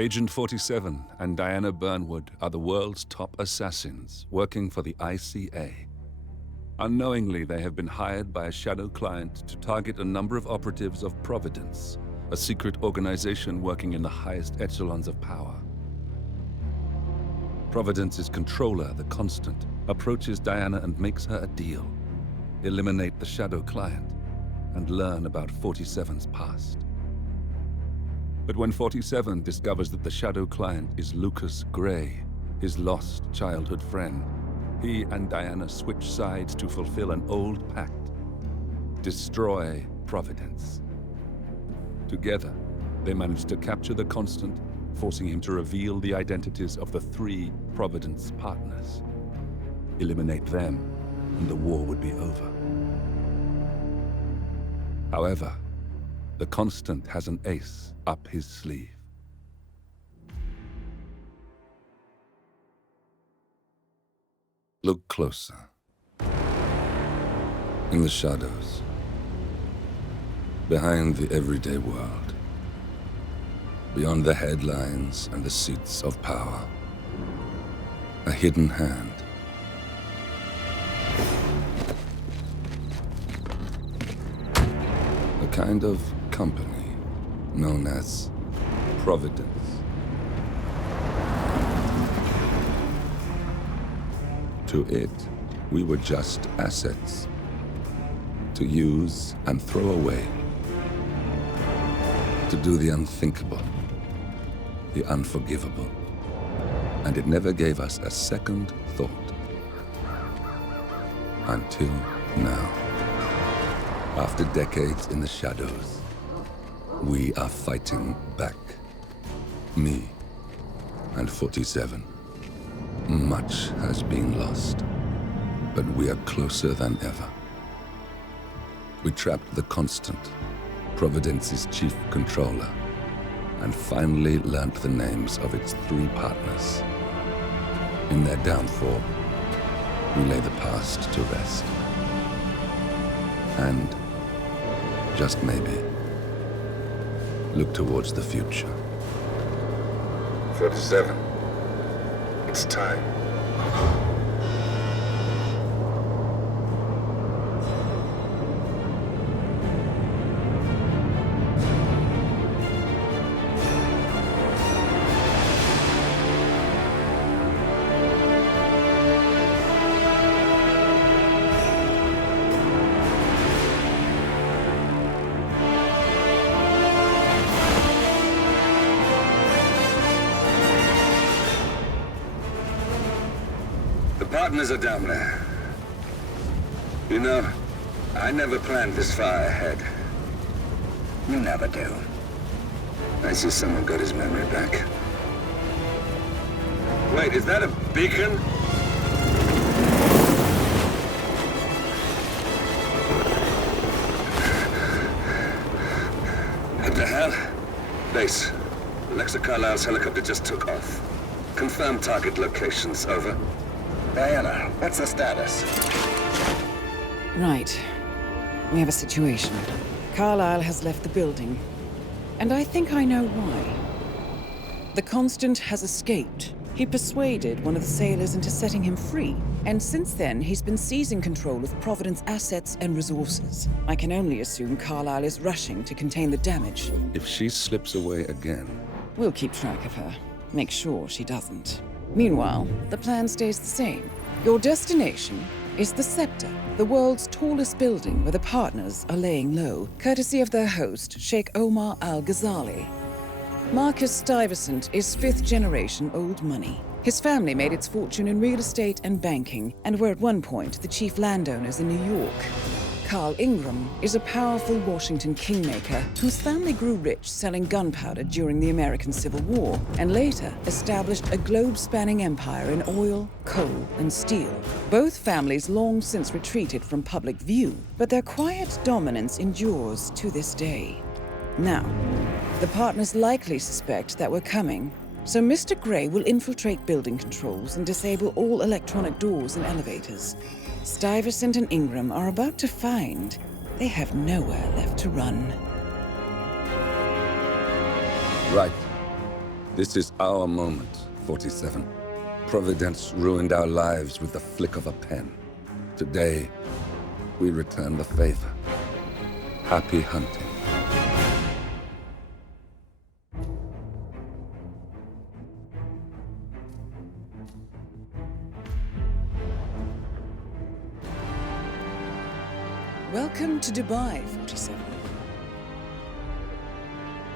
Agent 47 and Diana Burnwood are the world's top assassins working for the ICA. Unknowingly, they have been hired by a shadow client to target a number of operatives of Providence, a secret organization working in the highest echelons of power. Providence's controller, the Constant, approaches Diana and makes her a deal. Eliminate the shadow client and learn about 47's past. But when 47 discovers that the shadow client is Lucas Gray, his lost childhood friend, he and Diana switch sides to fulfill an old pact: destroy Providence. Together, they manage to capture the Constant, forcing him to reveal the identities of the 3 Providence partners. Eliminate them, and the war would be over. However, the Constant has an ace up his sleeve. Look closer. In the shadows. Behind the everyday world. Beyond the headlines and the seats of power. A hidden hand. A kind of company known as Providence. To it, we were just assets to use and throw away, to do the unthinkable, the unforgivable, and it never gave us a second thought. Until now. After decades in the shadows, we are fighting back. Me and 47. Much has been lost, but we are closer than ever. We trapped the Constant, Providence's chief controller, and finally learnt the names of its 3 partners. In their downfall, we lay the past to rest. And, just maybe, look towards the future. 47. It's time. Partners are down there. You know, I never planned this far ahead. You never do. I see someone got his memory back. Wait, is that a beacon? What the hell? Base. Alexa Carlisle's helicopter just took off. Confirm target locations, over. Diana, what's the status? Right. We have a situation. Carlisle has left the building. And I think I know why. The Constant has escaped. He persuaded one of the sailors into setting him free. And since then, he's been seizing control of Providence assets and resources. I can only assume Carlisle is rushing to contain the damage. If she slips away again... We'll keep track of her. Make sure she doesn't. Meanwhile, the plan stays the same. Your destination is the Scepter, the world's tallest building where the partners are laying low, courtesy of their host, Sheikh Omar Al-Ghazali. Marcus Stuyvesant is 5th-generation old money. His family made its fortune in real estate and banking, and were at one point the chief landowners in New York. Carl Ingram is a powerful Washington kingmaker whose family grew rich selling gunpowder during the American Civil War, and later established a globe-spanning empire in oil, coal, and steel. Both families long since retreated from public view, but their quiet dominance endures to this day. Now, the partners likely suspect that we're coming, so Mr. Gray will infiltrate building controls and disable all electronic doors and elevators. Stuyvesant and Ingram are about to find they have nowhere left to run. Right. This is our moment, 47. Providence ruined our lives with the flick of a pen. Today, we return the favor. Happy hunting. Welcome to Dubai, 47.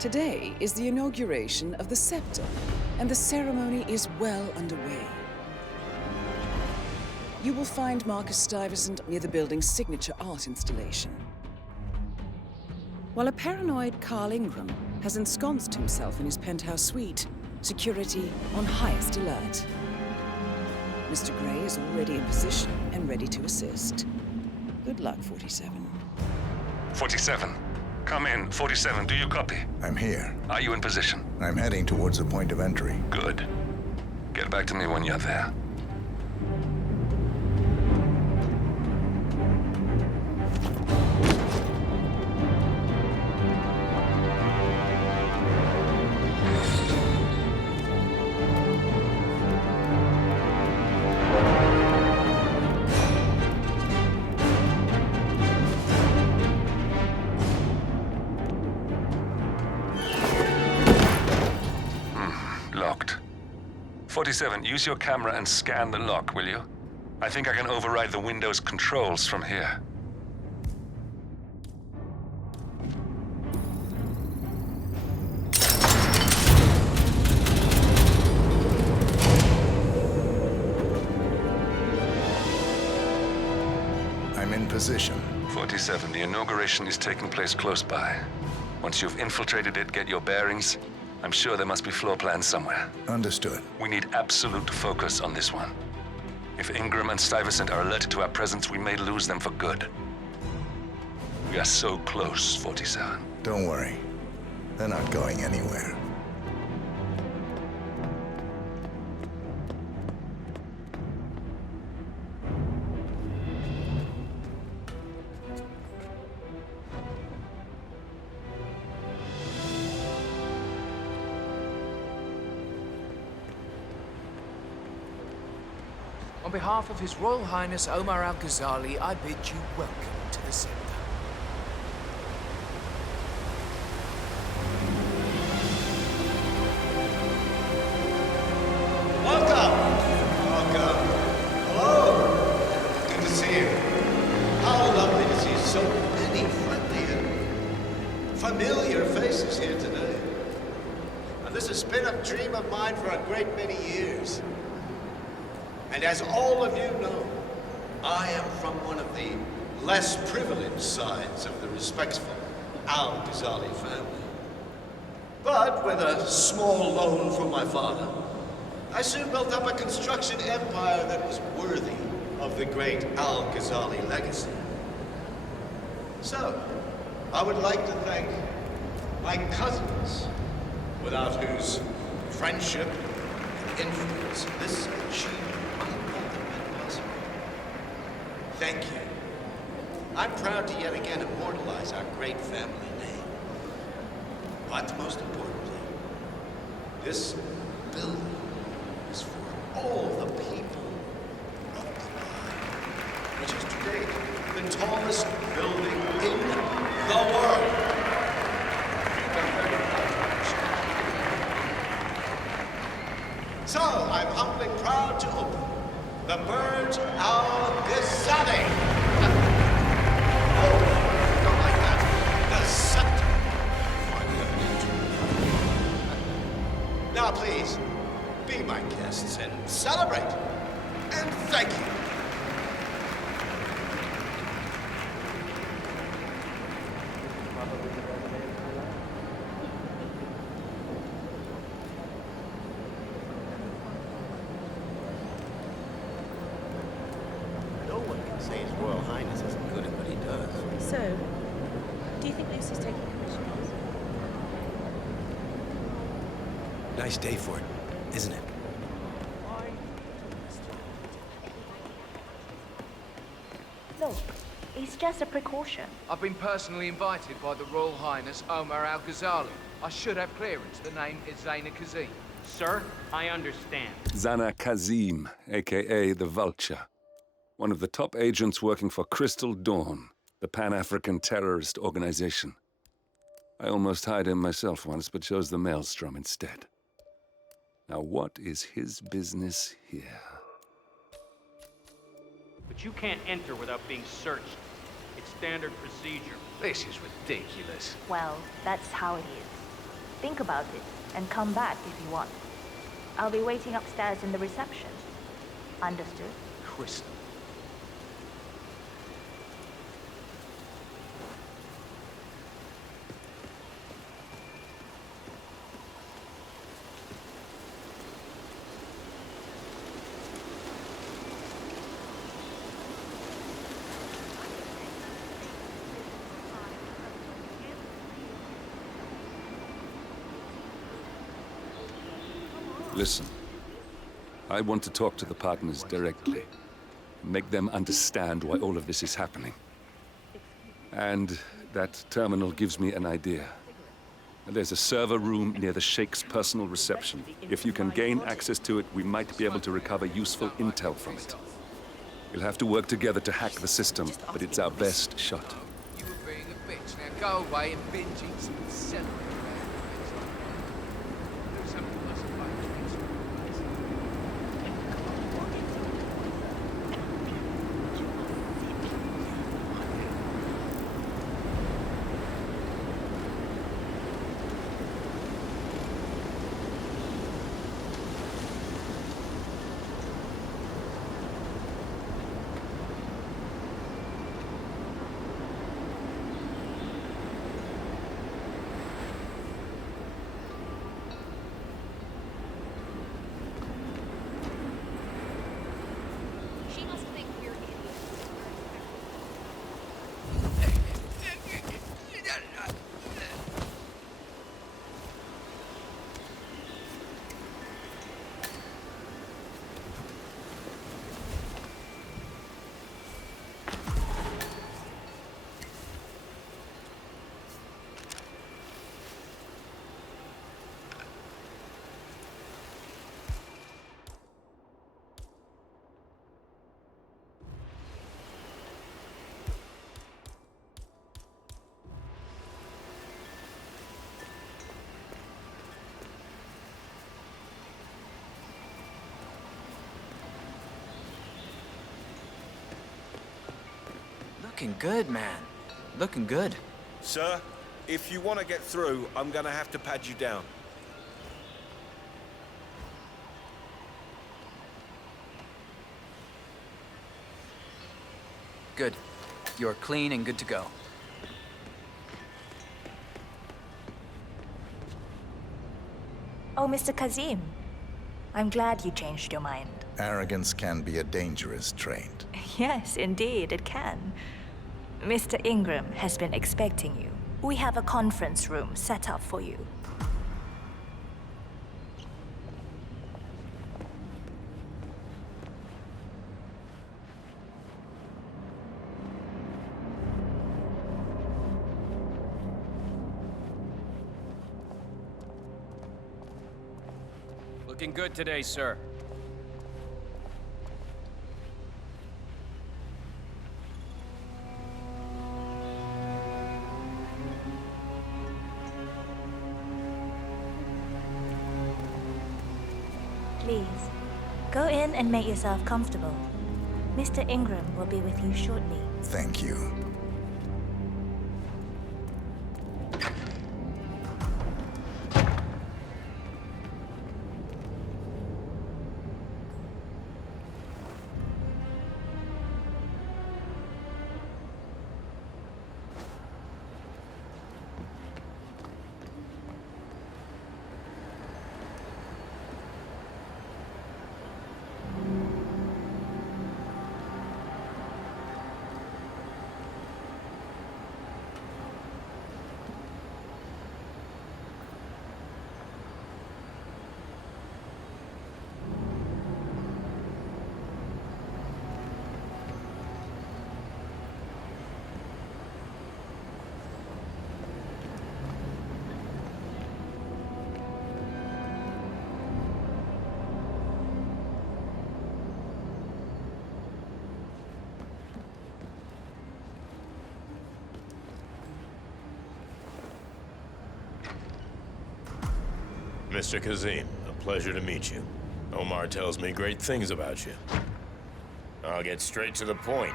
Today is the inauguration of the scepter, and the ceremony is well underway. You will find Marcus Stuyvesant near the building's signature art installation, while a paranoid Carl Ingram has ensconced himself in his penthouse suite, security on highest alert. Mr. Gray is already in position and ready to assist. Good luck, 47. 47. Come in. 47, do you copy? I'm here. Are you in position? I'm heading towards the point of entry. Good. Get back to me when you're there. Locked. 47, use your camera and scan the lock, will you? I think I can override the Windows controls from here. I'm in position. 47, the inauguration is taking place close by. Once you've infiltrated it, get your bearings. I'm sure there must be floor plans somewhere. Understood. We need absolute focus on this one. If Ingram and Stuyvesant are alerted to our presence, we may lose them for good. We are so close, 47. Don't worry. They're not going anywhere. On behalf of His Royal Highness Omar Al-Ghazali, I bid you welcome to the scepter. Welcome. Hello. Good to see you. How lovely to see so many friendly and familiar faces here today. And this has been a dream of mine for a great many years. And as all of you know, I am from one of the less privileged sides of the respectful Al-Ghazali family. But with a small loan from my father, I soon built up a construction empire that was worthy of the great Al-Ghazali legacy. So, I would like to thank my cousins, without whose friendship and influence this achievement Thank you. I'm proud to yet again immortalize our great family name. But most importantly, this building is for all the people of Dubai, which is today the tallest building in the world. So, I'm humbly proud to open the Burj Al-Ghazali. Oh, not like that. The scepter. Now, please, be my guests and celebrate. And thank you. Say His Royal Highness isn't good at what he does. So, do you think Lucy's taking commissions? Nice day for it, isn't it? Look, it's just a precaution. I've been personally invited by the Royal Highness Omar Al-Ghazali. I should have clearance. The name is Zaina Kazim. Sir, I understand. Zana Kazim, aka the Vulture. One of the top agents working for Crystal Dawn, the Pan-African terrorist organization. I almost hired him myself once, but chose the Maelstrom instead. Now what is his business here? But you can't enter without being searched. It's standard procedure. This is ridiculous. Well, that's how it is. Think about it and come back if you want. I'll be waiting upstairs in the reception. Understood? Crystal. Listen, I want to talk to the partners directly. Make them understand why all of this is happening. And that terminal gives me an idea. There's a server room near the Sheikh's personal reception. If you can gain access to it, we might be able to recover useful intel from it. We'll have to work together to hack the system, but it's our best shot. You were being a bitch. Now go away and binge eat some celery. Do something else about it. Looking good, man. Looking good. Sir, if you want to get through, I'm going to have to pad you down. Good. You're clean and good to go. Oh, Mr. Kazim. I'm glad you changed your mind. Arrogance can be a dangerous trait. Yes, indeed, it can. Mr. Ingram has been expecting you. We have a conference room set up for you. Looking good today, sir. Please, go in and make yourself comfortable. Mr. Ingram will be with you shortly. Thank you. Mr. Kazim, a pleasure to meet you. Omar tells me great things about you. I'll get straight to the point.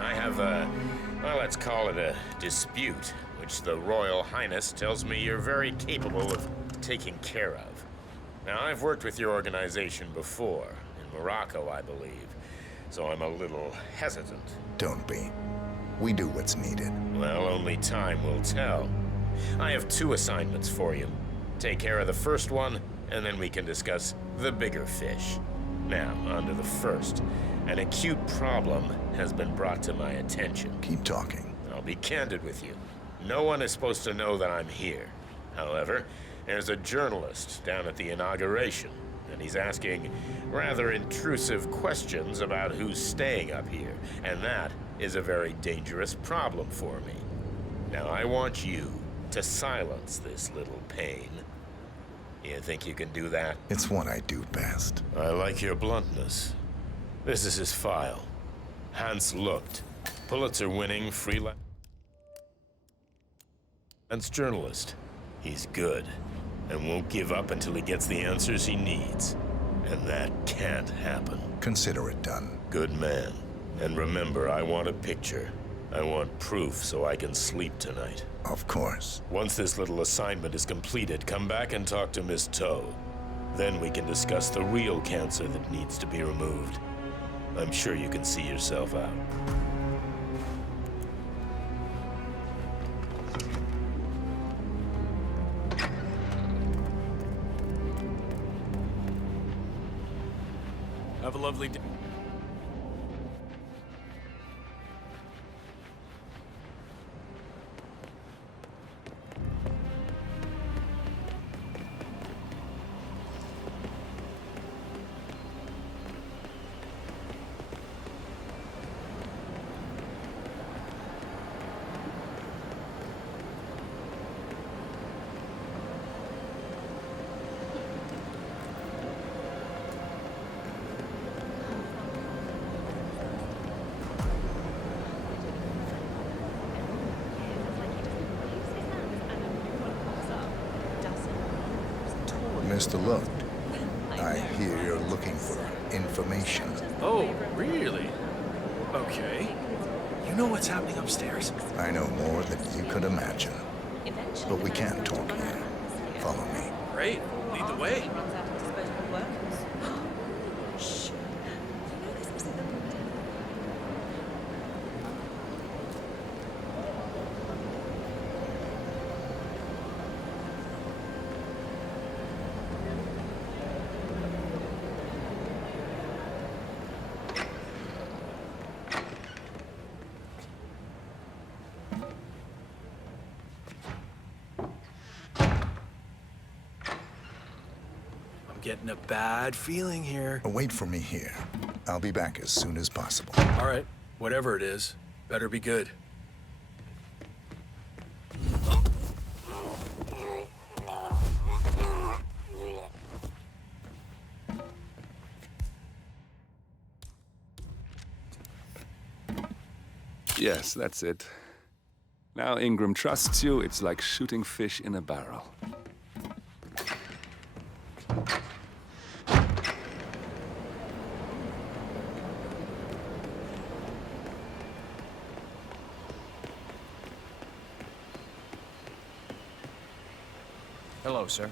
I have well, let's call it a dispute, which the Royal Highness tells me you're very capable of taking care of. Now, I've worked with your organization before, in Morocco, I believe, so I'm a little hesitant. Don't be. We do what's needed. Well, only time will tell. I have 2 assignments for you. Take care of the first one, and then we can discuss the bigger fish. Now, on to the first. An acute problem has been brought to my attention. Keep talking. I'll be candid with you. No one is supposed to know that I'm here. However, there's a journalist down at the inauguration, and he's asking rather intrusive questions about who's staying up here, and that is a very dangerous problem for me. Now, I want you to silence this little pain. You think you can do that? It's what I do best. I like your bluntness. This is his file. Hans Lucht, Pulitzer-winning freelance journalist. He's good, and won't give up until he gets the answers he needs. And that can't happen. Consider it done. Good man. And remember, I want a picture. I want proof so I can sleep tonight. Of course. Once this little assignment is completed, come back and talk to Miss Toe. Then we can discuss the real cancer that needs to be removed. I'm sure you can see yourself out. Have a lovely day. Mr. Lucht, I hear you're looking for information. Oh, really? Okay. You know what's happening upstairs? I know more than you could imagine. But we can't talk here. Follow me. Great. Lead the way. Getting a bad feeling here. Wait for me here. I'll be back as soon as possible. All right, whatever it is, better be good. Yes, that's it. Now Ingram trusts you, it's like shooting fish in a barrel. Hello, sir.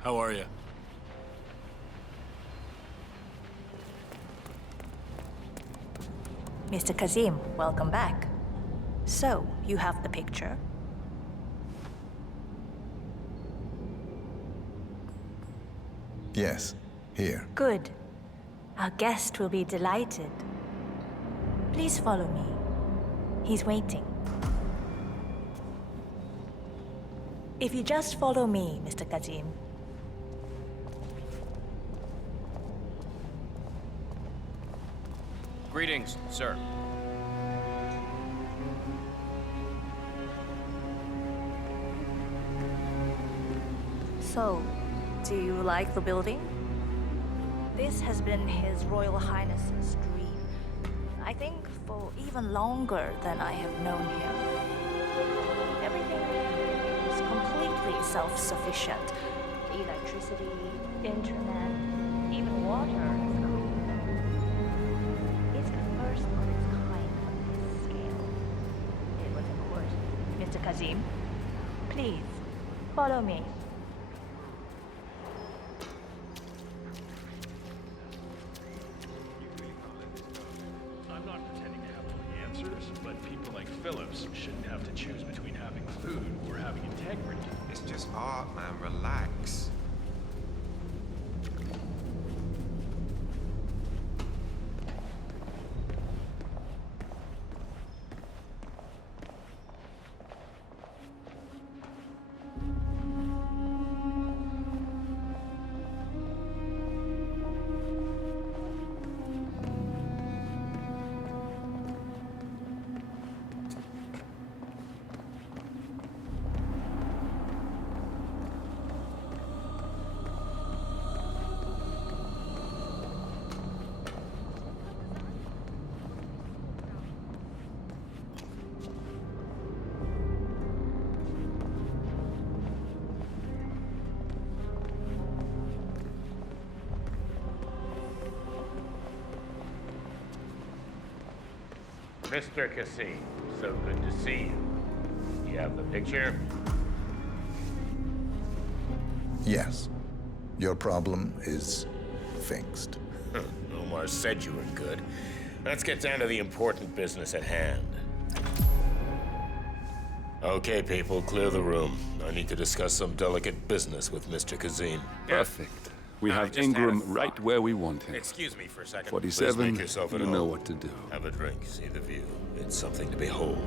How are you? Mr. Kazim, welcome back. So, you have the picture? Yes, here. Good. Our guest will be delighted. Please follow me. He's waiting. If you just follow me, Mr. Kazim. Greetings, sir. So, do you like the building? This has been His Royal Highness's dream. I think for even longer than I have known him. self-sufficient. Electricity, internet, even water is clean. It's the first of its kind on this scale. It was a court. Mr. Kazim, please, follow me. I'm not pretending to have all the answers, but people like Phillips shouldn't have to choose between having food or having integrity. It's just art, man. Relax. Mr. Cassim, so good to see you. You have the picture? Yes. Your problem is fixed. Omar said you were good. Let's get down to the important business at hand. Okay, people, clear the room. I need to discuss some delicate business with Mr. Kazim. Perfect. We have just Ingram had a right thought. where we want him. Excuse me for a second. 47, Please make yourself at you know home. what to do. Have a drink, see the view. It's something to behold.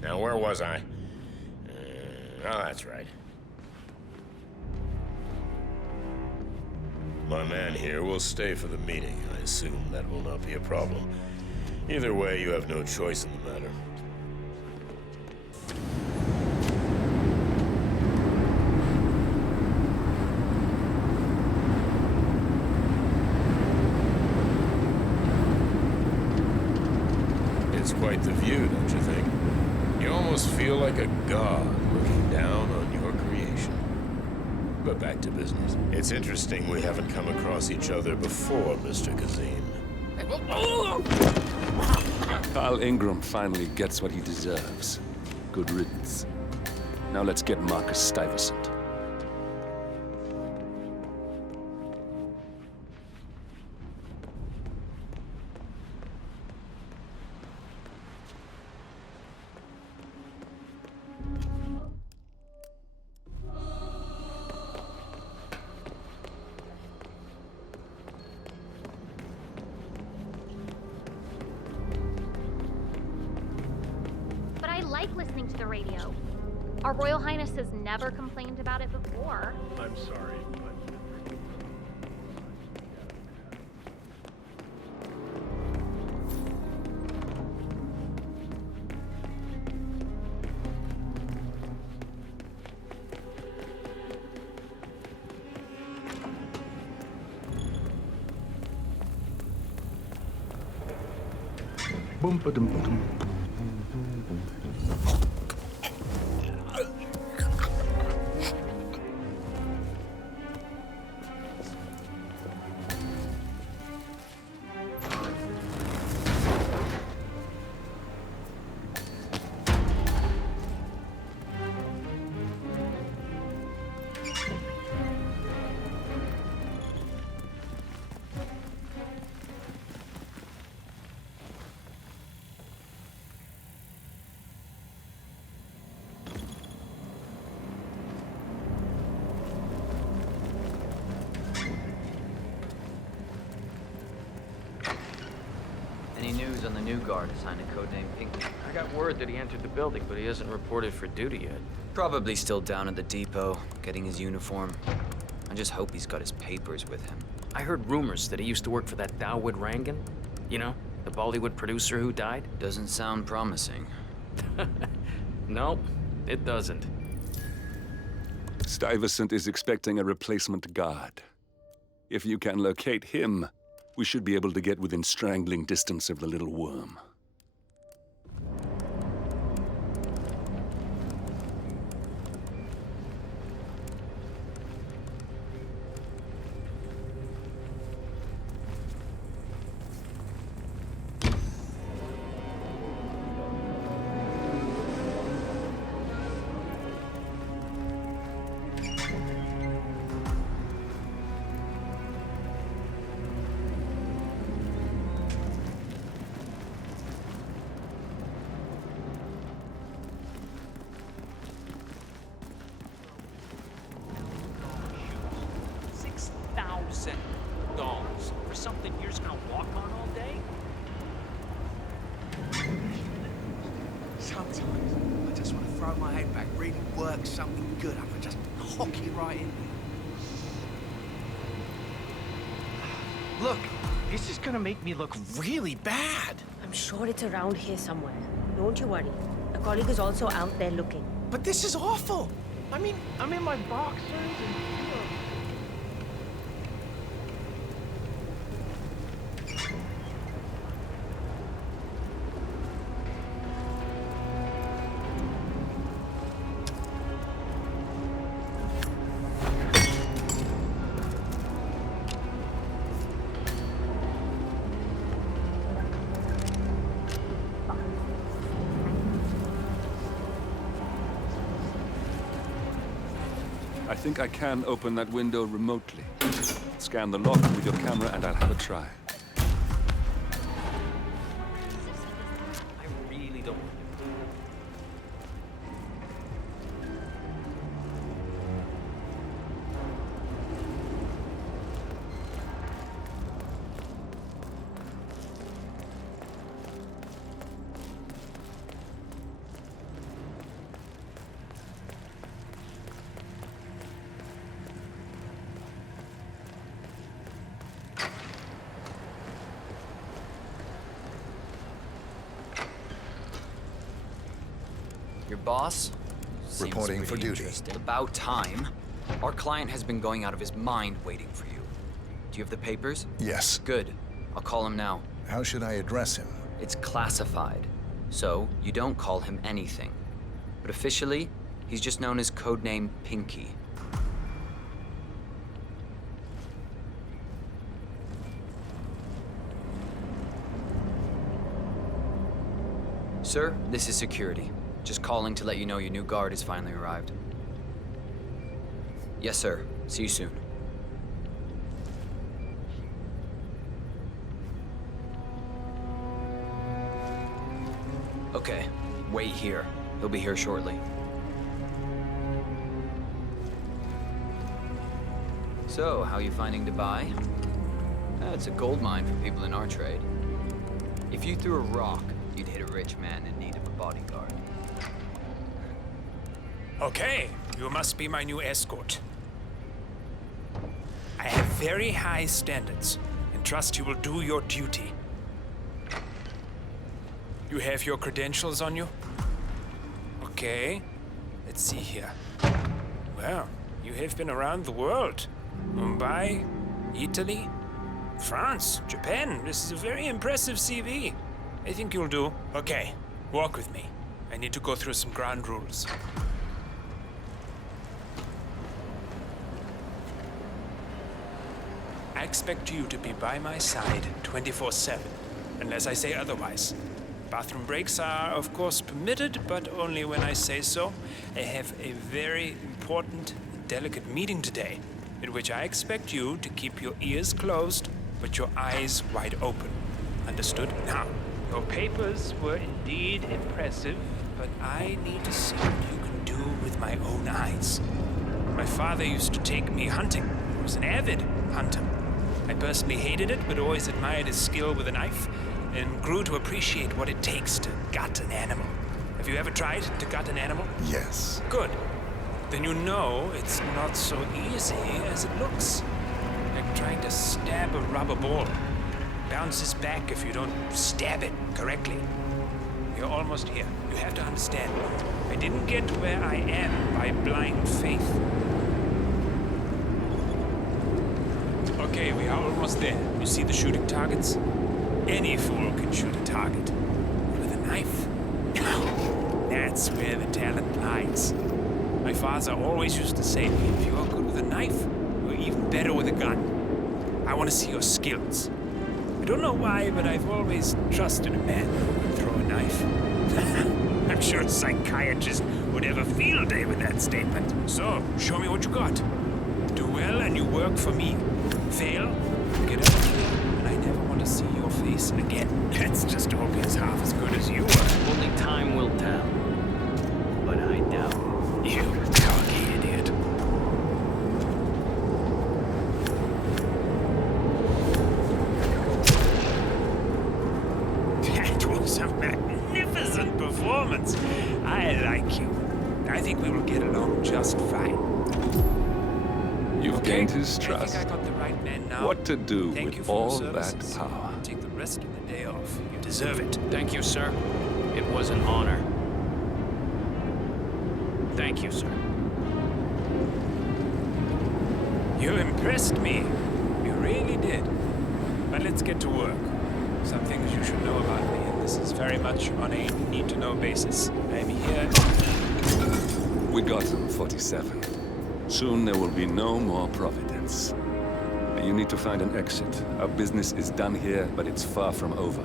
Now, where was I? Oh, that's right. My man here will stay for the meeting. I assume that will not be a problem. Either way, you have no choice in the matter. It's quite the view, don't you think? You almost feel like a god looking down on your creation. But back to business. It's interesting we haven't come across each other before, Mr. Kazim. Carl Ingram finally gets what he deserves. Good riddance. Now let's get Marcus Stuyvesant. But I like listening to the radio. Our Royal Highness has never complained about it before. I'm sorry, but... Boom, ba-dum, ba-dum. Any news on the new guard assigned to codename Pinky? I got word that he entered the building, but he hasn't reported for duty yet. Probably still down at the depot, getting his uniform. I just hope he's got his papers with him. I heard rumors that he used to work for that Dawood Rangan. You know, the Bollywood producer who died. Doesn't sound promising. Nope, it doesn't. Stuyvesant is expecting a replacement guard. If you can locate him, we should be able to get within strangling distance of the little worm. $6,000 for something you're just gonna walk on all day? Sometimes I just want to throw my head back, really work something good up and just hock it right in there. Look, this is gonna make me look really bad. I'm sure it's around here somewhere. Don't you worry. A colleague is also out there looking. But this is awful. I mean, I'm in my boxers and... I think I can open that window remotely. Scan the lock with your camera and I'll have a try. I really don't. Your boss? Reporting for duty. Interested. About time. Our client has been going out of his mind waiting for you. Do you have the papers? Yes. Good. I'll call him now. How should I address him? It's classified, so you don't call him anything. But officially, he's just known as codename Pinky. Sir, this is security. Just calling to let you know your new guard has finally arrived. Yes, sir. See you soon. Okay, wait here. He'll be here shortly. So, how you finding Dubai? It's a gold mine for people in our trade. If you threw a rock, you'd hit a rich man in need of a bodyguard. Okay, you must be my new escort. I have very high standards and trust you will do your duty. You have your credentials on you? Okay, let's see here. Well, you have been around the world. Mumbai, Italy, France, Japan. This is a very impressive CV. I think you'll do. Okay, walk with me. I need to go through some ground rules. I expect you to be by my side 24/7, unless I say otherwise. Bathroom breaks are, of course, permitted, but only when I say so. I have a very important, delicate meeting today, in which I expect you to keep your ears closed, but your eyes wide open. Understood? Now, your papers were indeed impressive, but I need to see what you can do with my own eyes. My father used to take me hunting. He was an avid hunter. I personally hated it, but always admired his skill with a knife, and grew to appreciate what it takes to gut an animal. Have you ever tried to gut an animal? Yes. Good. Then you know it's not so easy as it looks. Like trying to stab a rubber ball. Bounces back if you don't stab it correctly. You're almost here. You have to understand. I didn't get where I am by blind faith. Okay, we are almost there. You see the shooting targets? Any fool can shoot a target. With a knife? That's where the talent lies. My father always used to say, if you're good with a knife, you're even better with a gun. I want to see your skills. I don't know why, but I've always trusted a man who could throw a knife. I'm sure a psychiatrist would have a field day with that statement. So, show me what you got. Do well and you work for me. Fail, you get out of here, and I never want to see your face again. Let's just hope he's half as good as you are. Only time will tell. But I doubt it. You cocky idiot. That was a magnificent performance. I like you. I think we will get along just fine. You've gained his trust. I think I got the right man now. What to do Thank you with for your all services. that power? Take the rest of the day off. You deserve it. Thank you, sir. It was an honor. Thank you, sir. You impressed me. You really did. But let's get to work. Some things you should know about me, and this is very much on a need-to-know basis. I'm here. We got him, 47. Soon there will be no more Providence. You need to find an exit. Our business is done here, but it's far from over.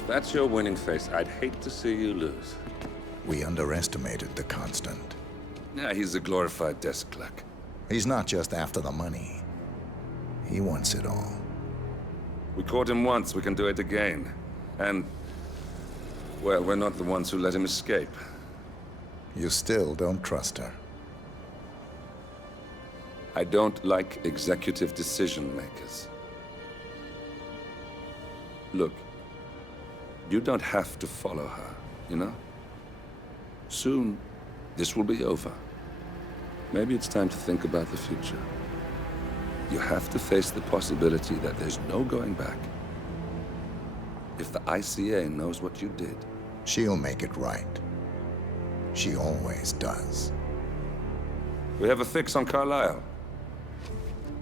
If that's your winning face, I'd hate to see you lose. We underestimated the Constant. Yeah, he's a glorified desk clerk. He's not just after the money. He wants it all. We caught him once, we can do it again. And, well, we're not the ones who let him escape. You still don't trust her. I don't like executive decision makers. Look, you don't have to follow her, you know? Soon, this will be over. Maybe it's time to think about the future. You have to face the possibility that there's no going back. If the ICA knows what you did, she'll make it right. She always does. We have a fix on Carlisle.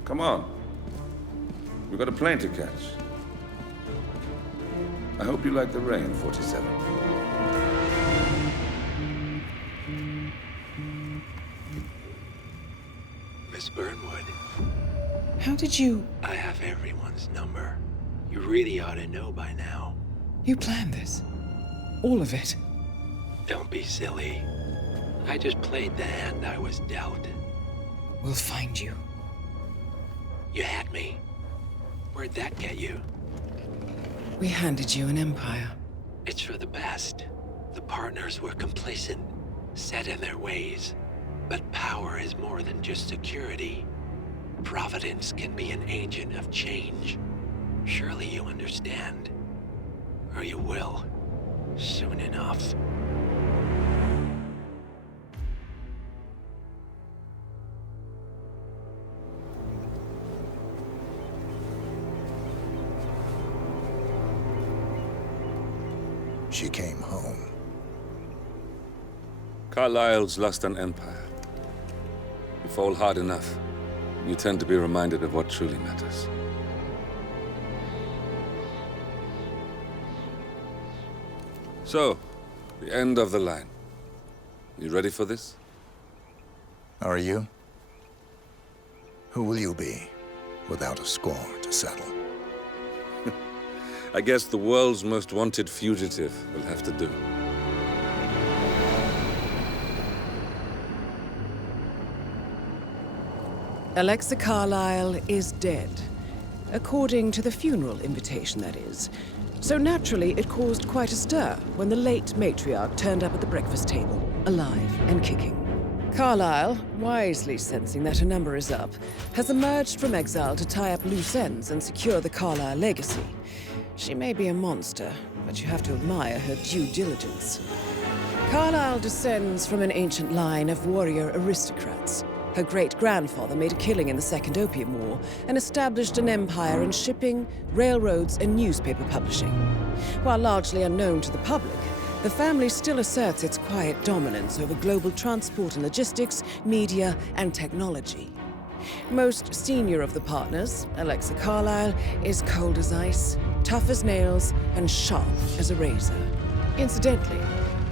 Come on. We've got a plane to catch. I hope you like the rain, 47. Miss Burnwood. How did you... I have everyone's number. You really ought to know by now. You planned this? All of it? Don't be silly. I just played the hand I was dealt. We'll find you. You had me. Where'd that get you? We handed you an empire. It's for the best. The partners were complacent, set in their ways. But power is more than just security. Providence can be an agent of change. Surely you understand. Or you will. Soon enough. She came home. Carlisle's lost an empire. You fall hard enough, you tend to be reminded of what truly matters. So, the end of the line. You ready for this? Are you? Who will you be, without a score to settle? I guess the world's most wanted fugitive will have to do. Alexa Carlyle is dead. According to the funeral invitation, that is. So naturally, it caused quite a stir when the late matriarch turned up at the breakfast table, alive and kicking. Carlyle, wisely sensing that her number is up, has emerged from exile to tie up loose ends and secure the Carlyle legacy. She may be a monster, but you have to admire her due diligence. Carlyle descends from an ancient line of warrior aristocrats. Her great-grandfather made a killing in the Second Opium War and established an empire in shipping, railroads, and newspaper publishing. While largely unknown to the public, the family still asserts its quiet dominance over global transport and logistics, media, and technology. Most senior of the partners, Alexa Carlyle, is cold as ice, tough as nails, and sharp as a razor. Incidentally,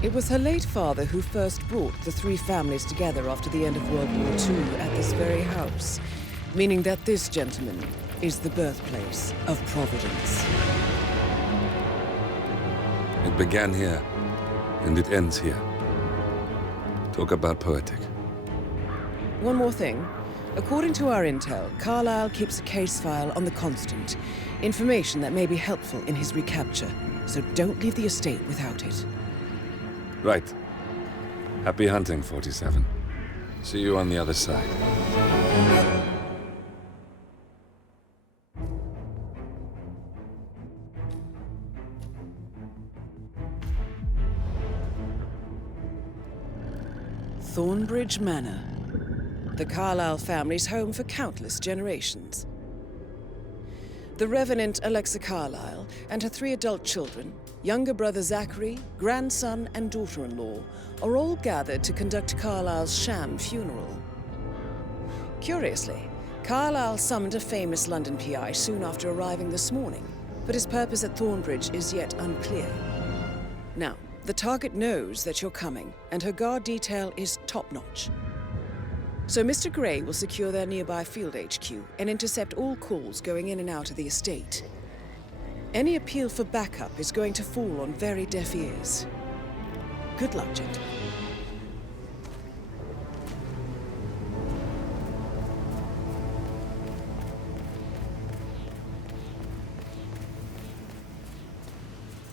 it was her late father who first brought the three families together after the end of World War II at this very house, meaning that this gentleman is the birthplace of Providence. It began here, and it ends here. Talk about poetic. One more thing. According to our intel, Carlyle keeps a case file on the Constant, information that may be helpful in his recapture, so don't leave the estate without it. Right. Happy hunting, 47. See you on the other side. Thornbridge Manor. The Carlyle family's home for countless generations. The Revenant Alexa Carlyle and her 3 adult children, younger brother Zachary, grandson, and daughter-in-law, are all gathered to conduct Carlyle's sham funeral. Curiously, Carlyle summoned a famous London PI soon after arriving this morning, but his purpose at Thornbridge is yet unclear. Now, the target knows that you're coming, and her guard detail is top-notch. So Mr. Gray will secure their nearby field HQ and intercept all calls going in and out of the estate. Any appeal for backup is going to fall on very deaf ears. Good luck, gentlemen.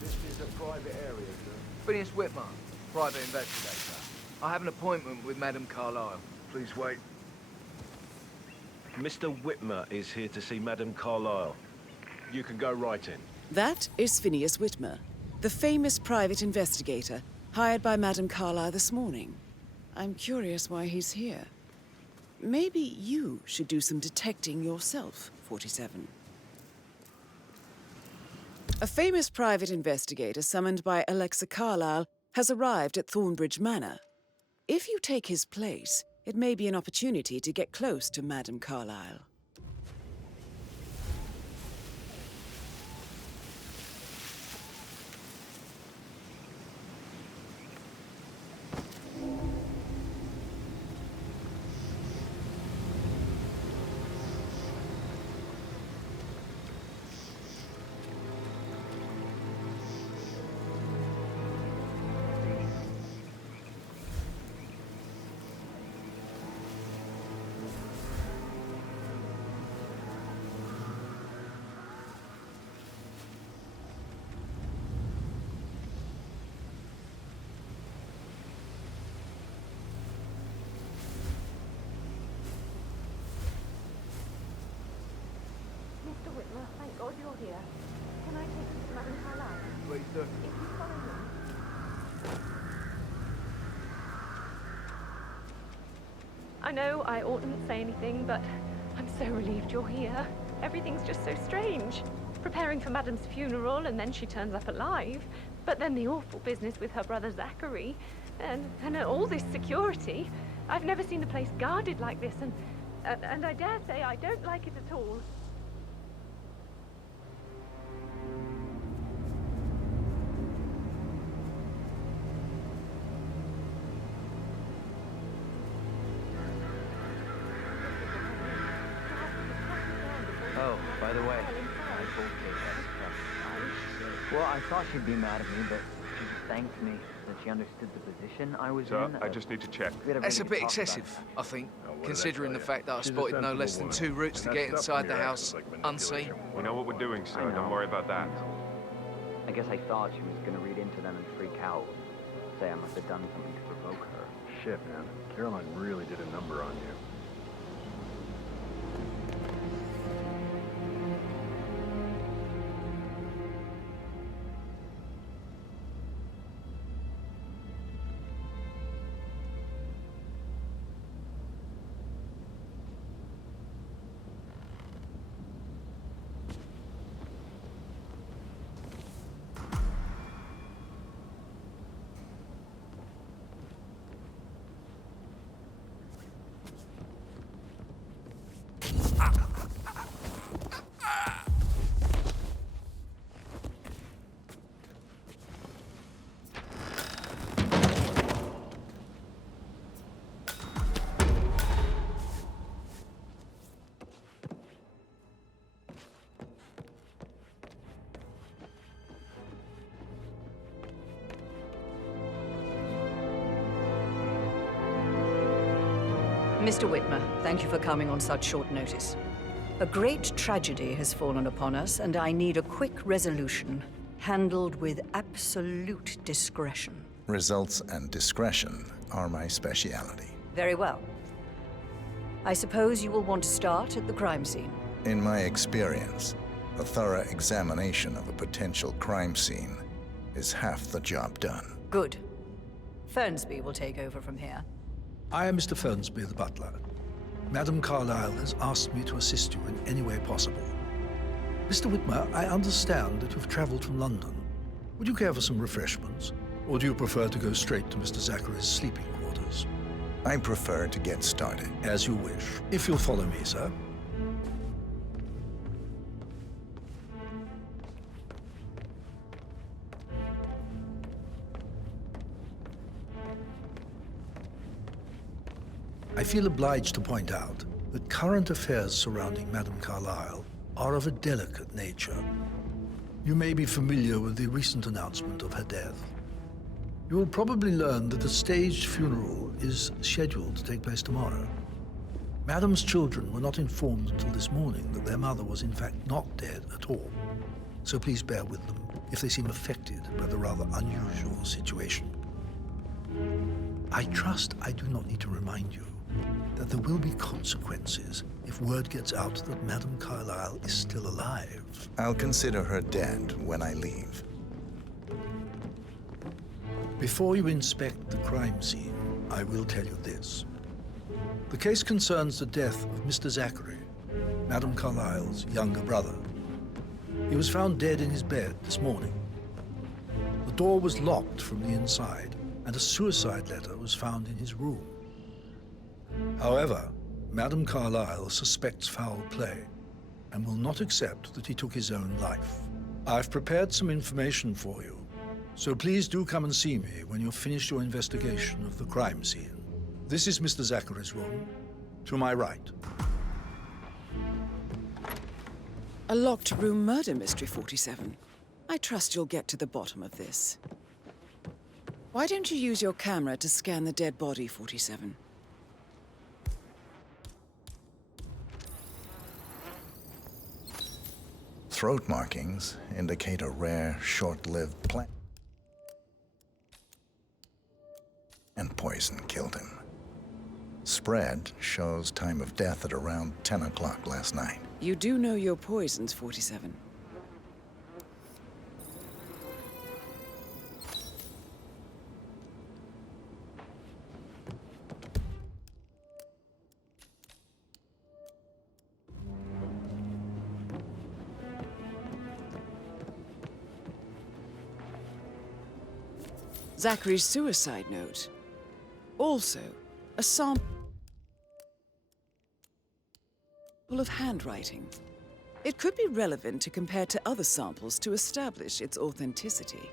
This is a private area, sir. Phineas Whitmer, private investigator. I have an appointment with Madame Carlyle. Please wait. Mr. Whitmer is here to see Madame Carlyle. You can go right in. That is Phineas Whitmer, the famous private investigator hired by Madame Carlyle this morning. I'm curious why he's here. Maybe you should do some detecting yourself, 47. A famous private investigator summoned by Alexa Carlyle has arrived at Thornbridge Manor. If you take his place, it may be an opportunity to get close to Madame Carlyle. Mr. Whitmer, thank God you're here. Can I take you to Madame Carlyle? Please do. If you follow me. I know I oughtn't say anything, but I'm so relieved you're here. Everything's just so strange. Preparing for Madame's funeral, and then she turns up alive. But then the awful business with her brother Zachary, and all this security. I've never seen the place guarded like this, and And I dare say I don't like it at all. Oh, by the way, I told Kate that. Well, I thought she'd be mad at me, but she thanked me that she understood the position I was in. I just need to check. That's a bit excessive, I think, considering the fact that I spotted no less than 2 routes to get inside the house unseen. We know what we're doing, sir. Don't worry about that. I guess I thought she was gonna read into them and freak out. Say I must have done something to provoke her. Shit, man. Caroline really did a number on you. Mr. Whitmer, thank you for coming on such short notice. A great tragedy has fallen upon us, and I need a quick resolution, handled with absolute discretion. Results and discretion are my speciality. Very well. I suppose you will want to start at the crime scene. In my experience, a thorough examination of a potential crime scene is half the job done. Good. Fernsby will take over from here. I am Mr. Fernsby, the butler. Madam Carlyle has asked me to assist you in any way possible. Mr. Whitmer, I understand that you've traveled from London. Would you care for some refreshments? Or do you prefer to go straight to Mr. Zachary's sleeping quarters? I prefer to get started. As you wish. If you'll follow me, sir. I feel obliged to point out that current affairs surrounding Madame Carlyle are of a delicate nature. You may be familiar with the recent announcement of her death. You will probably learn that a staged funeral is scheduled to take place tomorrow. Madame's children were not informed until this morning that their mother was in fact not dead at all. So please bear with them if they seem affected by the rather unusual situation. I trust I do not need to remind you that there will be consequences if word gets out that Madame Carlyle is still alive. I'll consider her dead when I leave. Before you inspect the crime scene, I will tell you this. The case concerns the death of Mr. Zachary, Madame Carlyle's younger brother. He was found dead in his bed this morning. The door was locked from the inside, and a suicide letter was found in his room. However, Madame Carlyle suspects foul play and will not accept that he took his own life. I've prepared some information for you, so please do come and see me when you've finished your investigation of the crime scene. This is Mr. Zachary's room, to my right. A locked room murder mystery, 47. I trust you'll get to the bottom of this. Why don't you use your camera to scan the dead body, 47? Throat markings indicate a rare, short-lived plant. And poison killed him. Spread shows time of death at around 10 o'clock last night. You do know your poisons, 47. Zachary's suicide note. Also, a sample. full of handwriting. It could be relevant to compare to other samples to establish its authenticity.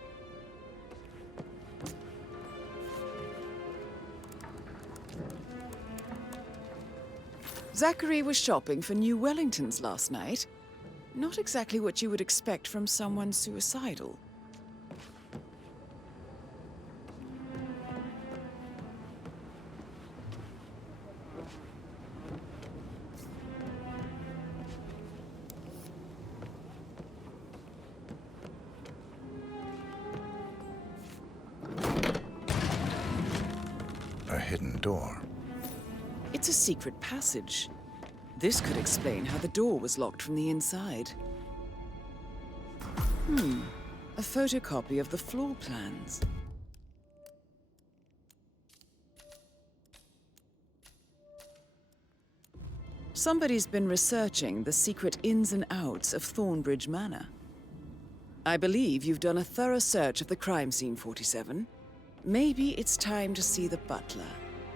Zachary was shopping for new Wellingtons last night. Not exactly what you would expect from someone suicidal. A hidden door. It's a secret passage. This could explain how the door was locked from the inside. A photocopy of the floor plans. Somebody's been researching the secret ins and outs of Thornbridge Manor. I believe you've done a thorough search of the crime scene, 47. Maybe it's time to see the butler.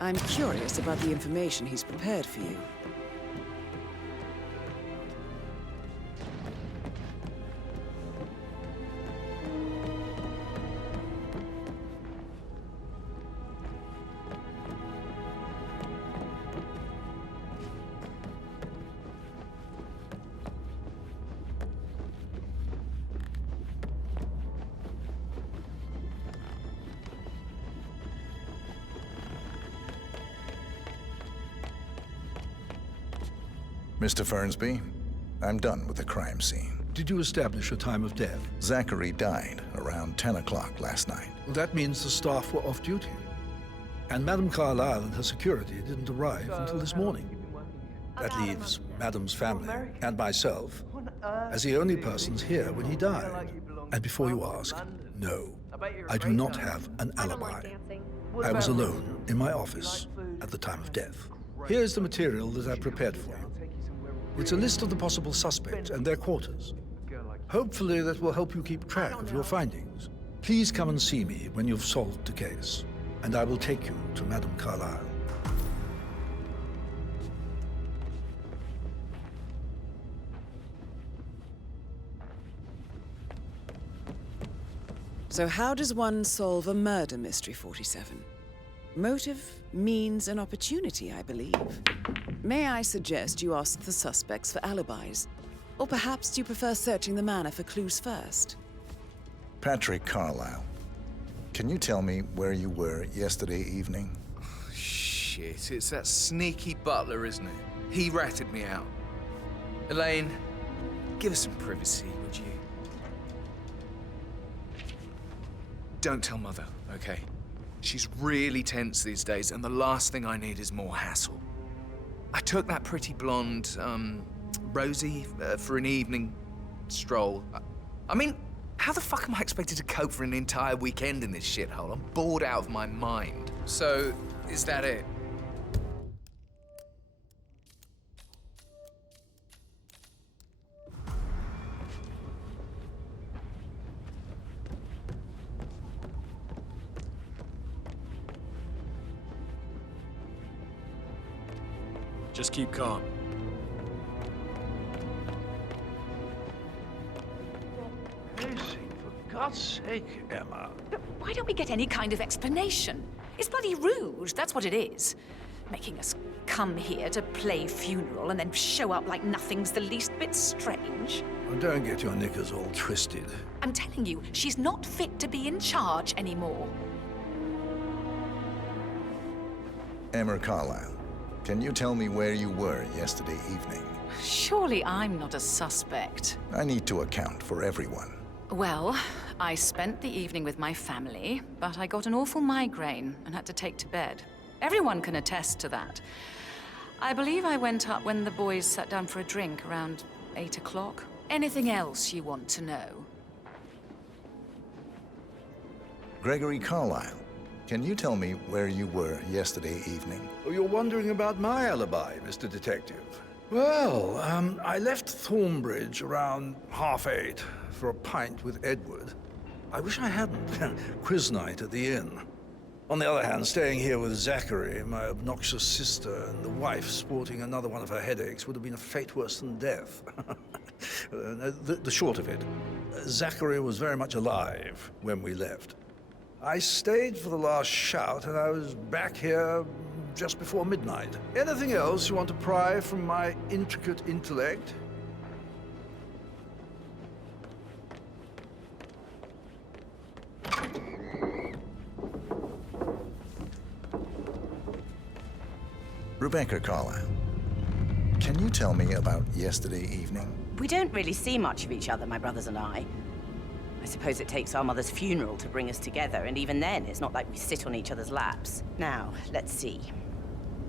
I'm curious about the information he's prepared for you. Mr. Fernsby, I'm done with the crime scene. Did you establish a time of death? Zachary died around 10 o'clock last night. Well, that means the staff were off duty. And Madame Carlyle and her security didn't arrive until this morning. That leaves Madame's family and myself as the only persons here when he died. And before you ask, no, I do not have an alibi. I was alone in my office at the time of death. Here's the material that I prepared for you. It's a list of the possible suspects and their quarters. Hopefully that will help you keep track of your findings. Please come and see me when you've solved the case, and I will take you to Madame Carlyle. So how does one solve a murder mystery, 47? Motive, means, and opportunity, I believe. May I suggest you ask the suspects for alibis? Or perhaps do you prefer searching the manor for clues first? Patrick Carlyle, can you tell me where you were yesterday evening? Shit, it's that sneaky butler, isn't it? He ratted me out. Elaine, give us some privacy, would you? Don't tell Mother, okay? She's really tense these days, and the last thing I need is more hassle. I took that pretty blonde, Rosie, for an evening stroll. I mean, how the fuck am I expected to cope for an entire weekend in this shithole? I'm bored out of my mind. So, is that it? Just keep calm. Casey, for God's sake, Emma. But why don't we get any kind of explanation? It's bloody rude, that's what it is. Making us come here to play funeral and then show up like nothing's the least bit strange. Oh, don't get your knickers all twisted. I'm telling you, she's not fit to be in charge anymore. Emma Carlyle, can you tell me where you were yesterday evening? Surely I'm not a suspect. I need to account for everyone. Well, I spent the evening with my family, but I got an awful migraine and had to take to bed. Everyone can attest to that. I believe I went up when the boys sat down for a drink around 8 o'clock. Anything else you want to know? Gregory Carlyle, can you tell me where you were yesterday evening? Oh, you're wondering about my alibi, Mr. Detective. Well, I left Thornbridge around 8:30 for a pint with Edward. I wish I hadn't. Quiz night at the inn. On the other hand, staying here with Zachary, my obnoxious sister, and the wife sporting another one of her headaches would have been a fate worse than death. The short of it, Zachary was very much alive when we left. I stayed for the last shout, and I was back here just before midnight. Anything else you want to pry from my intricate intellect? Rebecca Carlyle, can you tell me about yesterday evening? We don't really see much of each other, my brothers and I. I suppose it takes our mother's funeral to bring us together, and even then, it's not like we sit on each other's laps. Now, let's see.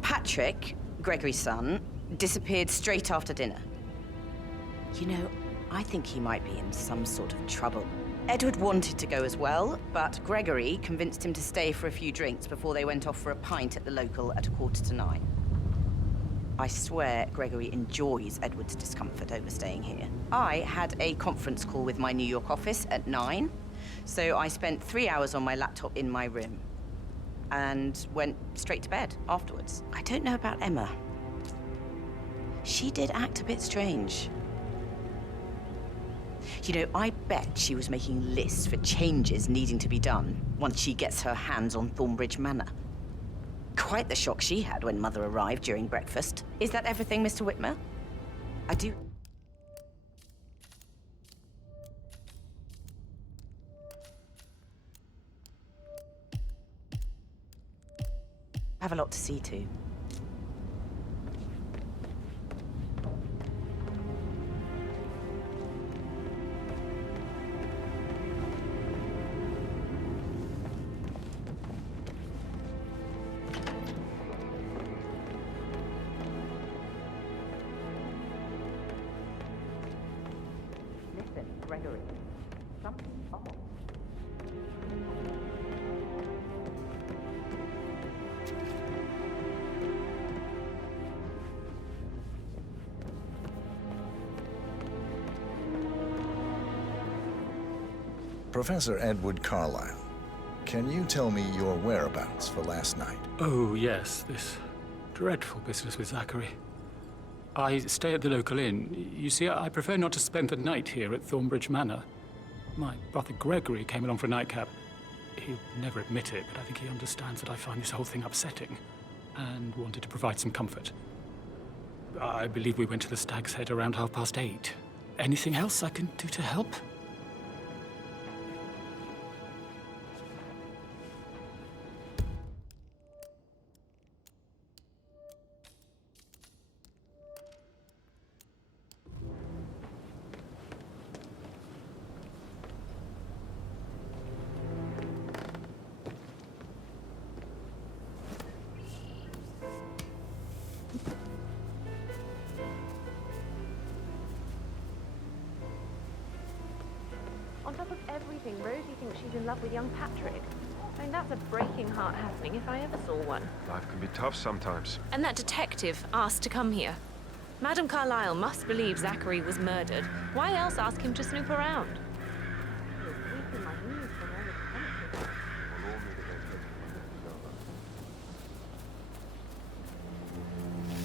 Patrick, Gregory's son, disappeared straight after dinner. You know, I think he might be in some sort of trouble. Edward wanted to go as well, but Gregory convinced him to stay for a few drinks before they went off for a pint at the local at 9:15. I swear Gregory enjoys Edward's discomfort over staying here. I had a conference call with my New York office at 9, so I spent 3 hours on my laptop in my room and went straight to bed afterwards. I don't know about Emma. She did act a bit strange. You know, I bet she was making lists for changes needing to be done once she gets her hands on Thornbridge Manor. Quite the shock she had when Mother arrived during breakfast. Is that everything, Mr. Whitmer? I do... have a lot to see to. Gregory, something's off. Professor Edward Carlyle, can you tell me your whereabouts for last night? Oh, yes, this dreadful business with Zachary. I stay at the local inn. You see, I prefer not to spend the night here at Thornbridge Manor. My brother Gregory came along for a nightcap. He'll never admit it, but I think he understands that I find this whole thing upsetting and wanted to provide some comfort. I believe we went to the Stag's Head around 8:30. Anything else I can do to help? On top of everything, Rosie thinks she's in love with young Patrick. I mean, that's a breaking heart happening if I ever saw one. Life can be tough sometimes. And that detective asked to come here. Madame Carlyle must believe Zachary was murdered. Why else ask him to snoop around?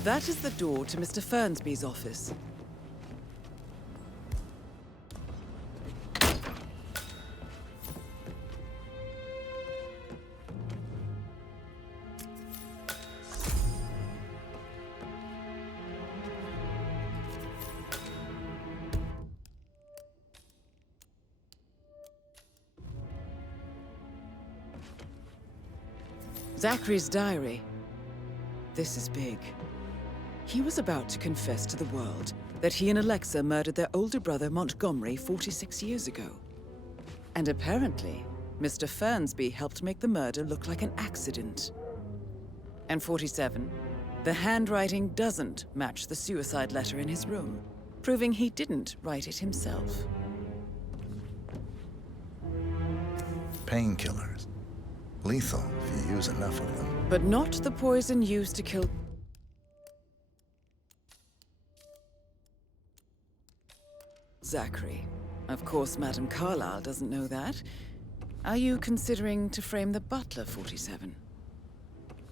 That is the door to Mr. Fernsby's office. Zachary's diary. This is big. He was about to confess to the world that he and Alexa murdered their older brother Montgomery 46 years ago. And apparently, Mr. Fernsby helped make the murder look like an accident. And 47, the handwriting doesn't match the suicide letter in his room, proving he didn't write it himself. Painkillers. Lethal if you use enough of them. But not the poison used to kill Zachary. Of course, Madame Carlyle doesn't know that. Are you considering to frame the butler, 47?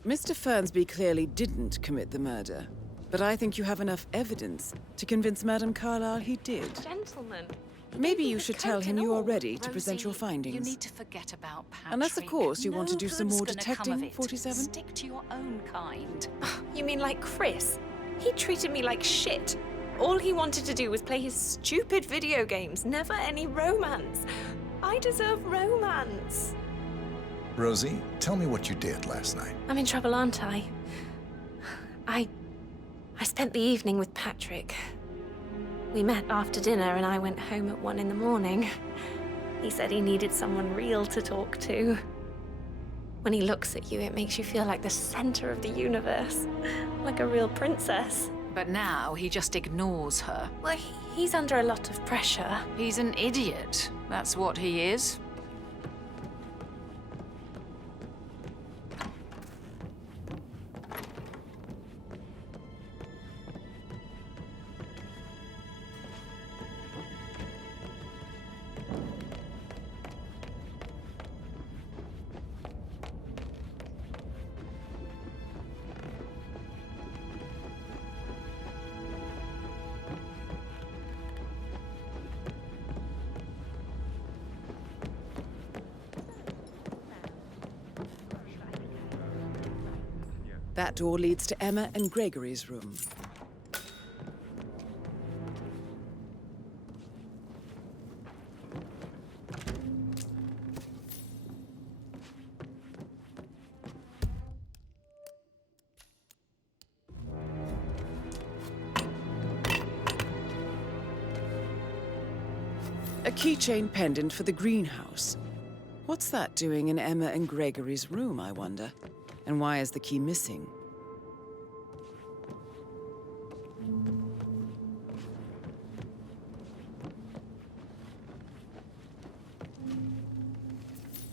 Mr. Fernsby clearly didn't commit the murder, but I think you have enough evidence to convince Madame Carlyle he did. Gentlemen. Maybe you should tell him you are ready to present your Rosie, findings. You need to forget about Patrick. Unless, of course, you want to do some No more good's gonna come detecting, of it. 47? Stick to your own kind. You mean like Chris? He treated me like shit. All he wanted to do was play his stupid video games, never any romance. I deserve romance. Rosie, tell me what you did last night. I'm in trouble, aren't I? I spent the evening with Patrick. We met after dinner and I went home at 1 in the morning. He said he needed someone real to talk to. When he looks at you, it makes you feel like the center of the universe, like a real princess. But now he just ignores her. Well, he's under a lot of pressure. He's an idiot. That's what he is. That door leads to Emma and Gregory's room. A keychain pendant for the greenhouse. What's that doing in Emma and Gregory's room, I wonder? And why is the key missing?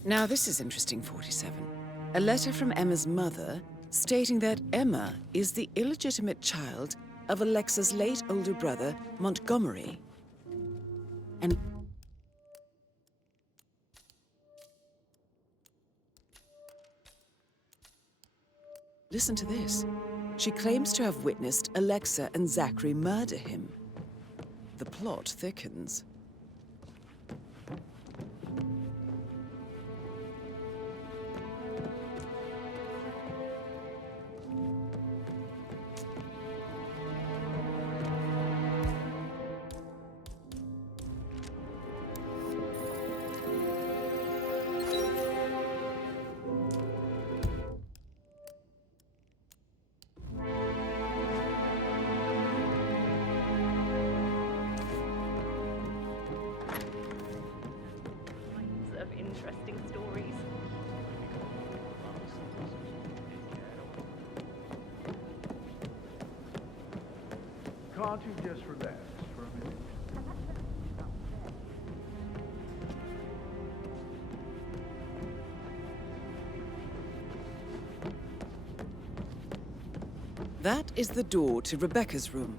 Now this is interesting, 47. A letter from Emma's mother stating that Emma is the illegitimate child of Alexa's late older brother, Montgomery. And listen to this. She claims to have witnessed Alexa and Zachary murder him. The plot thickens. Of interesting stories. Can't you just relax for a minute? That is the door to Rebecca's room.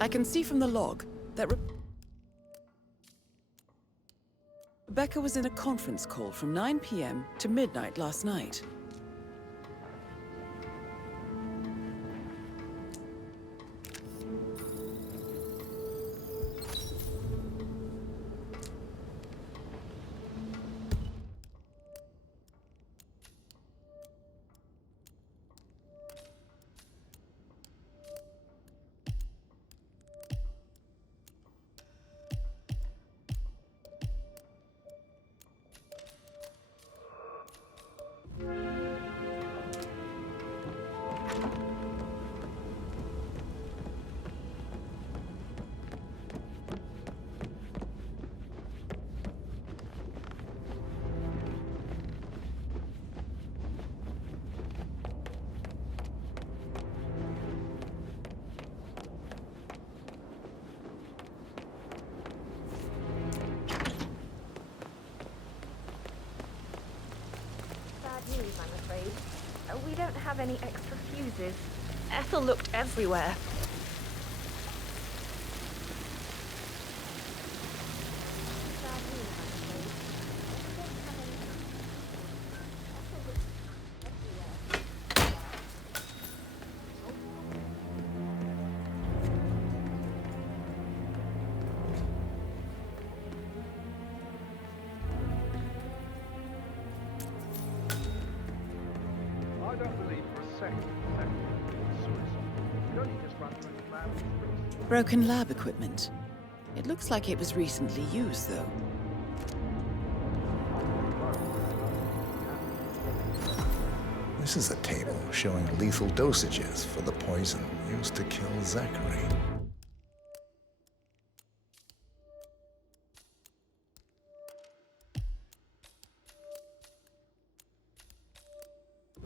I can see from the log that Rebecca was in a conference call from 9 p.m. to midnight last night. have any extra fuses. Ethel looked everywhere. I don't believe for a second that was suicide. You only just run through the lab. Broken lab equipment. It looks like it was recently used, though. This is a table showing lethal dosages for the poison used to kill Zachary.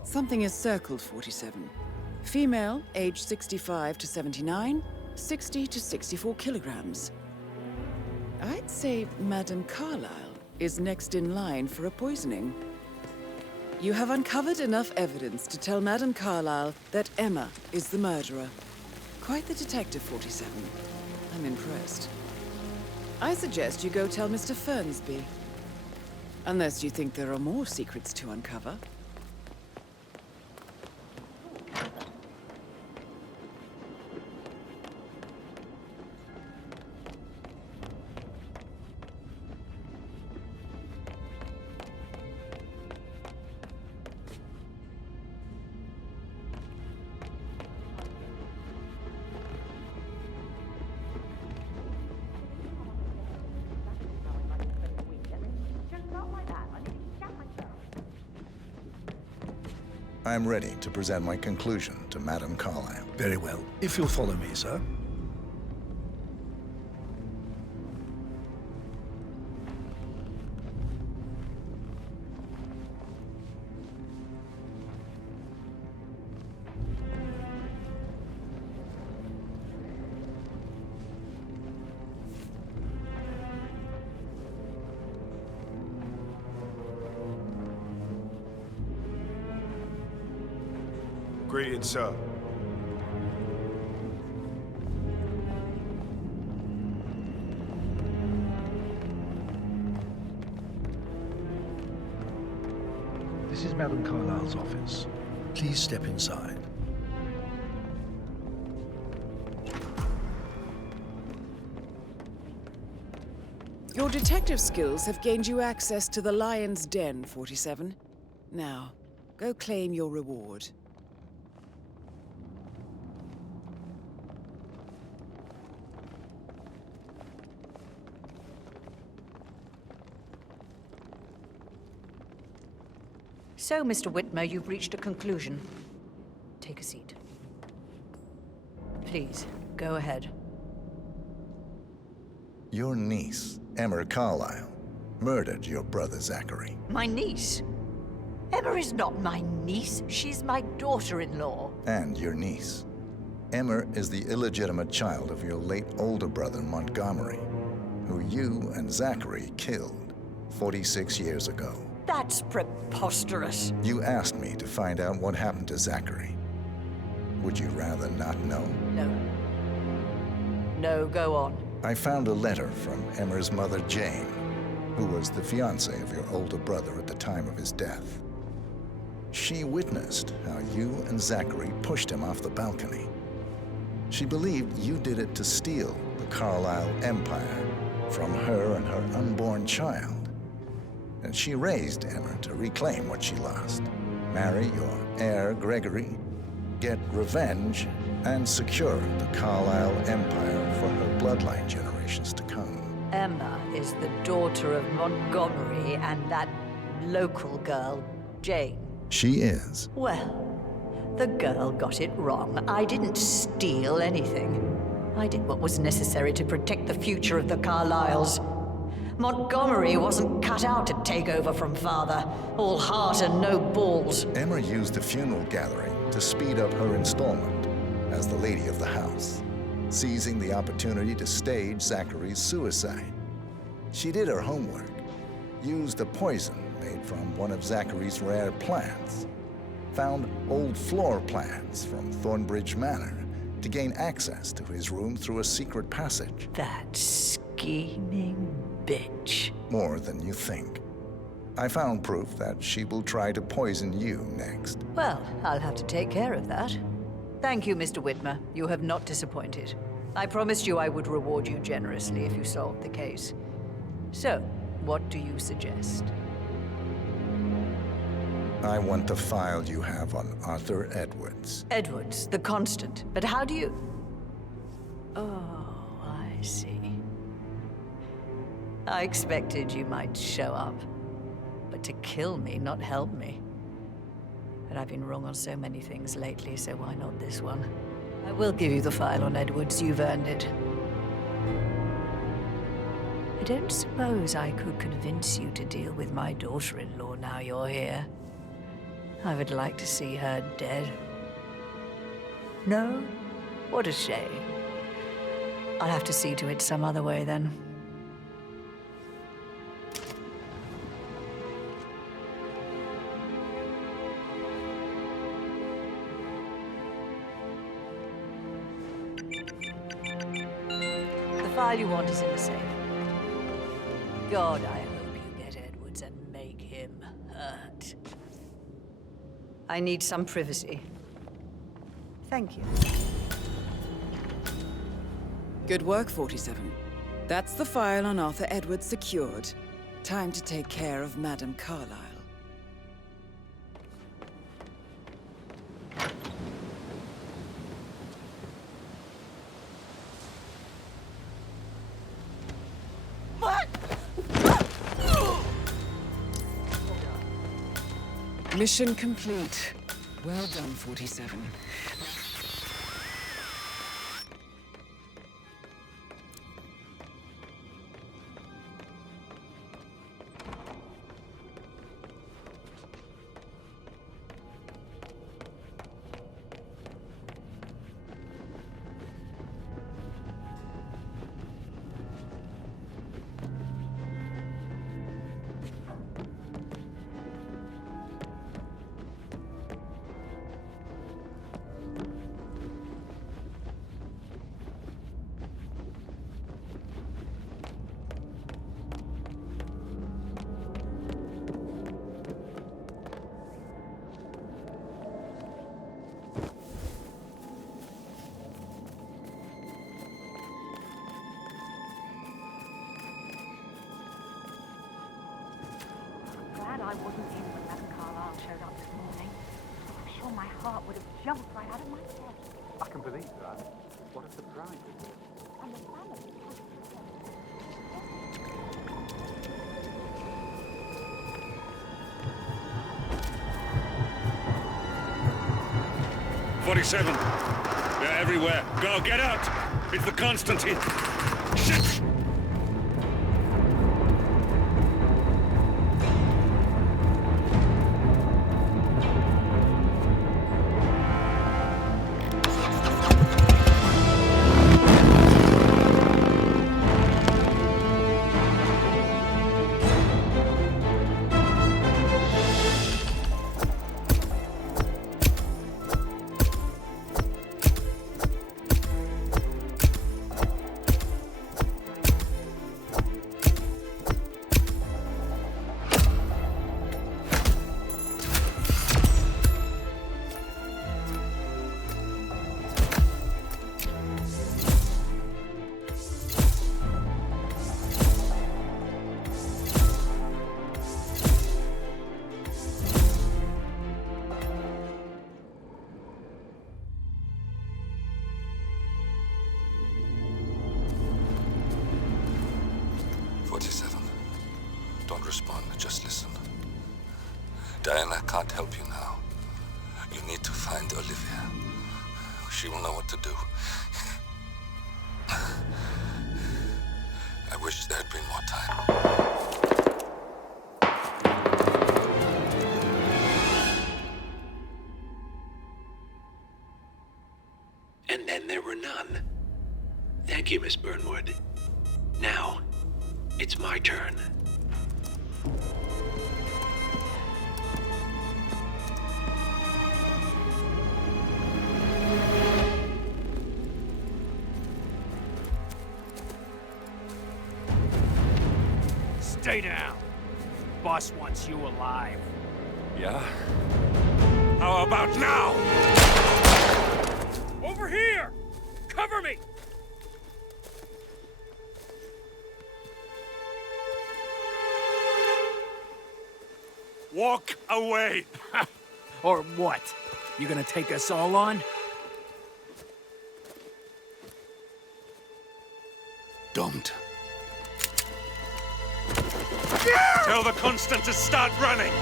Something is circled 47. Female, age 65 to 79, 60 to 64 kilograms. I'd say Madame Carlyle is next in line for a poisoning. You have uncovered enough evidence to tell Madame Carlyle that Emma is the murderer. Quite the detective, 47. I'm impressed. I suggest you go tell Mr. Fernsby. Unless you think there are more secrets to uncover. I'm ready to present my conclusion to Madame Carlyle. Very well. If you'll follow me, sir. Greetings, sir. This is Madame Carlyle's office. Please step inside. Your detective skills have gained you access to the Lion's Den, 47. Now, go claim your reward. So, Mr. Whitmer, you've reached a conclusion. Take a seat. Please, go ahead. Your niece, Emma Carlyle, murdered your brother Zachary. My niece? Emma is not my niece. She's my daughter-in-law. And your niece. Emma is the illegitimate child of your late older brother Montgomery, who you and Zachary killed 46 years ago. That's preposterous. You asked me to find out what happened to Zachary. Would you rather not know? No. No, go on. I found a letter from Emma's mother, Jane, who was the fiancée of your older brother at the time of his death. She witnessed how you and Zachary pushed him off the balcony. She believed you did it to steal the Carlyle empire from her and her unborn child. And she raised Emma to reclaim what she lost. Marry your heir, Gregory, get revenge, and secure the Carlyle empire for her bloodline generations to come. Emma is the daughter of Montgomery and that local girl, Jane. She is. Well, the girl got it wrong. I didn't steal anything. I did what was necessary to protect the future of the Carlyles. Montgomery wasn't cut out to take over from father. All heart and no balls. Emma used the funeral gathering to speed up her installment as the lady of the house, seizing the opportunity to stage Zachary's suicide. She did her homework, used a poison made from one of Zachary's rare plants, found old floor plans from Thornbridge Manor to gain access to his room through a secret passage. That scheming bitch. More than you think. I found proof that she will try to poison you next. Well, I'll have to take care of that. Thank you, Mr. Whitmer. You have not disappointed. I promised you I would reward you generously if you solved the case. So, what do you suggest? I want the file you have on Arthur Edwards. Edwards, the Constant. But how do you... Oh, I see. I expected you might show up. But to kill me, not help me. But I've been wrong on so many things lately, so why not this one? I will give you the file on Edwards. You've earned it. I don't suppose I could convince you to deal with my daughter-in-law now you're here. I would like to see her dead. No? What a shame. I'll have to see to it some other way then. The file you want is in the safe. God, I hope you get Edwards and make him hurt. I need some privacy. Thank you. Good work, 47. That's the file on Arthur Edwards secured. Time to take care of Madame Carlyle. Mission complete. Well done, 47. I wasn't in when Madame Carlyle showed up this morning. I'm sure my heart would have jumped right out of my chest. I can believe that. What a surprise it is. And the family. 47. They're everywhere. Go, get out! It's the Constant here. Shit! Don't respond, just listen. Diana can't help you now. You need to find Olivia. She will know what to do. I wish there had been more time. And then there were none. Thank you, Miss Burnwood. Now, it's my turn. Stay down. Boss wants you alive. Yeah? How about now? Over here! Cover me! Walk away! Or what? You gonna take us all on? Don't. Tell the Constant to start running!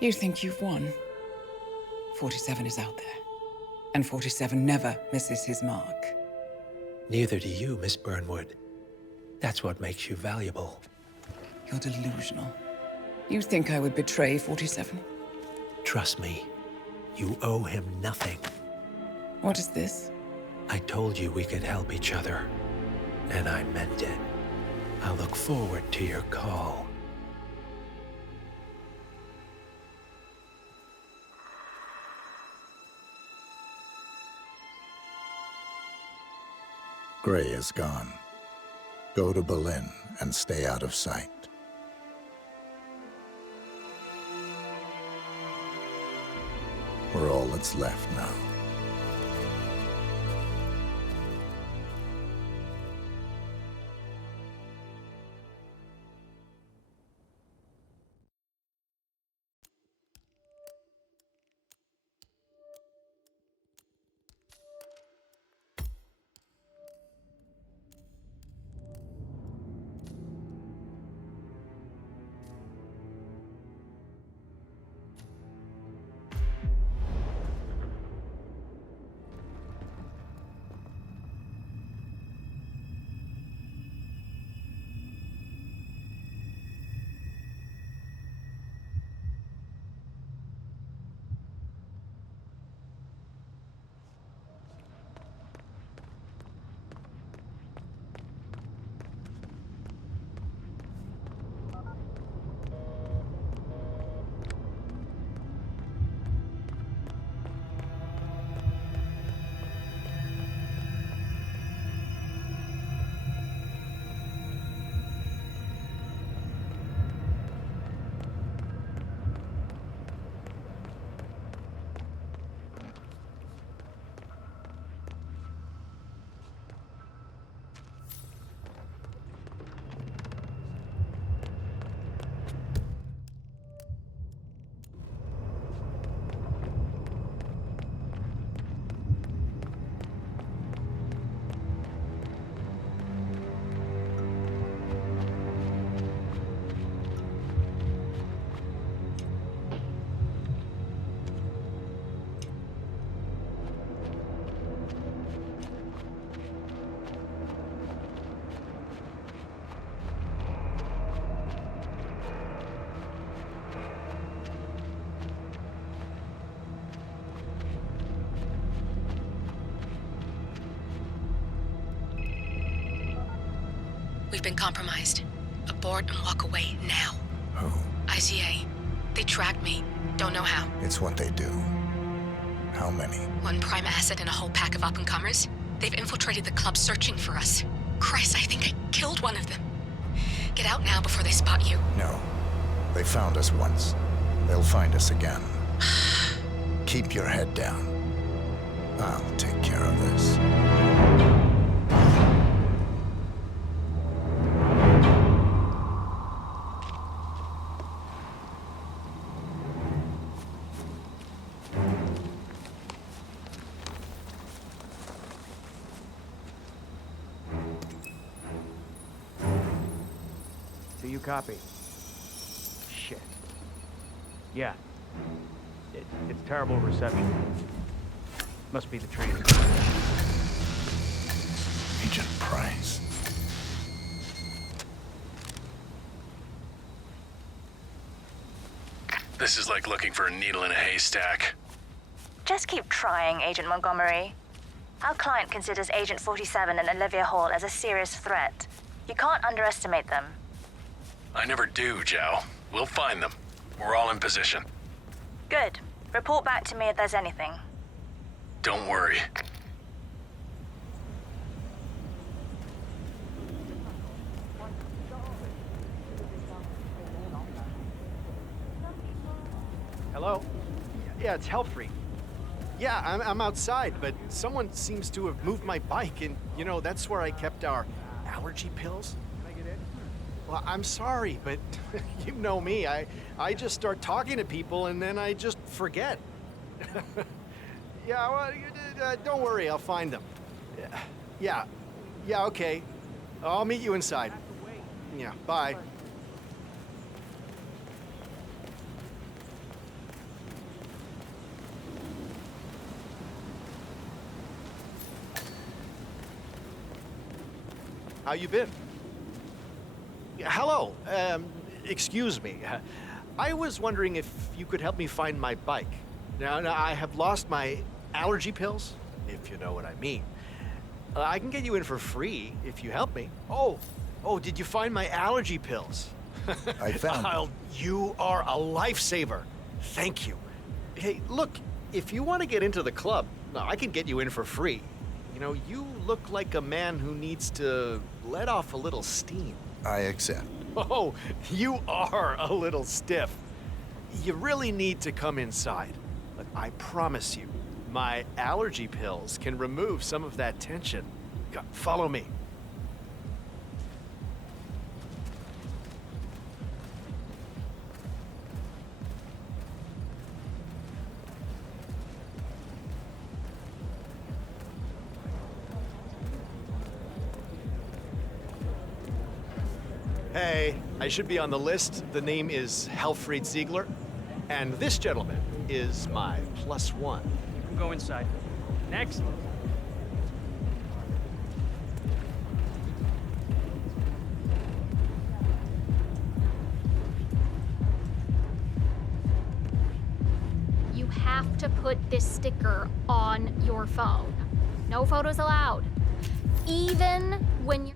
You think you've won? 47 is out there. And 47 never misses his mark. Neither do you, Miss Burnwood. That's what makes you valuable. You're delusional. You think I would betray 47? Trust me, you owe him nothing. What is this? I told you we could help each other, and I meant it. I'll look forward to your call. Gray is gone. Go to Berlin and stay out of sight. We're all that's left now. We've been compromised. Abort and walk away now. Who? ICA. They tracked me. Don't know how. It's what they do. How many? One prime asset and a whole pack of up-and-comers. They've infiltrated the club searching for us. Christ, I think I killed one of them. Get out now before they spot you. No. They found us once. They'll find us again. Keep your head down. I'll take care of this. Do you copy? Shit. Yeah. It's terrible reception. Must be the train. Agent Price. This is like looking for a needle in a haystack. Just keep trying, Agent Montgomery. Our client considers Agent 47 and Olivia Hall as a serious threat. You can't underestimate them. I never do, Zhao. We'll find them. We're all in position. Good. Report back to me if there's anything. Don't worry. Hello? Yeah, it's Helfrey. Yeah, I'm outside, but someone seems to have moved my bike, and, you know, that's where I kept our allergy pills. Can I get in? Well, I'm sorry, but you know me. I just start talking to people, and then I just forget. Yeah, well, don't worry, I'll find them. Yeah, okay. I'll meet you inside. Yeah, bye. How you been? Hello. Excuse me. I was wondering if you could help me find my bike. Now, I have lost my allergy pills, if you know what I mean. I can get you in for free if you help me. Oh, did you find my allergy pills? I found them. You are a lifesaver. Thank you. Hey, look, if you want to get into the club, I can get you in for free. You know, you look like a man who needs to let off a little steam. I accept. Oh, you are a little stiff. You really need to come inside. But I promise you, my allergy pills can remove some of that tension. Follow me. Hey, I should be on the list. The name is Helfried Ziegler, and this gentleman is my +1. You can go inside. Next. You have to put this sticker on your phone. No photos allowed. Even when you're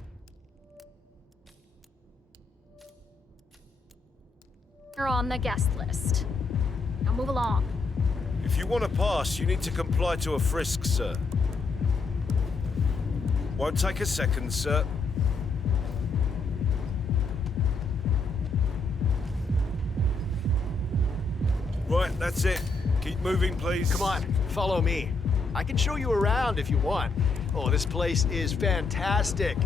on the guest list. Now move along. If you want to pass, you need to comply to a frisk, sir. Won't take a second, sir. Right, that's it. Keep moving, please. Come on, follow me. I can show you around if you want. Oh, this place is fantastic.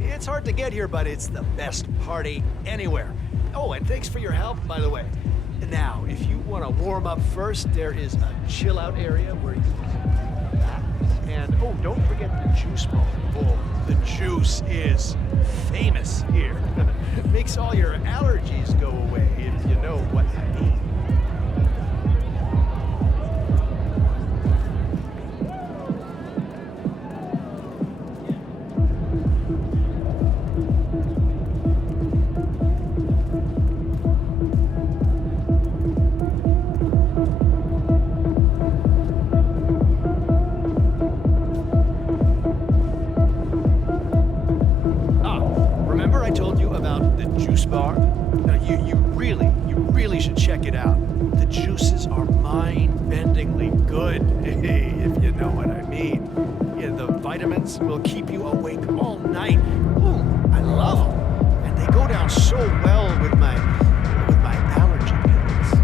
It's hard to get here, but it's the best party anywhere. Oh, and thanks for your help, by the way. Now, if you want to warm up first, there is a chill-out area where you can relax. And, oh, don't forget the juice bowl. Oh, the juice is famous here. Makes all your allergies go away, if you know what I mean. Bar. Now, you really should check it out. The juices are mind-bendingly good, if you know what I mean. Yeah, the vitamins will keep you awake all night. Ooh, I love them. And they go down so well with my allergy pills.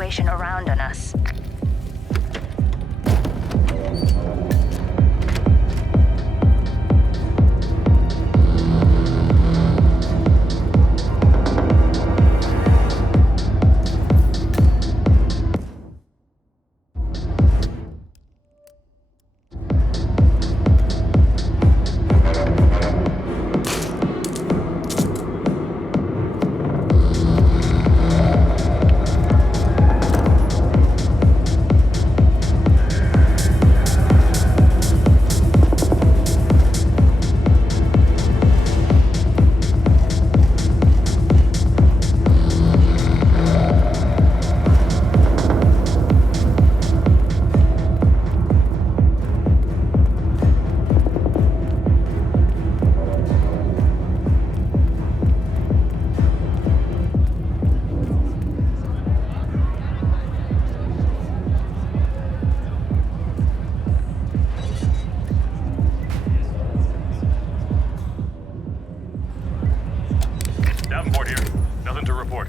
situation around on us. Davenport here. Nothing to report.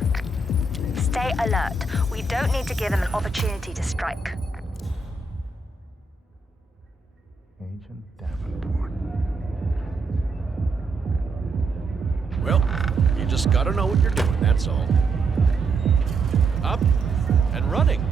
Stay alert. We don't need to give them an opportunity to strike. Agent Davenport. Well, you just gotta know what you're doing, that's all. Up and running.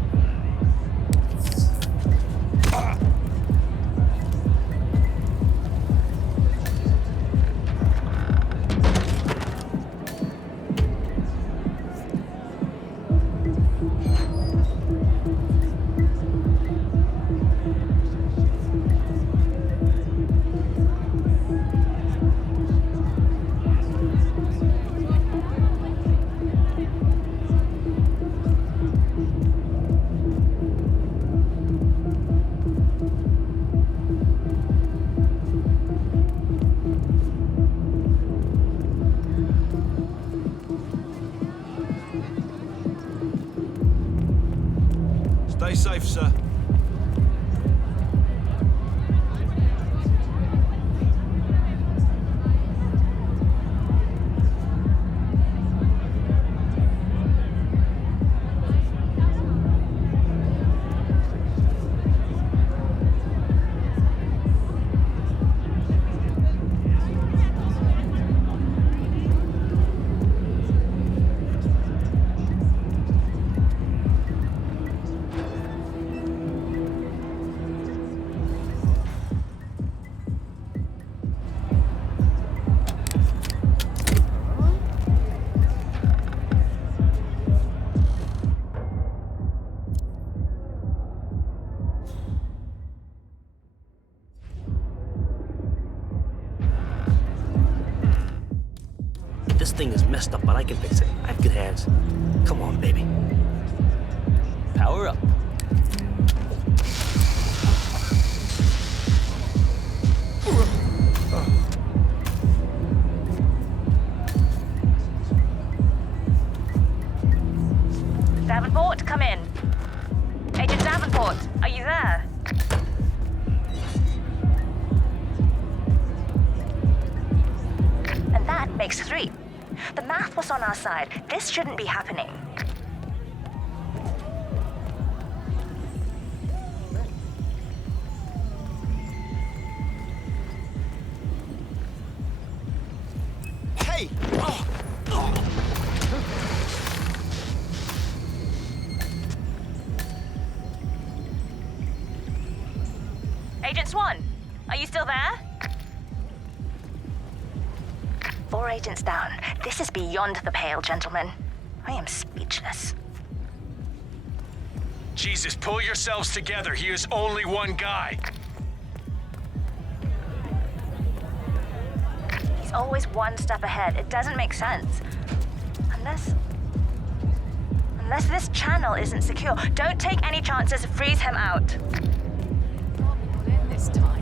Stay safe, sir. This thing is messed up, but I can fix it. I have good hands. Come on, baby. Power up. Davenport, come in. Agent Davenport, are you there? And that makes 3. The math was on our side. This shouldn't be happening. Hey! Agent Swan, are you still there? 4 agents down. This is beyond the pale, gentlemen. I am speechless. Jesus, pull yourselves together. He is only one guy. He's always one step ahead. It doesn't make sense. Unless this channel isn't secure. Don't take any chances. Freeze him out. Not in this time.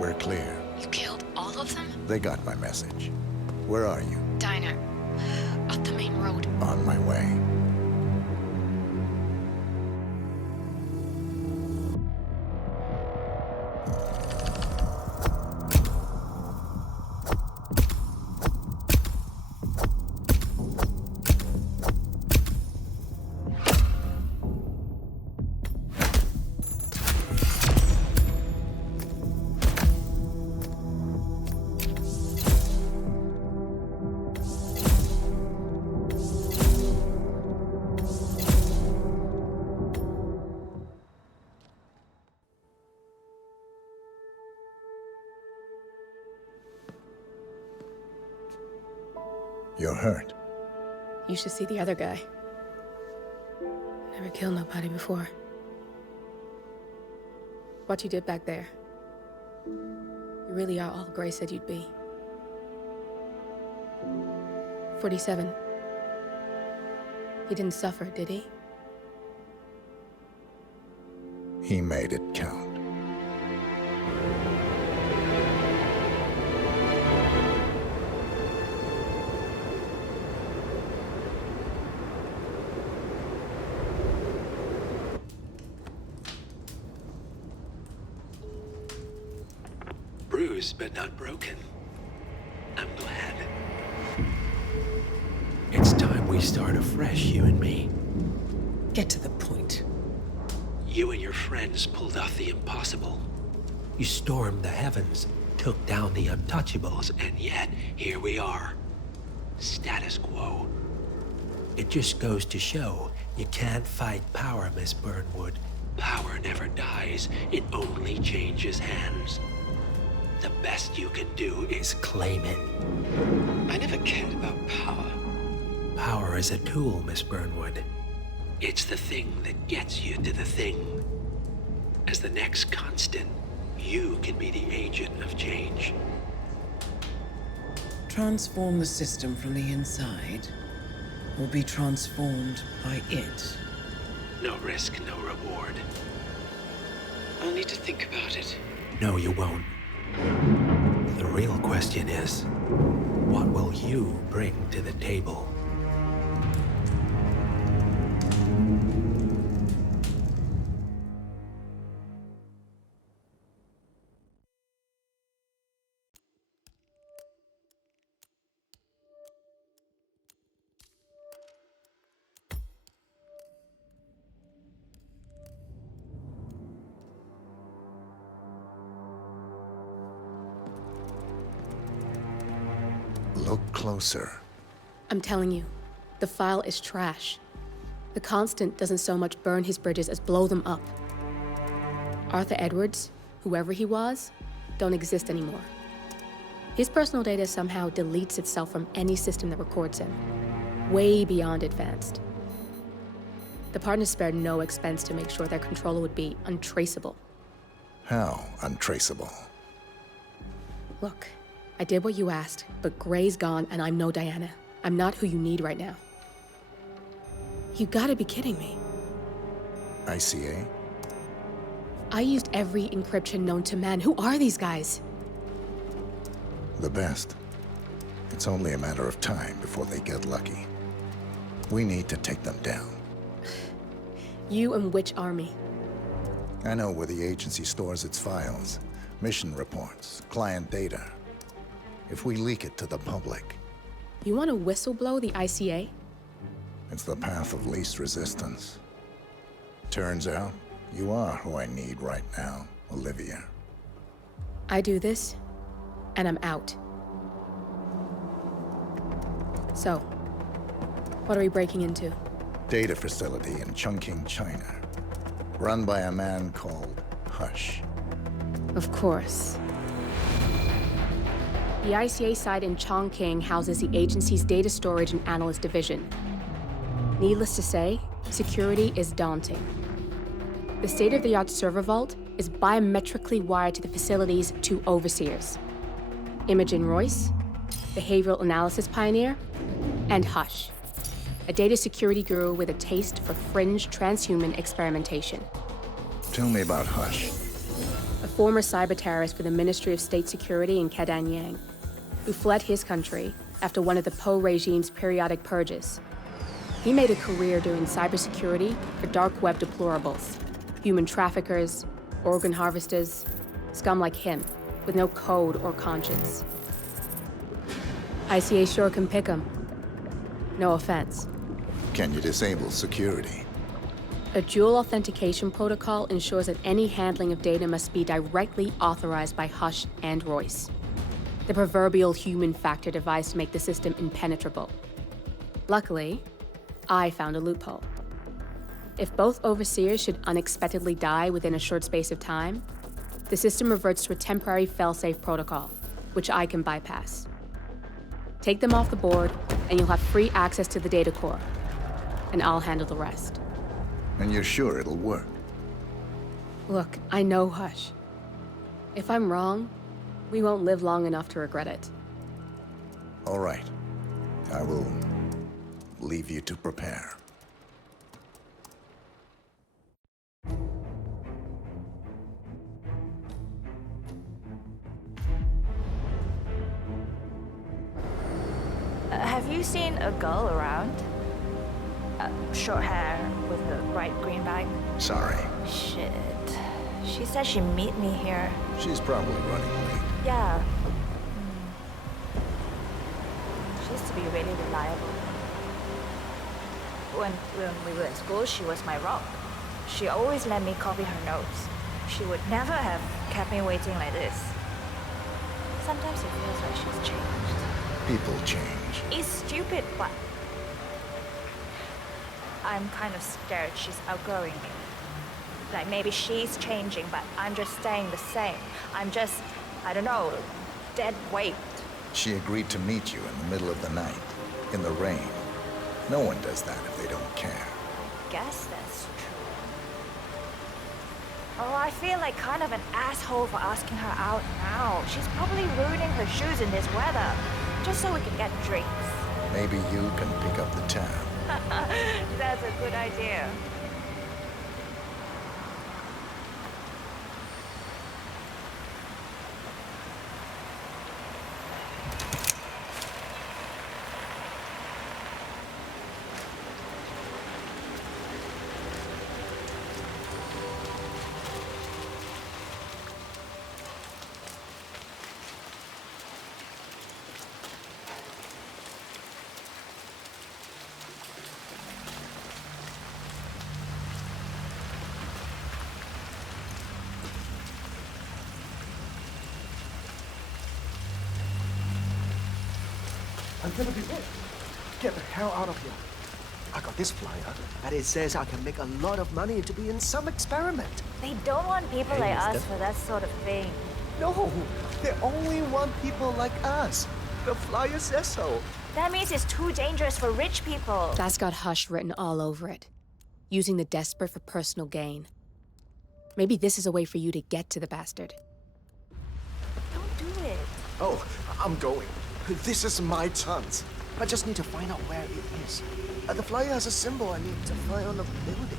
We're clear. You killed all of them? They got my message. Where are you? Diner. Up the main road. On my way. You're hurt. You should see the other guy. Never killed nobody before. What you did back there. You really are all Gray said you'd be. 47. He didn't suffer, did he? He made it count. Bruised but not broken. I'm glad. It's time we start afresh, you and me. Get to the point. You and your friends pulled off the impossible. You stormed the heavens, took down the Untouchables, And yet, here we are. Status quo. it just goes to show you can't fight power, Miss Burnwood. Power never dies, it only changes hands. The best you can do is Claim it. I never cared about power. Power is a tool, Miss Burnwood. It's the thing that gets you to the thing. As the next constant, you can be the agent of change. Transform the system from the inside, or be transformed by it. No risk, no reward. I'll need to think about it. No, you won't. The real question is, what will you bring to the table? Look closer. I'm telling you, the file is trash. The Constant doesn't so much burn his bridges as blow them up. Arthur Edwards, whoever he was, don't exist anymore. His personal data somehow deletes itself from any system that records him, way beyond advanced. The partners spared no expense to make sure their controller would be untraceable. How untraceable? Look, I did what you asked, but Gray's gone and I'm no Diana. I'm not who you need right now. You gotta be kidding me. ICA? I used every encryption known to man. Who are these guys? The best. It's only a matter of time before they get lucky. We need to take them down. You and which army? I know where the agency stores its files, mission reports, client data. If we leak it to the public... You want to whistleblow the ICA? It's the path of least resistance. Turns out, you are who I need right now, Olivia. I do this, and I'm out. So, what are we breaking into? Data facility in Chongqing, China. Run by a man called Hush. Of course. The ICA site in Chongqing houses the agency's data storage and analyst division. Needless to say, security is daunting. The state-of-the-art server vault is biometrically wired to the facility's two overseers: Imogen Royce, behavioral analysis pioneer, and Hush, a data security guru with a taste for fringe transhuman experimentation. Tell me about Hush. a former cyber terrorist for the Ministry of State Security in Kadanyang, who fled his country after one of the Po regime's periodic purges. He made a career doing cybersecurity for dark web deplorables, human traffickers, organ harvesters, scum like him, with no code or conscience. ICA sure can pick him. No offense. Can you disable security? A dual authentication protocol ensures that any handling of data must be directly authorized by Hush and Royce, the proverbial human factor device to make the system impenetrable. Luckily, I found a loophole. If both overseers should unexpectedly die within a short space of time, the system reverts to a temporary fail-safe protocol, which I can bypass. Take them off the board, and you'll have free access to the data core, and I'll handle the rest. And you're sure it'll work? Look, I know Hush. If I'm wrong, we won't live long enough to regret it. All right. I will leave you to prepare. Have you seen a girl around? Short hair with a bright green bag? Sorry. Shit. She said she'd meet me here. She's probably running late. Yeah. She used to be really reliable. When we were in school, she was my rock. She always let me copy her notes. She would never have kept me waiting like this. Sometimes it feels like she's changed. People change. It's stupid, but I'm kind of scared she's outgrowing me. Like maybe she's changing, but I'm just staying the same. I'm just, I don't know, dead weight. She agreed to meet you in the middle of the night, in the rain. No one does that if they don't care. I guess that's true. Oh, I feel like kind of an asshole for asking her out now. She's probably ruining her shoes in this weather, just so we can get drinks. Maybe you can pick up the tab. That's a good idea. I'm gonna be rich. Get the hell out of here. I got this flyer, and it says I can make a lot of money to be in some experiment. They don't want people like us for that sort of thing. No, they only want people like us. The flyer says so. That means it's too dangerous for rich people. That's got Hush written all over it. Using the desperate for personal gain. Maybe this is a way for you to get to the bastard. Don't do it. Oh, I'm going. This is my chance. I just need to find out where it is. The flyer has a symbol I need to find on the building.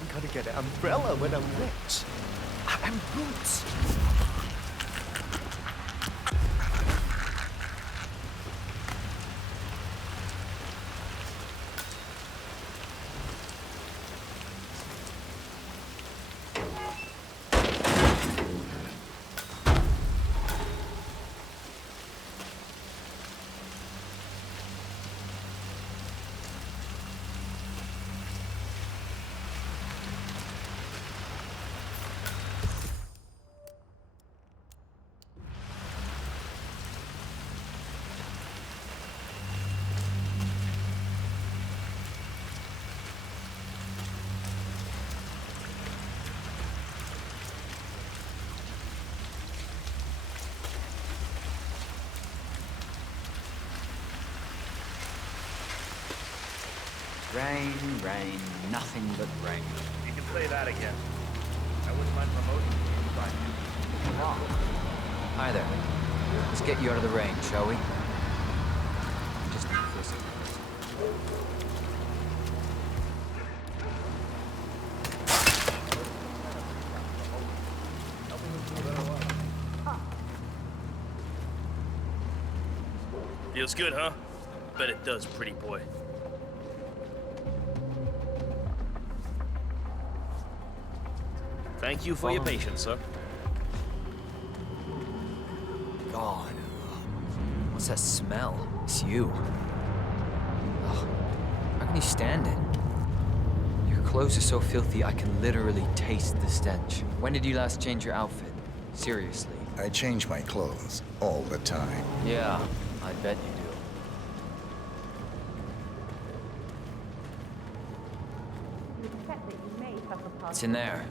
I'm gonna get an umbrella when I'm rich. And boots. Rain, rain, nothing but rain. You can say that again. I wouldn't mind promoting you if I knew. Hi there. Let's get you out of the rain, shall we? Just listen. Feels good, huh? Bet it does, pretty boy. Thank you for your patience, sir. God. What's that smell? It's you. Ugh. How can you stand it? Your clothes are so filthy I can literally taste the stench. When did you last change your outfit? Seriously. I change my clothes all the time. Yeah, I bet you do. It's in there.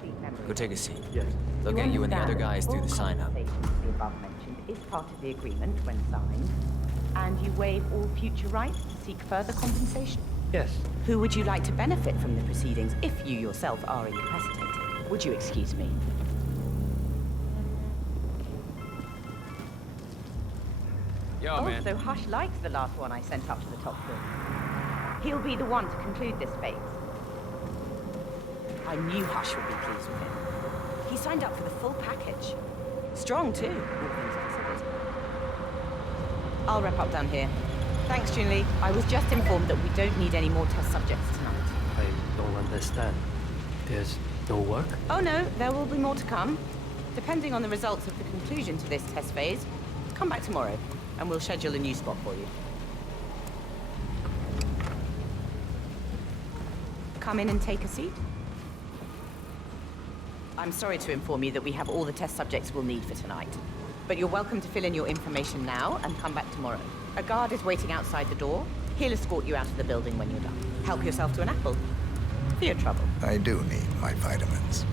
Go take a seat. Yes. They'll get you and the other guys through the sign-up. The above mentioned is part of the agreement when signed, and you waive all future rights to seek further compensation. Yes. Who would you like to benefit from the proceedings if you yourself are incapacitated? Would you excuse me? Yo, man. So Hush likes the last one I sent up to the top floor. He'll be the one to conclude this phase. I knew Hush would be pleased with him. He signed up for the full package. Strong, too, all things considered. I'll wrap up down here. Thanks, Junli. I was just informed that we don't need any more test subjects tonight. I don't understand. There's no work? Oh, no, there will be more to come. Depending on the results of the conclusion to this test phase, come back tomorrow, and we'll schedule a new spot for you. Come in and take a seat. I'm sorry to inform you that we have all the test subjects we'll need for tonight. But you're welcome to fill in your information now and come back tomorrow. A guard is waiting outside the door. He'll escort you out of the building when you're done. Help yourself to an apple. For your trouble. I do need my vitamins.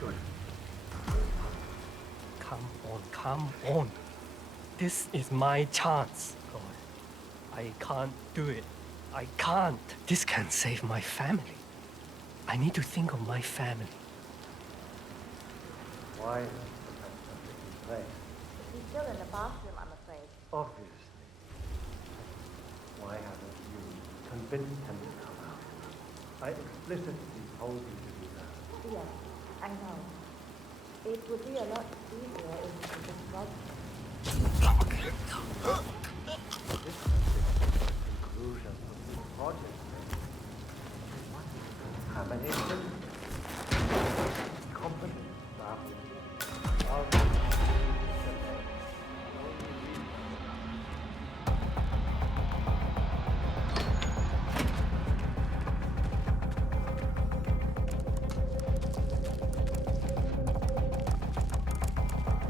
Good. Come on. This is my chance. God, I can't do it. I can't. This can save my family. I need to think of my family. Why has the professor taken place? He's still in the bathroom, I'm afraid. Obviously. Why haven't you convinced him to come out? I explicitly told you to do that. Yes, I know. It would be a lot easier if you could just write it. This is the conclusion of the project. What? Contamination? Competence,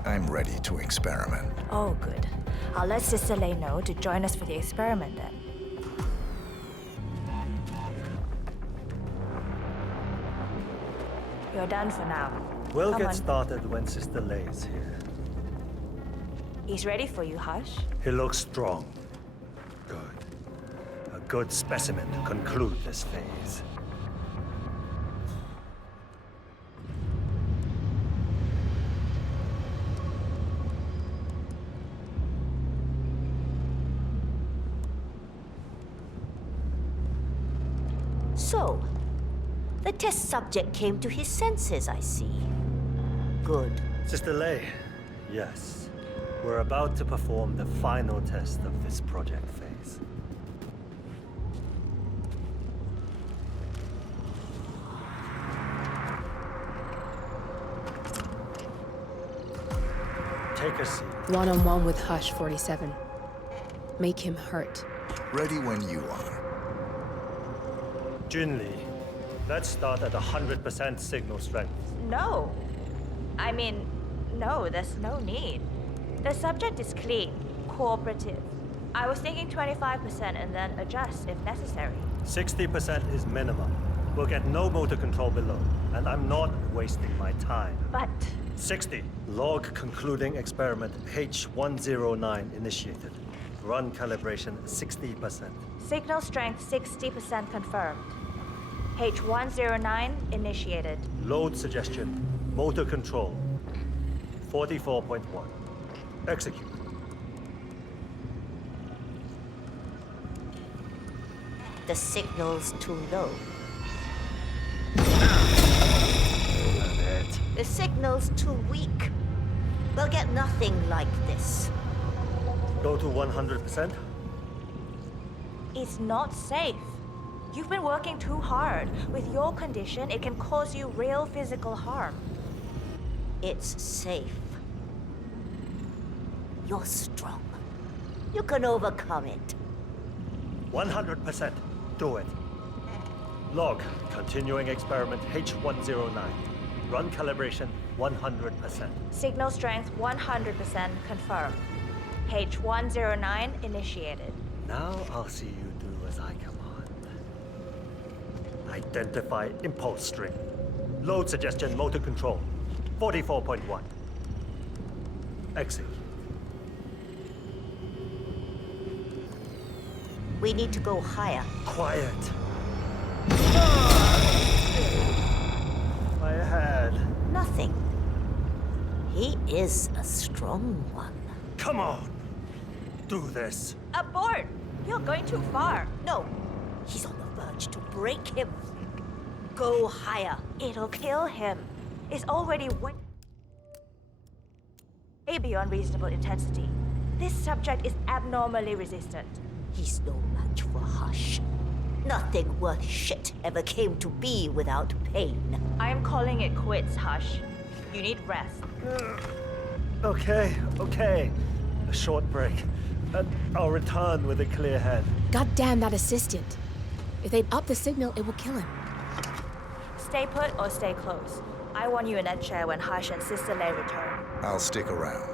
I'm ready to experiment. Oh, good. I'll let Sister Lei know to join us for the experiment then. You're done for now. We'll Come get on. started when Sister Lei is here. He's ready for you, Hush. He looks strong. Good. A good specimen to conclude this phase. So, the test subject came to his senses, I see. Good. Sister Lei, yes. We're about to perform the final test of this project phase. Take a seat. One-on-one with Hush 47. Make him hurt. Ready when you are. Junli, let's start at 100% signal strength. No. I mean, no, there's no need. The subject is clean, cooperative. I was thinking 25% and then adjust if necessary. 60% is minimum. We'll get no motor control below, and I'm not wasting my time. But 60. Log concluding experiment H109 initiated. Run calibration 60%. signal strength 60% confirmed. H109 initiated. Load suggestion, motor control 44.1. Execute. The signal's too low. The signal's too weak. We'll get nothing like this. Go to 100%? It's not safe. You've been working too hard. With your condition, it can cause you real physical harm. It's safe. You're strong. You can overcome it. 100%. Do it. Log continuing experiment H109. Run calibration 100%. Signal strength 100% confirmed. H109 initiated. Now I'll see you do as I command. Identify impulse string. Load suggestion motor control 44.1. Exit. We need to go higher. Quiet. My head. Nothing. He is a strong one. Come on. Do this. Abort! You're going too far. No. He's on the verge to break him. Go higher. It'll kill him. It's already way beyond reasonable intensity. This subject is abnormally resistant. He's no match for Hush. Nothing worth shit ever came to be without pain. I am calling it quits, Hush. You need rest. Okay. A short break. And I'll return with a clear head. God damn that assistant. If they up the signal, it will kill him. Stay put or stay close. I want you in that chair when Hush and Sister Lei return. I'll stick around.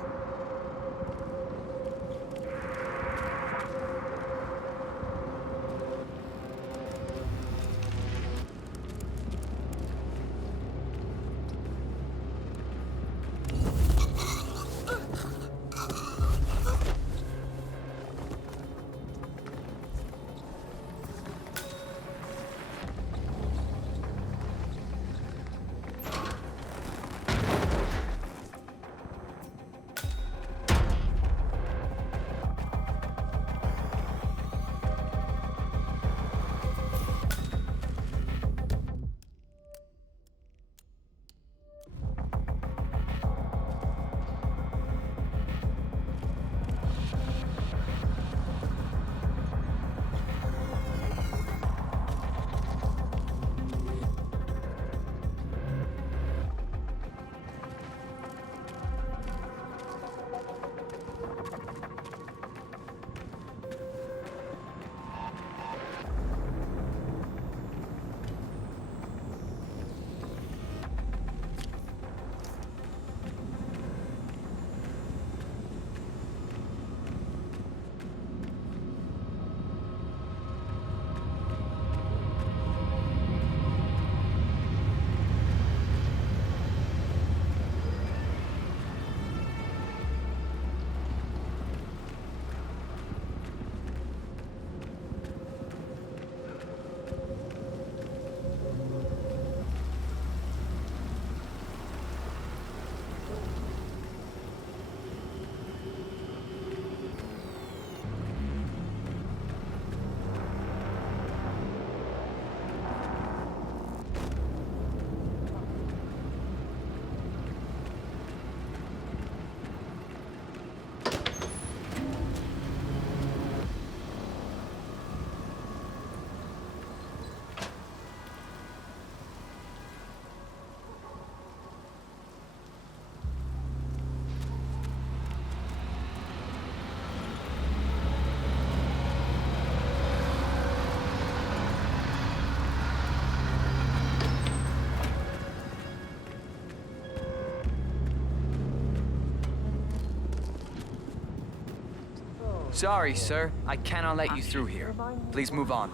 Sorry, sir. I cannot let you through here. Please move on.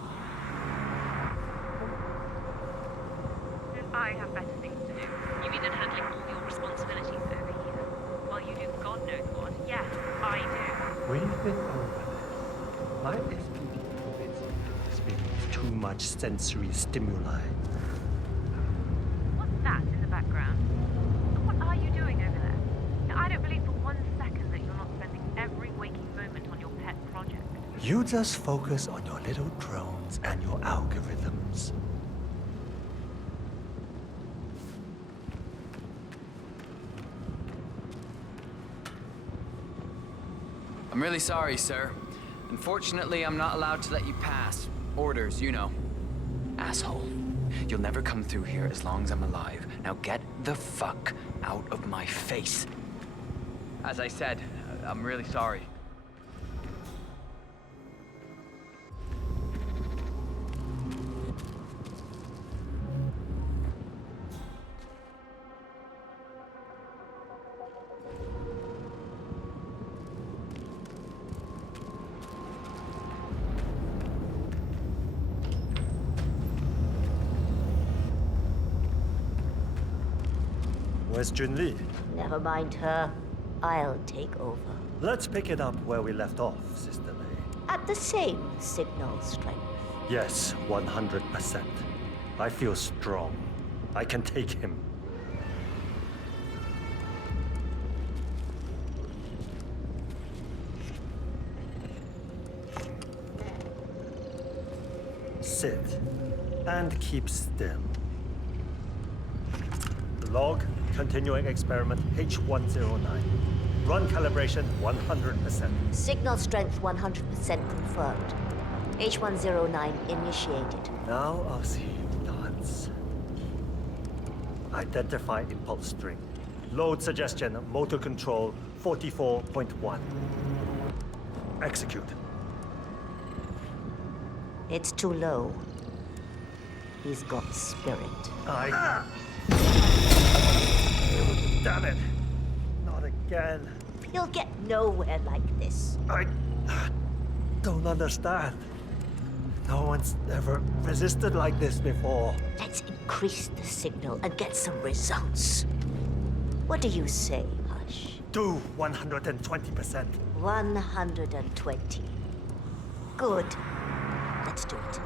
I have better things to do. You mean than handling all your responsibilities over here? While you do God knows what. Yes, I do. We've been over this. My SPD forbids you to experience too much sensory stimuli. What's that in the background? And what are you doing over there? Now, I don't believe for 1 second that you're not spending every waking moment on your pet project. You just focus on your little drones and your algorithms. I'm really sorry, sir. Unfortunately, I'm not allowed to let you pass. Orders, you know. Asshole. You'll never come through here as long as I'm alive. Now get the fuck out of my face. As I said, I'm really sorry. Where's Junli? Never mind her. I'll take over. Let's pick it up where we left off, Sister May. At the same signal strength. Yes, 100%. I feel strong. I can take him. Sit and keep still. Log, continuing experiment H109. Run calibration 100%. Signal strength 100% confirmed. H109 initiated. Now I'll see you dance. Identify impulse string. Load suggestion, motor control 44.1. Execute. It's too low. He's got spirit. Damn it! Not again. He'll get nowhere like this. I don't understand. No one's ever resisted like this before. Let's increase the signal and get some results. What do you say, Hush? Do 120%. 120. Good. Let's do it.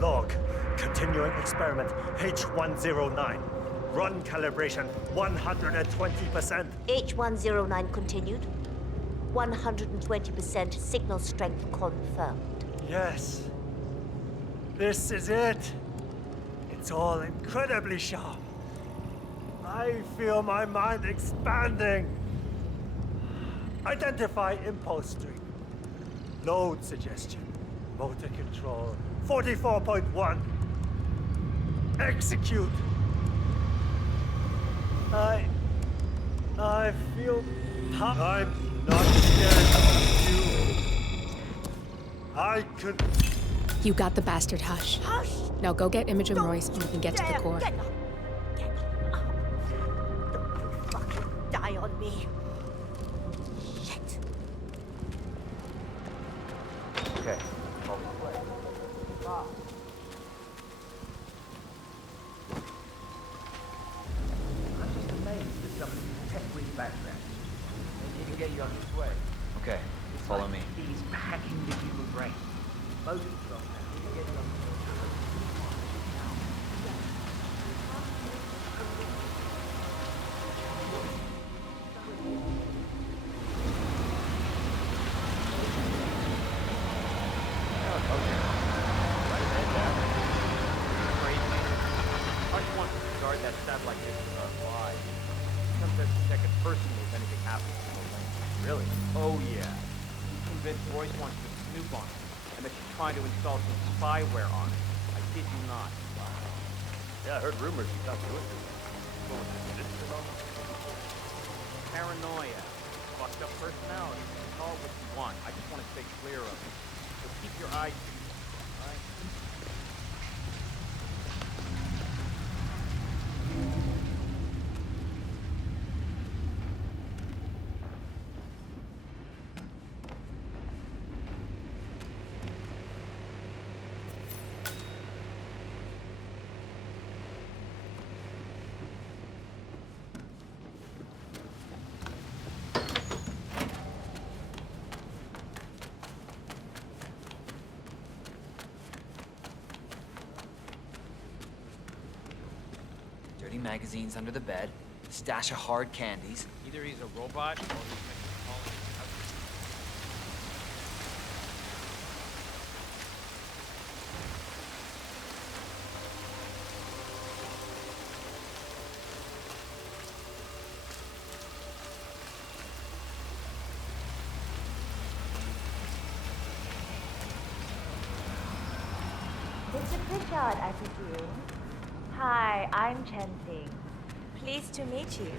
Log, continuing experiment H109. Run calibration 120%. H109 continued. 120% signal strength confirmed. Yes. This is it. It's all incredibly sharp. I feel my mind expanding. Identify impulse string. Load suggestion. Motor control 44.1. Execute. I feel I'm not scared of you. I could. You got the bastard, Hush. Hush! Now go get Imogen Royce and we can get to the core. Get up. Get up. Don't fucking die on me. Shit. Okay. Follow the way. Stop. I'm just amazed at somebody's tech-rich background. Maybe he can get you on his way. Okay, It's follow like me. He's hacking the human brain. Motor control now. He can get you on his way. That satellite mission live. Sometimes to check it personally if anything happens to the link. Really? Oh yeah. He's convinced Royce wants to snoop on it, and that she's trying to install some spyware on it. I kid you not. Yeah, I heard rumors he got to it. Paranoia. Fucked up personality. Call it what you want. I just want to stay clear of it. So keep your eyes peeled, alright? magazines under the bed, stash of hard candies. Either he's a robot or he's making a call. Mr. Pritchard, I presume. Hi, I'm Chen Ting. Pleased to meet you.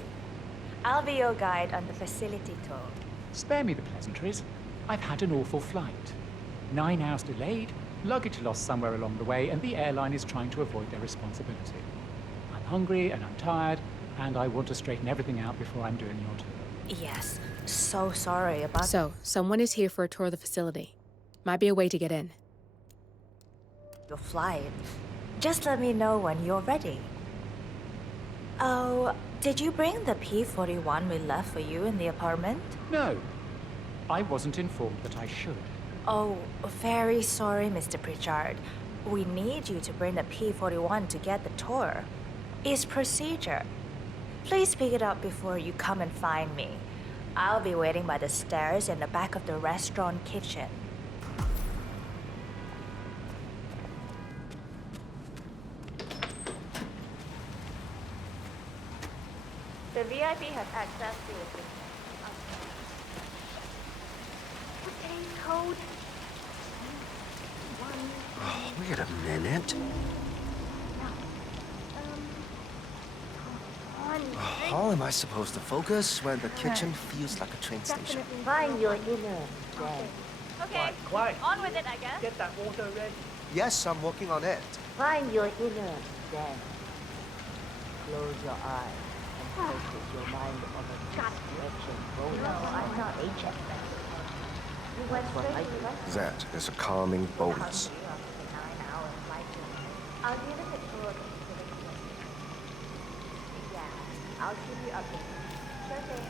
I'll be your guide on the facility tour. Spare me the pleasantries. I've had an awful flight. 9 hours delayed, luggage lost somewhere along the way, and the airline is trying to avoid their responsibility. I'm hungry and I'm tired, and I want to straighten everything out before I'm doing your tour. Yes, so sorry about... So, someone is here for a tour of the facility. Might be a way to get in. your flight. Just let me know when you're ready. Oh, did you bring the P-41 we left for you in the apartment? No. I wasn't informed that I should. Oh, very sorry, Mr. Pritchard. We need you to bring the P-41 to get the tour. It's procedure. Please pick it up before you come and find me. I'll be waiting by the stairs in the back of the restaurant kitchen. The VIP has access to the kitchen. Okay, code. Oh, wait a minute. How am I supposed to focus when the kitchen feels like a train station? Find your inner den. Okay, Quiet. on with it, I guess. Get that water ready. Yes, I'm working on it. Find your inner den. Close your eyes and focus your mind on the direction going. No, I'm not HF. You went That's what straight I to the do. restaurant. That is a calming bonus. I'll give it a tour of the facility. Yeah, I'll keep you updated. Sure thing.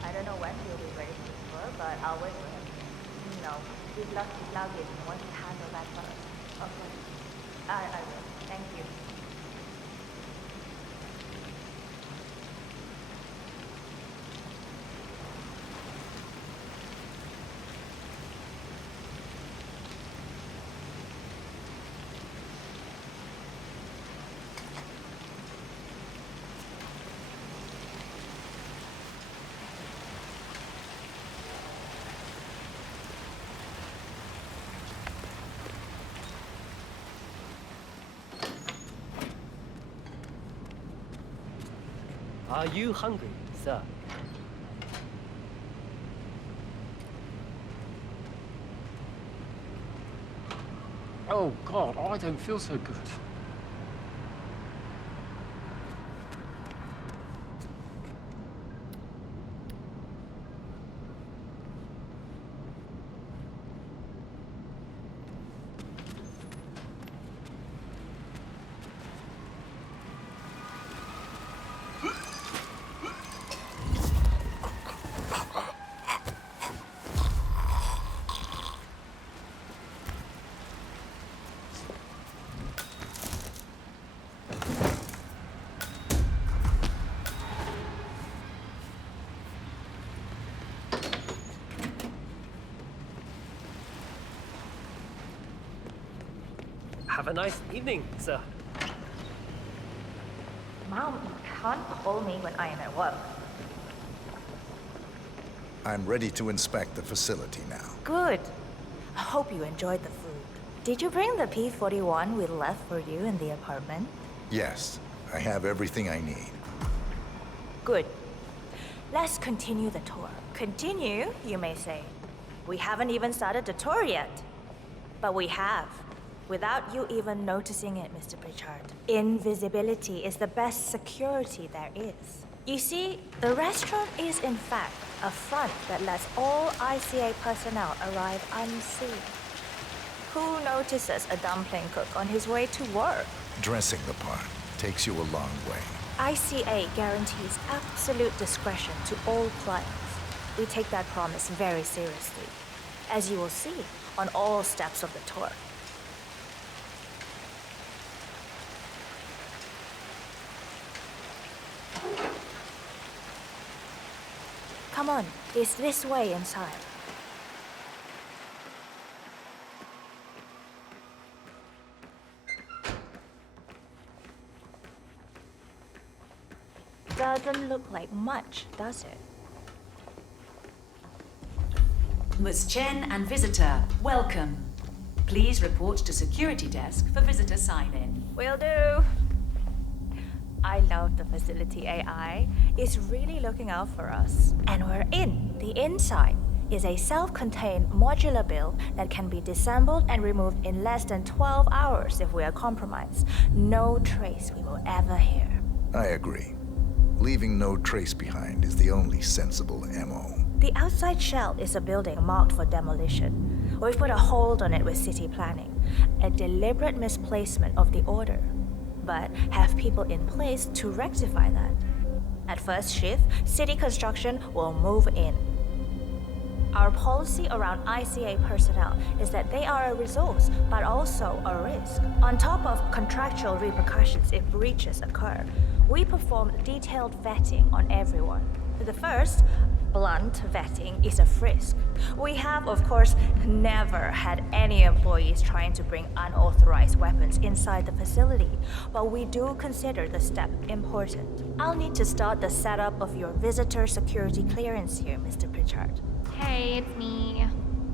I don't know when he'll be ready for the tour, but I'll wait for him. No, we've left his luggage and want to handle that first. Okay. I will. Thank you. Are you hungry, sir? Oh, God, I don't feel so good. Have a nice evening, sir. Mom, you can't call me when I am at work. I'm ready to inspect the facility now. Good. I hope you enjoyed the food. Did you bring the P-41 we left for you in the apartment? Yes, I have everything I need. Good. Let's continue the tour. Continue, you may say. We haven't even started the tour yet. But we have. Without you even noticing it, Mr. Pritchard. Invisibility is the best security there is. You see, the restaurant is in fact a front that lets all ICA personnel arrive unseen. Who notices a dumpling cook on his way to work? Dressing the part takes you a long way. ICA guarantees absolute discretion to all clients. We take that promise very seriously, as you will see on all steps of the tour. Come on, it's this way inside. Doesn't look like much, does it? Ms. Chen and visitor, welcome. Please report to security desk for visitor sign-in. Will do. I love the facility AI. It's really looking out for us. And we're in. The inside is a self-contained modular build that can be disassembled and removed in less than 12 hours if we are compromised. No trace we will ever hear. I agree. Leaving no trace behind is the only sensible MO. The outside shell is a building marked for demolition. We've put a hold on it with city planning. A deliberate misplacement of the order. But have people in place to rectify that. At first shift, city construction will move in. Our policy around ICA personnel is that they are a resource, but also a risk. On top of contractual repercussions if breaches occur, we perform detailed vetting on everyone. The first, blunt vetting, is a frisk. We have, of course, never had any employees trying to bring unauthorized weapons inside the facility, but we do consider the step important. I'll need to start the setup of your visitor security clearance here, Mr. Pritchard. Hey, it's me.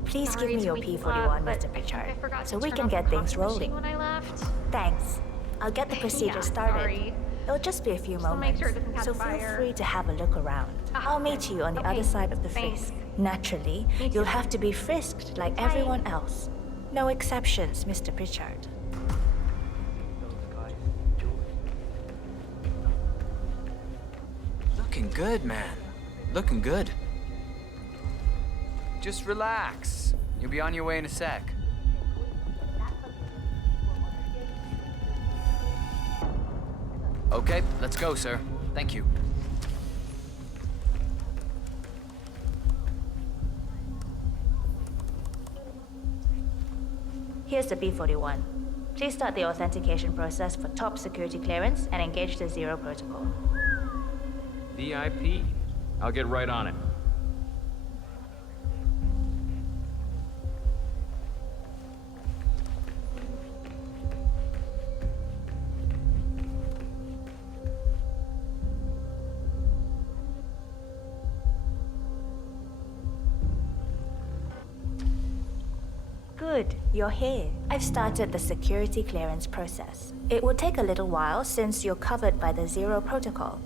Please Sorry give me to your wake you P41, up, but Mr. Pritchard, I forgot so to we turn can off get the things coffee machine rolling. when I left. Thanks. I'll get the procedure Yeah, started. sorry. It'll just be a few Just to make moments, sure it doesn't catch so feel fire. free to have a look around. I'll meet you on the other side of the thanks. frisk. Naturally, Me you'll too. have to be frisked like Bye. everyone else. No exceptions, Mr. Pritchard. Looking good, man. Looking good. Just relax. You'll be on your way in a sec. Okay, let's go, sir. Thank you. Here's the P41. Please start the authentication process for top security clearance and engage the Zero protocol. VIP. I'll get right on it. Good, you're here. I've started the security clearance process. It will take a little while since you're covered by the Zero protocol.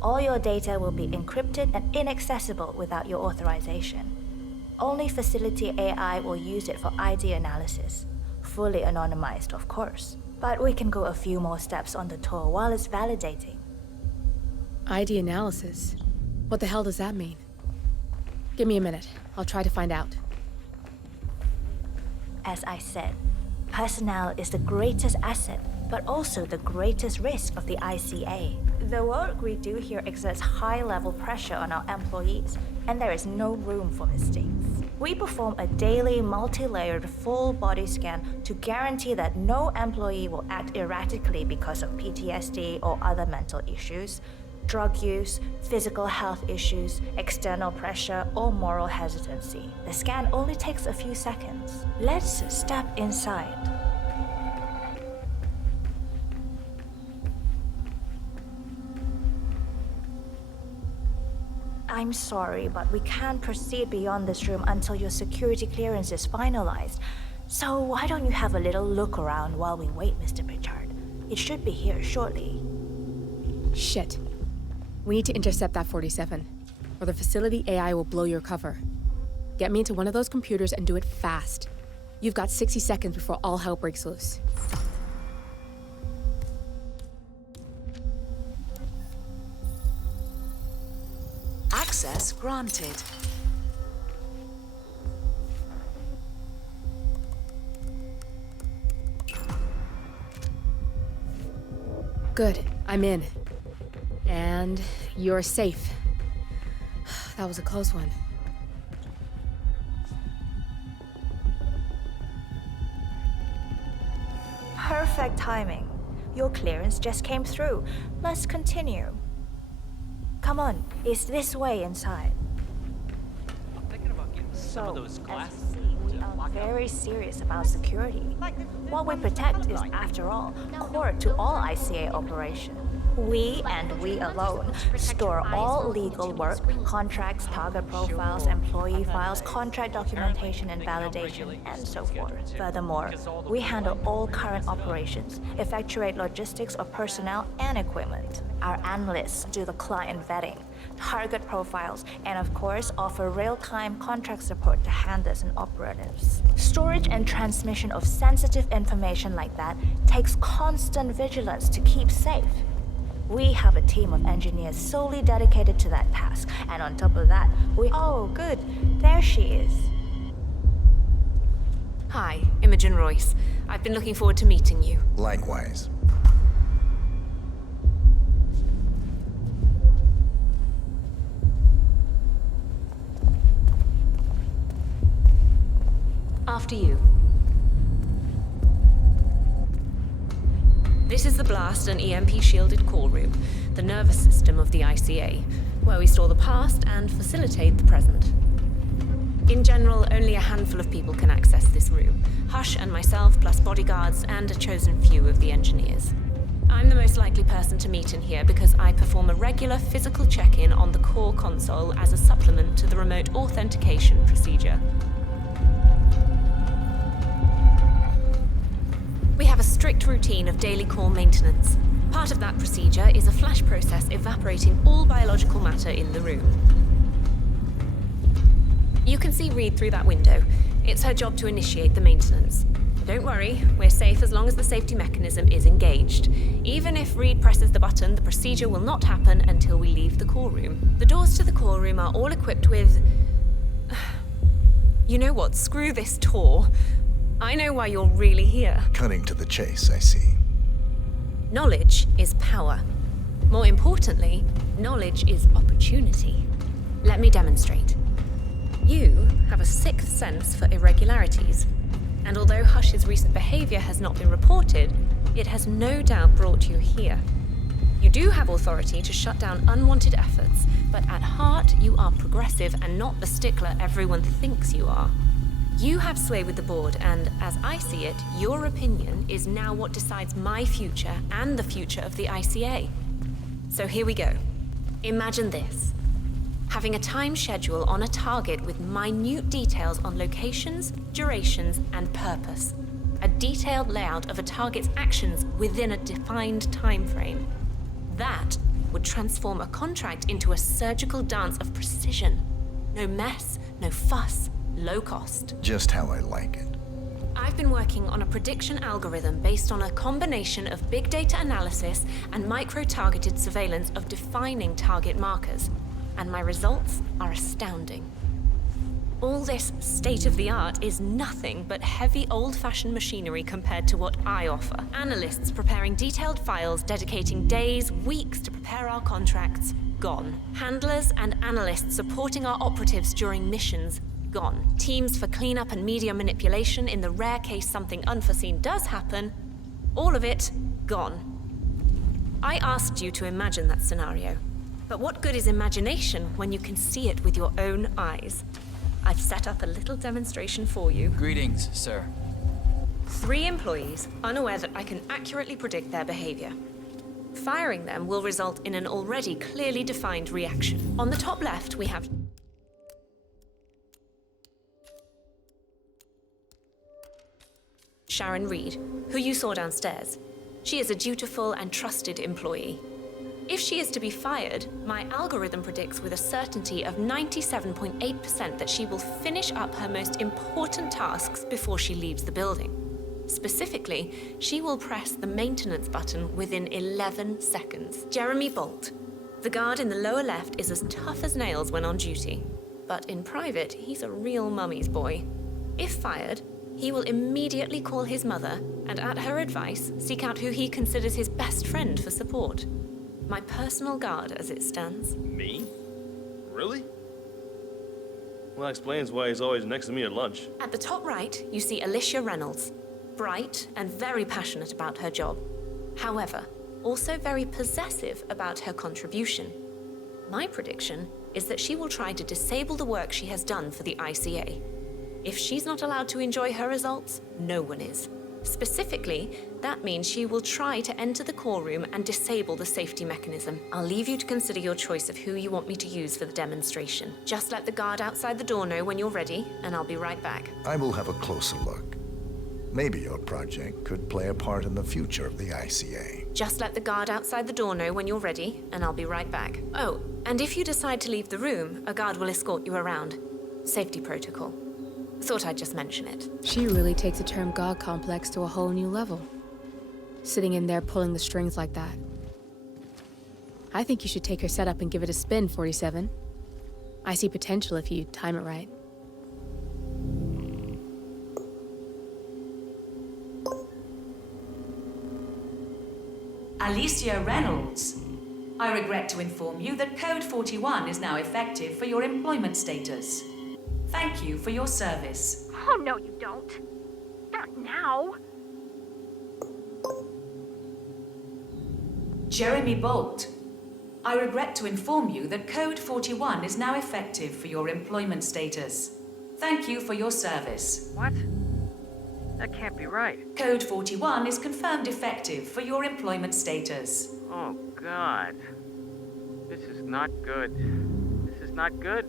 All your data will be encrypted and inaccessible without your authorization. Only facility AI will use it for ID analysis. Fully anonymized, of course. But we can go a few more steps on the tour while it's validating. ID analysis? What the hell does that mean? Give me a minute. I'll try to find out. As I said, personnel is the greatest asset, but also the greatest risk of the ICA. The work we do here exerts high-level pressure on our employees, and there is no room for mistakes. We perform a daily, multi-layered, full-body scan to guarantee that no employee will act erratically because of PTSD or other mental issues, drug use, physical health issues, external pressure, or moral hesitancy. The scan only takes a few seconds. Let's step inside. I'm sorry, but we can't proceed beyond this room until your security clearance is finalized. So why don't you have a little look around while we wait, Mr. Pritchard? It should be here shortly. Shit. We need to intercept that 47, or the facility AI will blow your cover. Get me into one of those computers and do it fast. You've got 60 seconds before all hell breaks loose. Access granted. Good, I'm in. And you're safe. That was a close one. Perfect timing. Your clearance just came through. Let's continue. Come on, it's this way inside. I'm thinking about getting some of those glasses. We are very serious about security. What we protect is, after all, core to all ICA operations. We, and we alone, store all legal work, contracts, target profiles, employee files, contract documentation and validation, and so forth. Furthermore, we handle all current operations, effectuate logistics of personnel and equipment. Our analysts do the client vetting, target profiles, and of course offer real-time contract support to handlers and operatives. Storage and transmission of sensitive information like that takes constant vigilance to keep safe. We have a team of engineers solely dedicated to that task, and on top of that, Oh, good. There she is. Hi, Imogen Royce. I've been looking forward to meeting you. Likewise. After you. This is the blast and EMP-shielded call room, the nervous system of the ICA, where we store the past and facilitate the present. In general, only a handful of people can access this room. Hush and myself, plus bodyguards and a chosen few of the engineers. I'm the most likely person to meet in here because I perform a regular physical check-in on the core console as a supplement to the remote authentication procedure. We have a strict routine of daily core maintenance. Part of that procedure is a flash process evaporating all biological matter in the room. You can see Reed through that window. It's her job to initiate the maintenance. Don't worry, we're safe as long as the safety mechanism is engaged. Even if Reed presses the button, the procedure will not happen until we leave the core room. The doors to the core room are all equipped with... You know what? Screw this tour. I know why you're really here. Cutting to the chase, I see. Knowledge is power. More importantly, knowledge is opportunity. Let me demonstrate. You have a sixth sense for irregularities, and although Hush's recent behavior has not been reported, it has no doubt brought you here. You do have authority to shut down unwanted efforts, but at heart you are progressive and not the stickler everyone thinks you are. You have sway with the board, and as I see it, your opinion is now what decides my future and the future of the ICA. So here we go. Imagine this. Having a time schedule on a target with minute details on locations, durations, and purpose. A detailed layout of a target's actions within a defined time frame. That would transform a contract into a surgical dance of precision. No mess, no fuss, low cost. Just how I like it. I've been working on a prediction algorithm based on a combination of big data analysis and micro-targeted surveillance of defining target markers. And my results are astounding. All this state-of-the-art is nothing but heavy old-fashioned machinery compared to what I offer. Analysts preparing detailed files, dedicating days, weeks to prepare our contracts, gone. Handlers and analysts supporting our operatives during missions, gone. Teams for cleanup and media manipulation in the rare case something unforeseen does happen, all of it, gone. I asked you to imagine that scenario. But what good is imagination when you can see it with your own eyes? I've set up a little demonstration for you. Greetings, sir. 3 employees, unaware that I can accurately predict their behavior. Firing them will result in an already clearly defined reaction. On the top left, we have Sharon Reed, who you saw downstairs. She is a dutiful and trusted employee. If she is to be fired, my algorithm predicts with a certainty of 97.8% that she will finish up her most important tasks before she leaves the building. Specifically, she will press the maintenance button within 11 seconds. Jeremy Bolt, The guard in the lower left is as tough as nails when on duty, but in private, he's a real mummy's boy. If fired, he will immediately call his mother and, at her advice, seek out who he considers his best friend for support. My personal guard, as it stands. Me? Really? Well, that explains why he's always next to me at lunch. At the top right, you see Alicia Reynolds. Bright and very passionate about her job. However, also very possessive about her contribution. My prediction is that she will try to disable the work she has done for the ICA. If she's not allowed to enjoy her results, no one is. Specifically, that means she will try to enter the core room and disable the safety mechanism. I'll leave you to consider your choice of who you want me to use for the demonstration. Just let the guard outside the door know when you're ready, and I'll be right back. I will have a closer look. Maybe your project could play a part in the future of the ICA. Just let the guard outside the door know when you're ready, and I'll be right back. Oh, and if you decide to leave the room, a guard will escort you around. Safety protocol. Thought I'd just mention it. She really takes the term God complex to a whole new level. Sitting in there pulling the strings like that. I think you should take her setup and give it a spin, 47. I see potential if you time it right. Alicia Reynolds. I regret to inform you that Code 41 is now effective for your employment status. Thank you for your service. Oh, no, you don't. Not now. Jeremy Bolt. I regret to inform you that Code 41 is now effective for your employment status. Thank you for your service. What? That can't be right. Code 41 is confirmed effective for your employment status. Oh, God. This is not good. This is not good.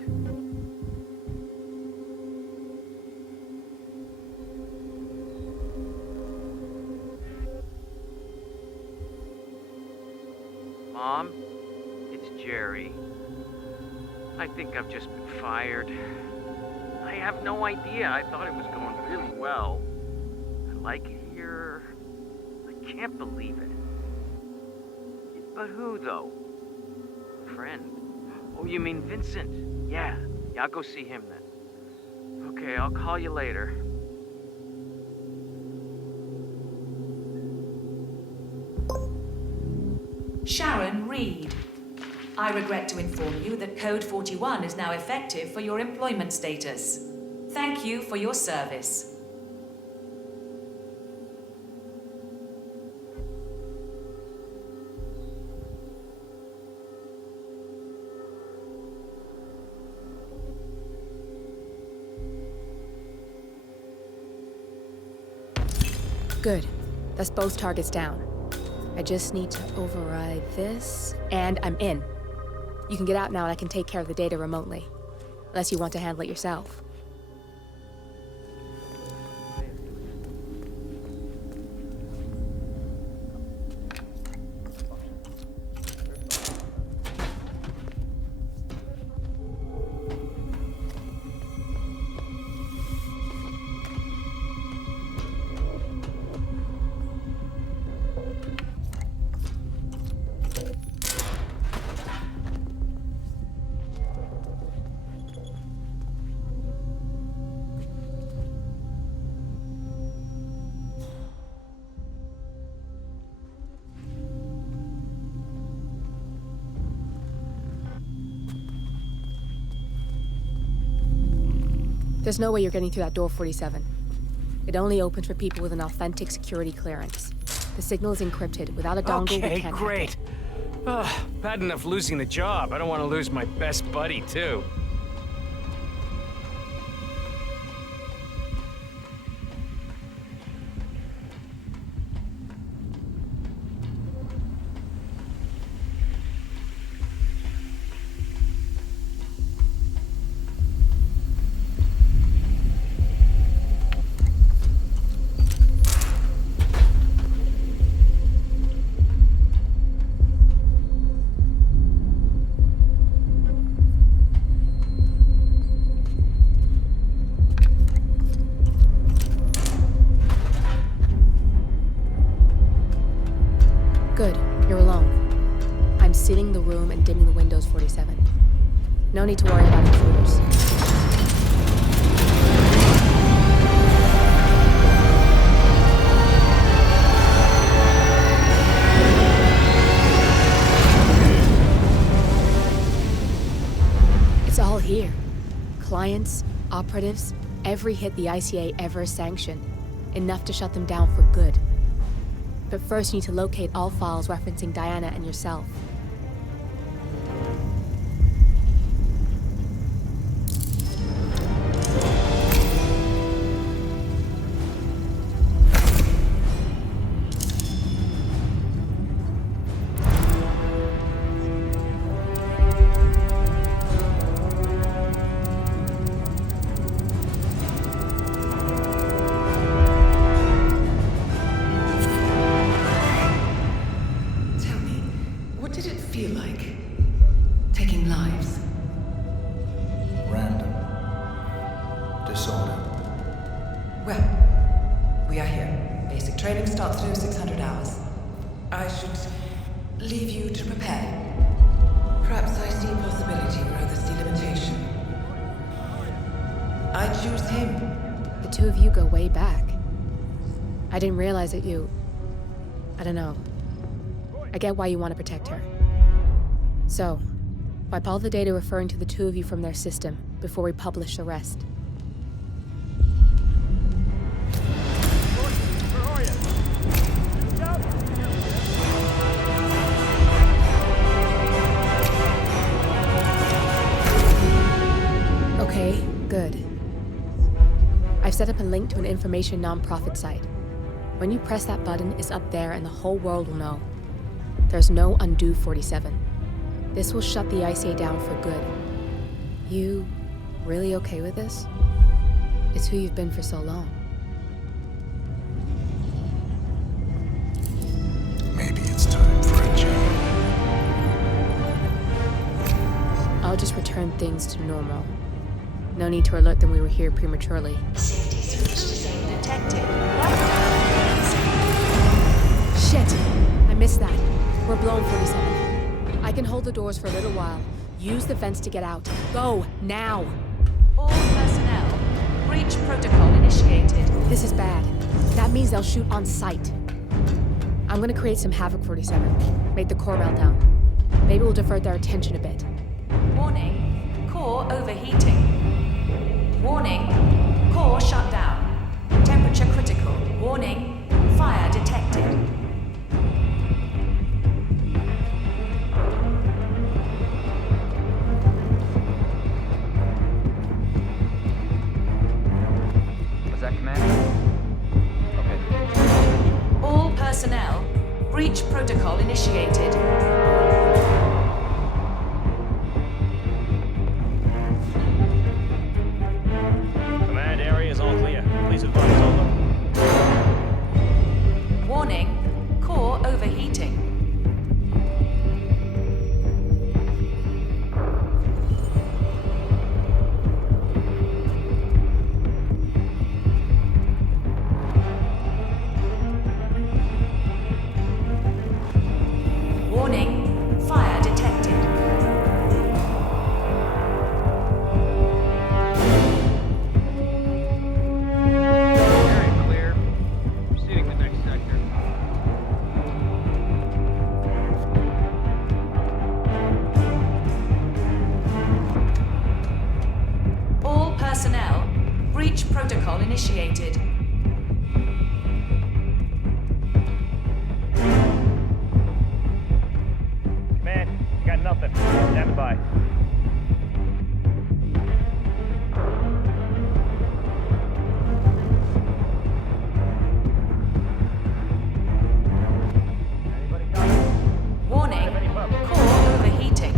Mom, it's Jerry. I think I've just been fired. I have no idea. I thought it was going really well. I like it here. I can't believe it. But who, though? A friend? Oh, you mean Vincent? Yeah, I'll go see him then. Okay, I'll call you later. Sharon Reed. I regret to inform you that Code 41 is now effective for your employment status. Thank you for your service. Good. That's both targets down. I just need to override this, and I'm in. You can get out now and I can take care of the data remotely. Unless you want to handle it yourself. There's no way you're getting through that door, 47. It only opens for people with an authentic security clearance. The signal is encrypted. Without a dongle, we Okay, can't great. Bad enough losing the job. I don't want to lose my best buddy, too. dimming the windows, 47. No need to worry about intruders. It's all here. Clients, operatives, every hit the ICA ever sanctioned. Enough to shut them down for good. But first you need to locate all files referencing Diana and yourself. I didn't realize that you... I don't know. I get why you want to protect her. So, wipe all the data referring to the two of you from their system before we publish the rest. Where are you? Okay, good. I've set up a link to an information nonprofit site. When you press that button, it's up there and the whole world will know. There's no undo 47. This will shut the ICA down for good. You really okay with this? It's who you've been for so long. Maybe it's time for a change. I'll just return things to normal. No need to alert them we were here prematurely. Safety switch detected. Shit! I missed that. We're blown, 47. I can hold the doors for a little while. Use the vents to get out. Go, now! All personnel, breach protocol initiated. This is bad. That means they'll shoot on sight. I'm gonna create some havoc, 47. Make the core melt down. Maybe we'll divert their attention a bit. Warning, core overheating. Warning, core shut down. Temperature critical. Warning, fire detected. Was that command? Okay. All personnel, breach protocol initiated. Command area is all clear. Please advise over. Warning, core overheating. Warning, fire detected. Area clear. Proceeding to next sector. All personnel, breach protocol initiated. Command, you got nothing. Stand by. Warning, core overheating.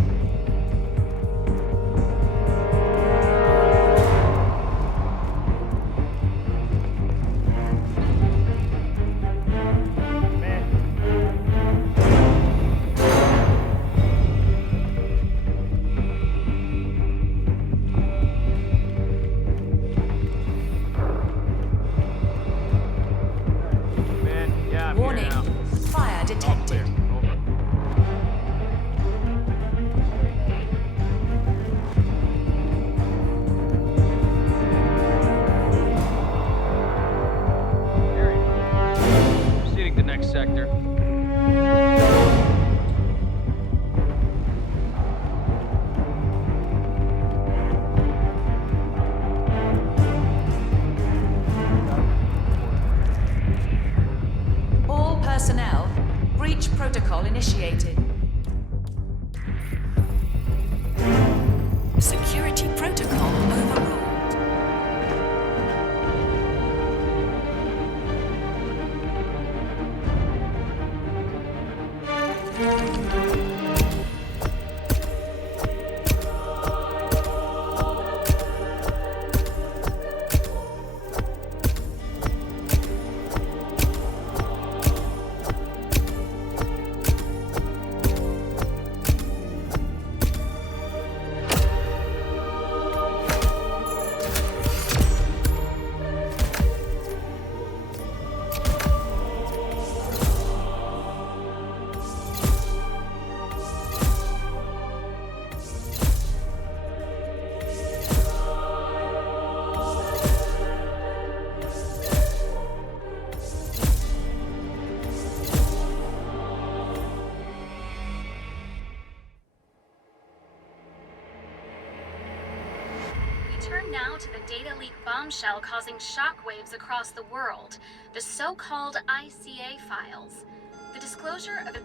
turn now to the data leak bombshell causing shockwaves across the world, the so-called ICA files. The disclosure of...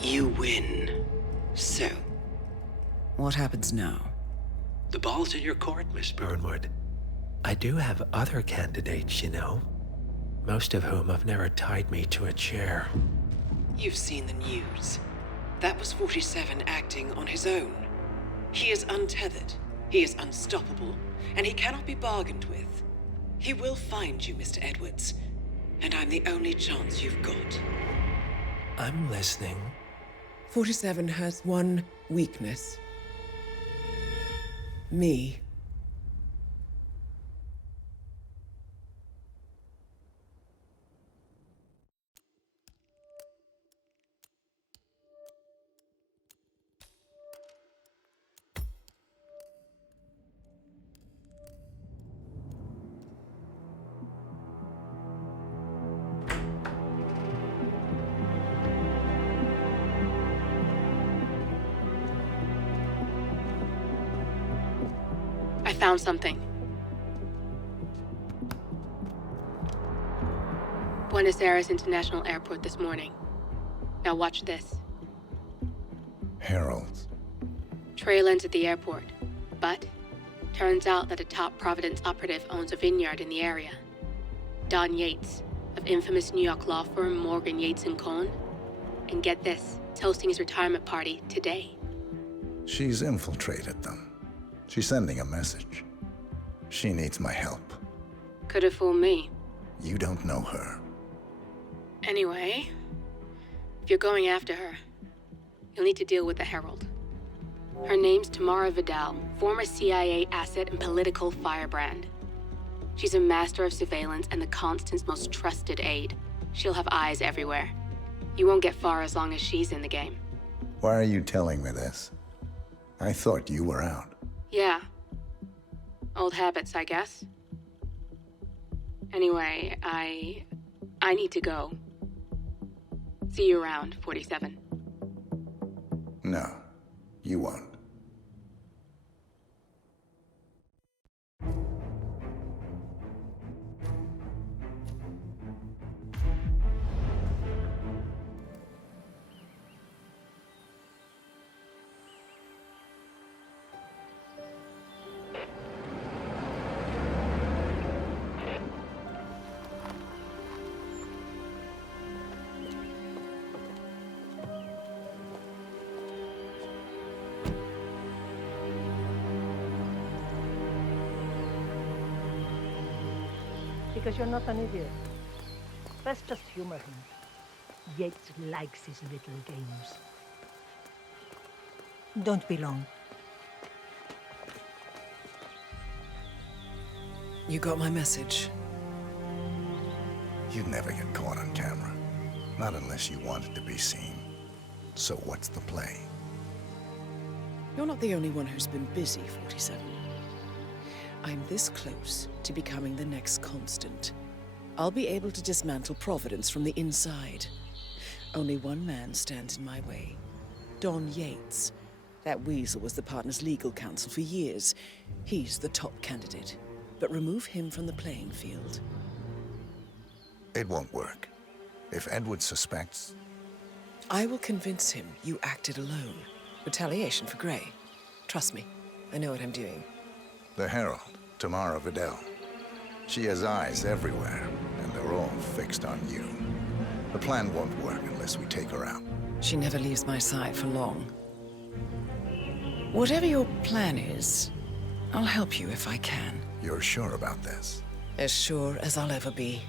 You win. So, what happens now? The ball's in your court, Miss Burnwood. I do have other candidates, you know. Most of whom have never tied me to a chair. You've seen the news. That was 47 acting on his own. He is untethered, he is unstoppable, and he cannot be bargained with. He will find you, Mr. Edwards, and I'm the only chance you've got. I'm listening. 47 has one weakness. Me. I found something. Buenos Aires International Airport this morning. Now watch this. Heralds. Trail ends at the airport, but turns out that a top Providence operative owns a vineyard in the area. Don Yates, of infamous New York law firm Morgan, Yates & Cohn. And get this, is hosting his retirement party today. She's infiltrated them. She's sending a message. She needs my help. Could have fooled me. You don't know her. Anyway, if you're going after her, you'll need to deal with the Herald. Her name's Tamara Vidal, former CIA asset and political firebrand. She's a master of surveillance and the Constant's most trusted aide. She'll have eyes everywhere. You won't get far as long as she's in the game. Why are you telling me this? I thought you were out. Yeah. Old habits, I guess. Anyway, I need to go. See you around, 47. No, you won't. Because you're not an idiot. Let's just humor him. Yates likes his little games. Don't be long. You got my message. You'd never get caught on camera. Not unless you wanted to be seen. So what's the play? You're not the only one who's been busy, 47. I'm this close to becoming the next Constant. I'll be able to dismantle Providence from the inside. Only one man stands in my way. Don Yates. That weasel was the partner's legal counsel for years. He's the top candidate. But remove him from the playing field. It won't work. If Edward suspects... I will convince him you acted alone. Retaliation for Gray. Trust me, I know what I'm doing. The Herald, Tamara Vidal. She has eyes everywhere, and they're all fixed on you. The plan won't work unless we take her out. She never leaves my side for long. Whatever your plan is, I'll help you if I can. You're sure about this? As sure as I'll ever be.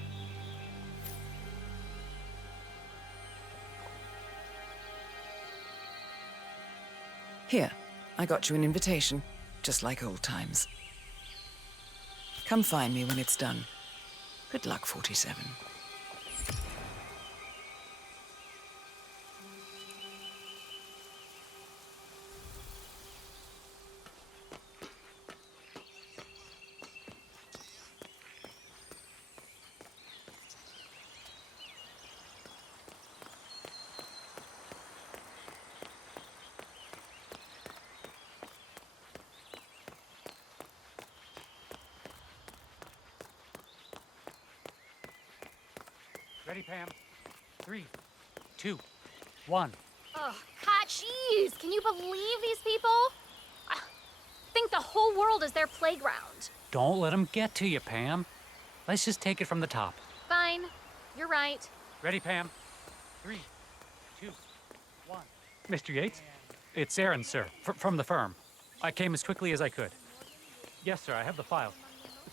Here, I got you an invitation, just like old times. Come find me when it's done. Good luck, 47. Ready, Pam? 3, 2, 1. Ugh, God, jeez! Can you believe these people? I think the whole world is their playground. Don't let them get to you, Pam. Let's just take it from the top. Fine. You're right. Ready, Pam? 3, 2, 1. Mr. Yates? It's Aaron, sir, from the firm. I came as quickly as I could. Yes, sir, I have the file.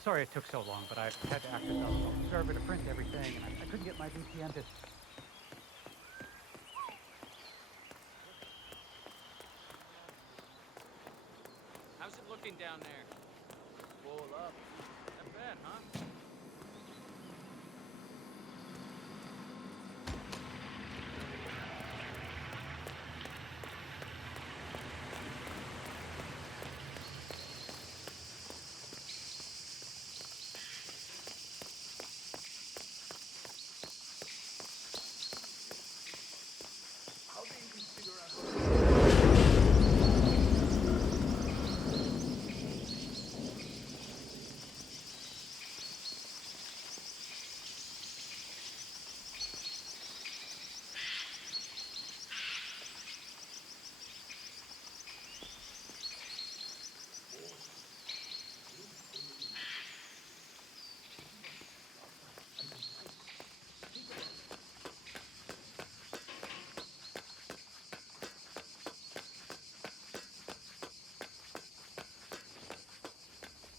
Sorry it took so long, but I had to act as a observer to print everything, and I couldn't get my VPN to... How's it looking down there? Full up. Not bad, huh?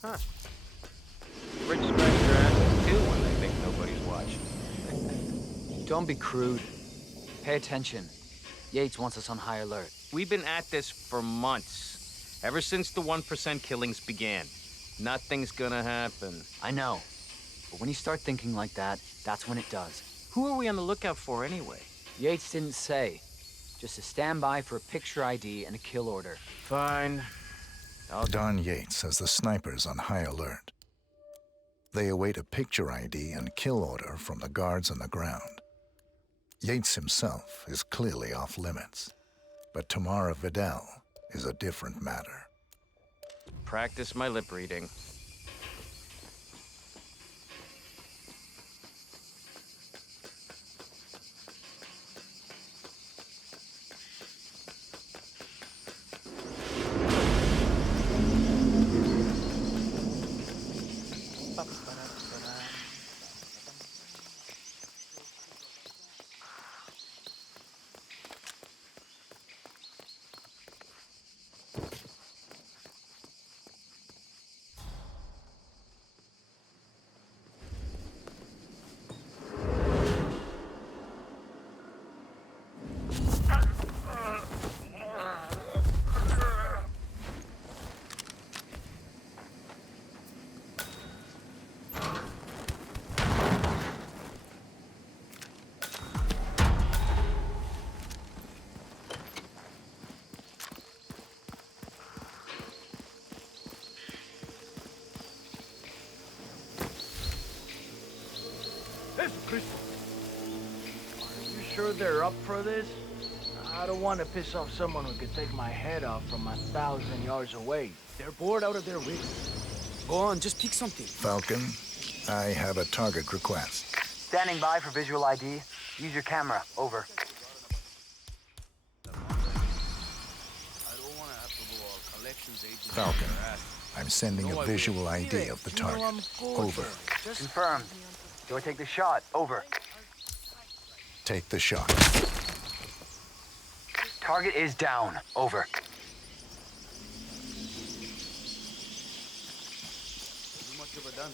Huh. Rich scratch their asses too when they think nobody's watching. Don't be crude. Pay attention. Yates wants us on high alert. We've been at this for months. Ever since the 1% killings began. Nothing's gonna happen. I know. But when you start thinking like that, that's when it does. Who are we on the lookout for anyway? Yates didn't say. Just a standby for a picture ID and a kill order. Fine. Don Yates has the snipers on high alert. They await a picture ID and kill order from the guards on the ground. Yates himself is clearly off limits, but Tamara Vidal is a different matter. Practice my lip reading. Crystal, are you sure they're up for this? I don't want to piss off someone who could take my head off from 1,000 yards away. They're bored out of their wits. Go on, just pick something. Falcon, I have a target request. Standing by for visual ID. Use your camera. Over. Falcon, I'm sending a visual ID of the target. Over. Confirmed. Do I take the shot? Over. Take the shot. Target is down. Over. Too much of a done.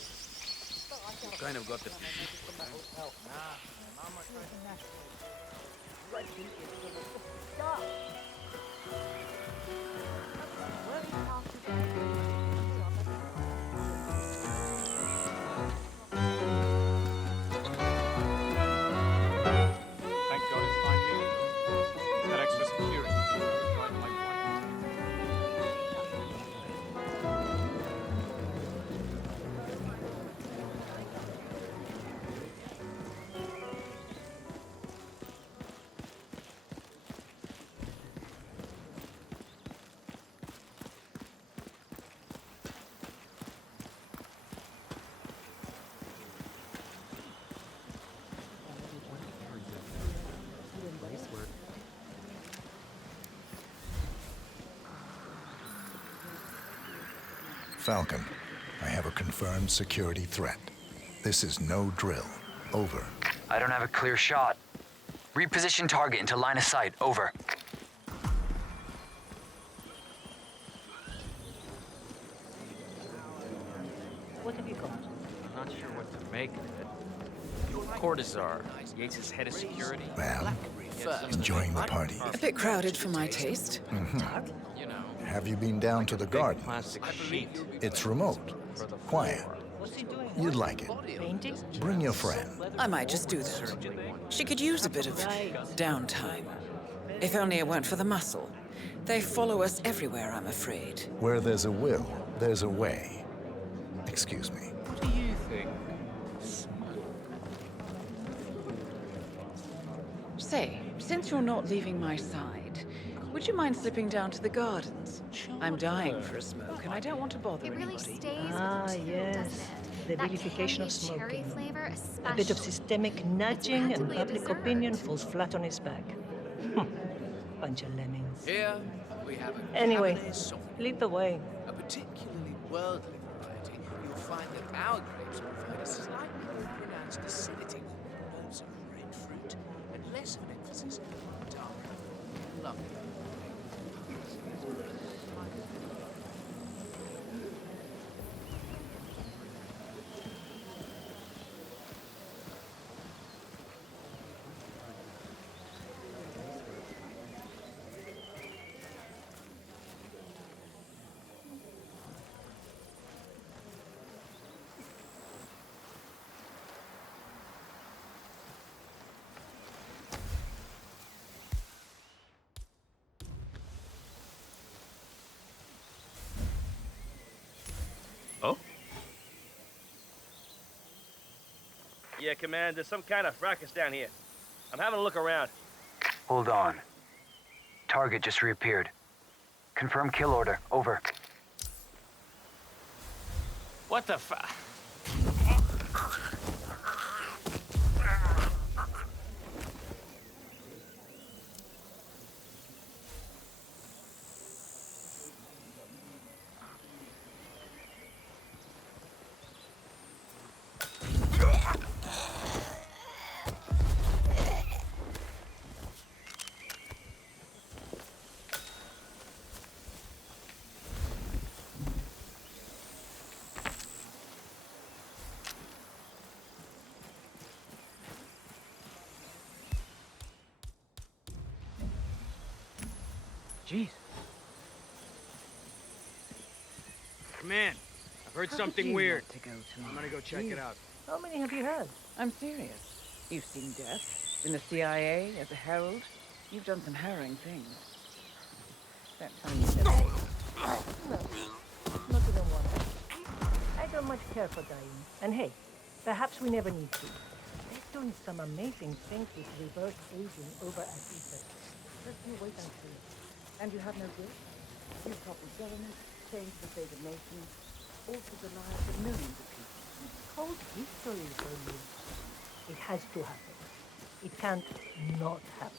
Kind of got the... Falcon. I have a confirmed security threat. This is no drill. Over. I don't have a clear shot. Reposition target into line of sight. Over. What have you got? I'm not sure what to make of it. Cortazar, Yates' head of security. Well, enjoying the party. A bit crowded for my taste. Have you been down to the garden? Plastic sheet. It's remote. Quiet. You'd like it. Painting? Bring your friend. I might just do that. She could use a bit of downtime. If only it weren't for the muscle. They follow us everywhere, I'm afraid. Where there's a will, there's a way. Excuse me. What do you think? Say, since you're not leaving my side, would you mind slipping down to the gardens? I'm dying for a smoke, and I don't want to bother anybody. Yes. The vilification of cherry smoking. flavor, A bit of systemic nudging, and public opinion falls flat on his back. Bunch of lemmings. Here we have a Anyway, Cabernet Sauvignon, lead the way. a particularly worldly variety. You'll find that our grapes provide a slightly more pronounced acidity, notes of red fruit, and less of an emphasis on dark, lovely. Oh? Yeah, Command, there's some kind of fracas down here. I'm having a look around. Hold on. Target just reappeared. Confirm kill order. Over. What the fu- Jeez. Command, I've heard something weird. I'm gonna go check it out. How many have you had? I'm serious. You've seen death. In the CIA, as a herald. You've done some harrowing things. Don't tell me that. No, not even one. I don't much care for dying. And hey, perhaps we never need to. They're doing some amazing things with reverse aging over at Ether. Just you wait and see. And you have no guilt? You've toppled government, changed the fate of nations, altered the lives of millions of people. Cold history for you. It has to happen. It can't not happen.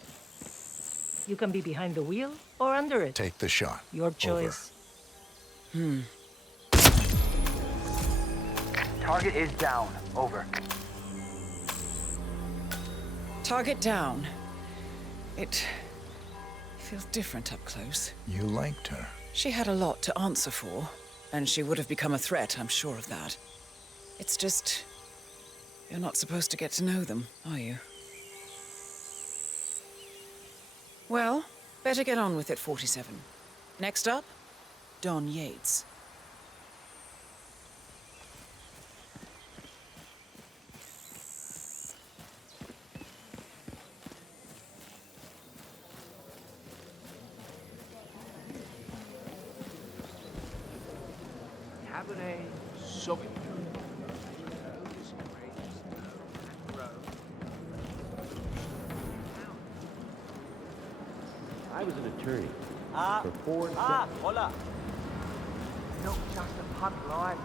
You can be behind the wheel or under it. Take the shot. Your choice. Target is down. Over. Target down. It feels different up close. You liked her. She had a lot to answer for, and she would have become a threat, I'm sure of that. It's just, you're not supposed to get to know them, are you? Well, better get on with it, 47. Next up, Don Yates. Cabernet Sauvignon. I was an attorney for 4 Hola. Not just a pub line.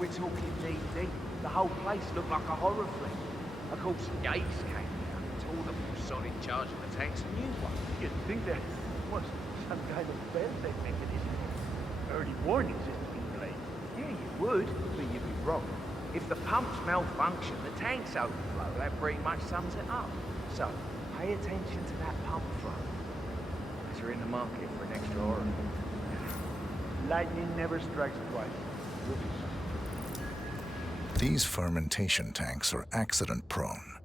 We're talking DD. The whole place looked like a horror flick. Of course, Yates came down and told them he was in charge of the tanks and new one. You'd think there was some kind of welfare mechanism. Early warning system in place. Yeah, would, but you'd be wrong. If the pumps malfunction, the tanks overflow. That pretty much sums it up. So, pay attention to that pump flow. As you're in the market for an extra orifice. Lightning never strikes twice. You'll be fine. These fermentation tanks are accident-prone.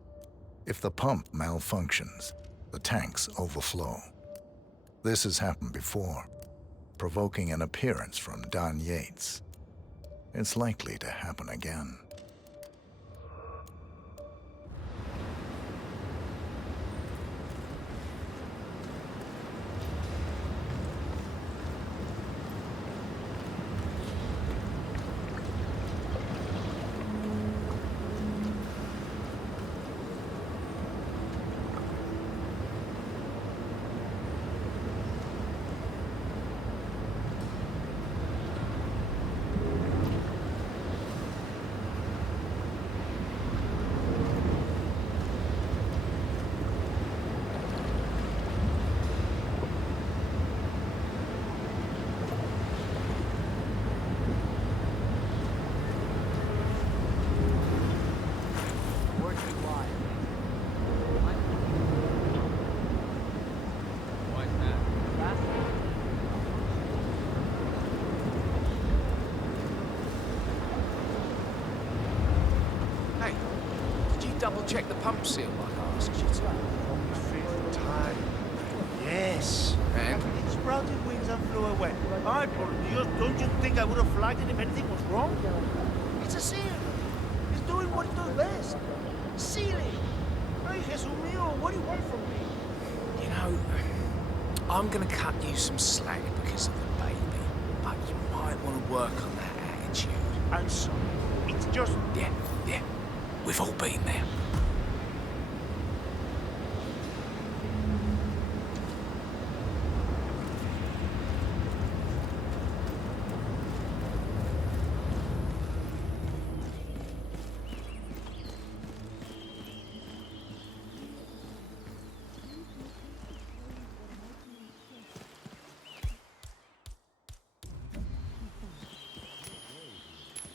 If the pump malfunctions, the tanks overflow. This has happened before, provoking an appearance from Don Yates. It's likely to happen again. Hey, did you double check the pump seal like I asked you to? Fifth time. Yes. And? It sprouted wings and flew away. Ay, por Dios, don't you think I would have flagged it if anything was wrong? It's a seal. It's doing what it does best. Sealing. Ay, Jesus mío, what do you want from me? You know, I'm gonna cut you some slack because of the baby, but you might want to work on that attitude. And so, it's just... Yeah. We've all been there.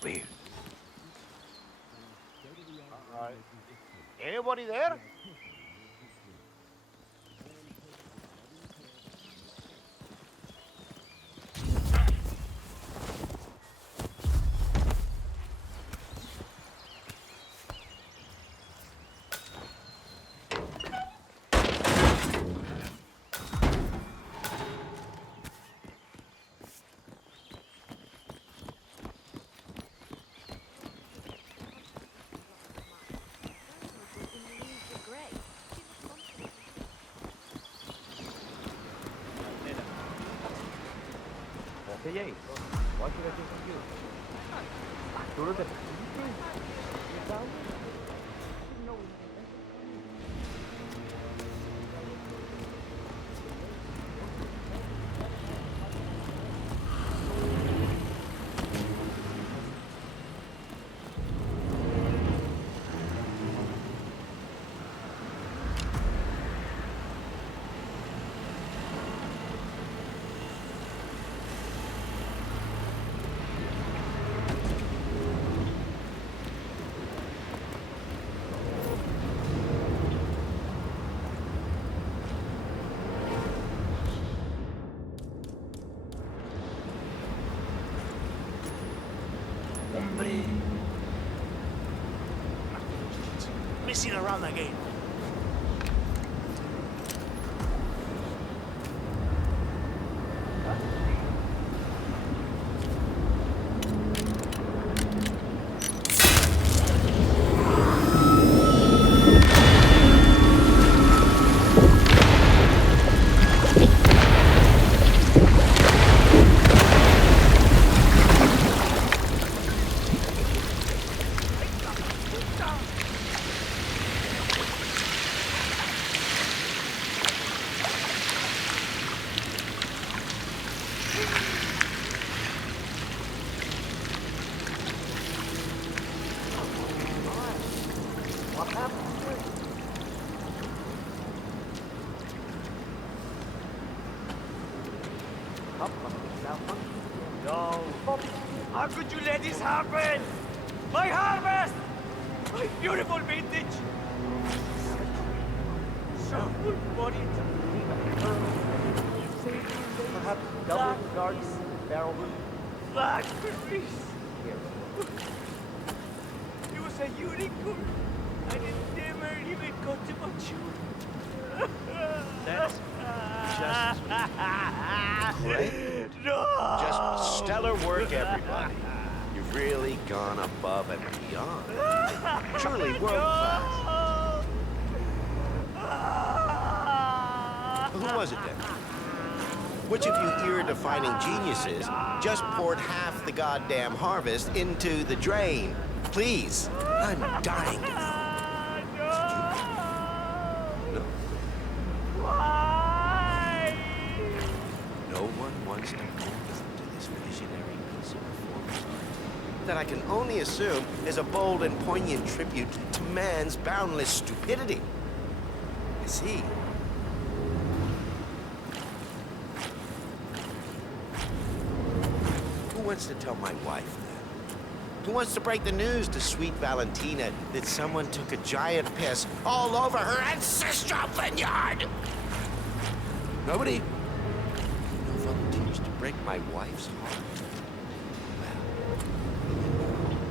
Weird. Anybody there? ¿Qué hay? Why should I think of you? Tú no te Messing around again. up, malfunction. No. How could you let this happen? My harvest! My beautiful vintage! So full bodied. Perhaps double guards, barrel. Blackberries! It was a unicorn. I never even got to mature. That's just great. No! Just stellar work, everybody. You've really gone above and beyond. Truly world class. Who was it then? Which of you ear-defining geniuses just poured half the goddamn harvest into the drain? Please, I'm dying. No. Why? No one wants to to this visionary piece of performance art that I can only assume is a bold and poignant tribute to man's boundless stupidity. I see. Who wants to tell my wife that? Who wants to break the news to sweet Valentina that someone took a giant piss all over her ancestral vineyard? Nobody? No volunteers to break my wife's heart. Well,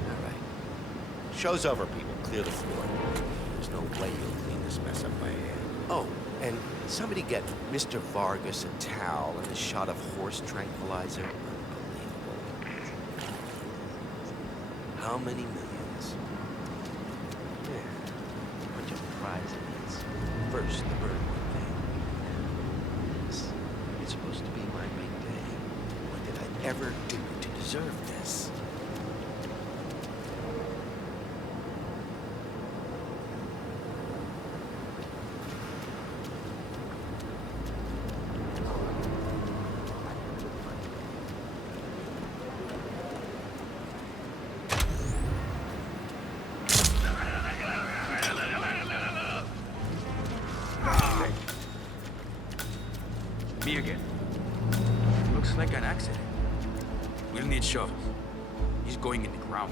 all right. Show's over, people. Clear the floor. There's no way you'll clean this mess up by hand. Oh, and somebody get Mr. Vargas a towel and a shot of horse tranquilizer. How many millions? Yeah, a bunch of prizes. First, the Birdwood thing. This, it's supposed to be my big day. What did I ever do to deserve this? Me again. Looks like an accident. We'll need shovels. He's going in the ground.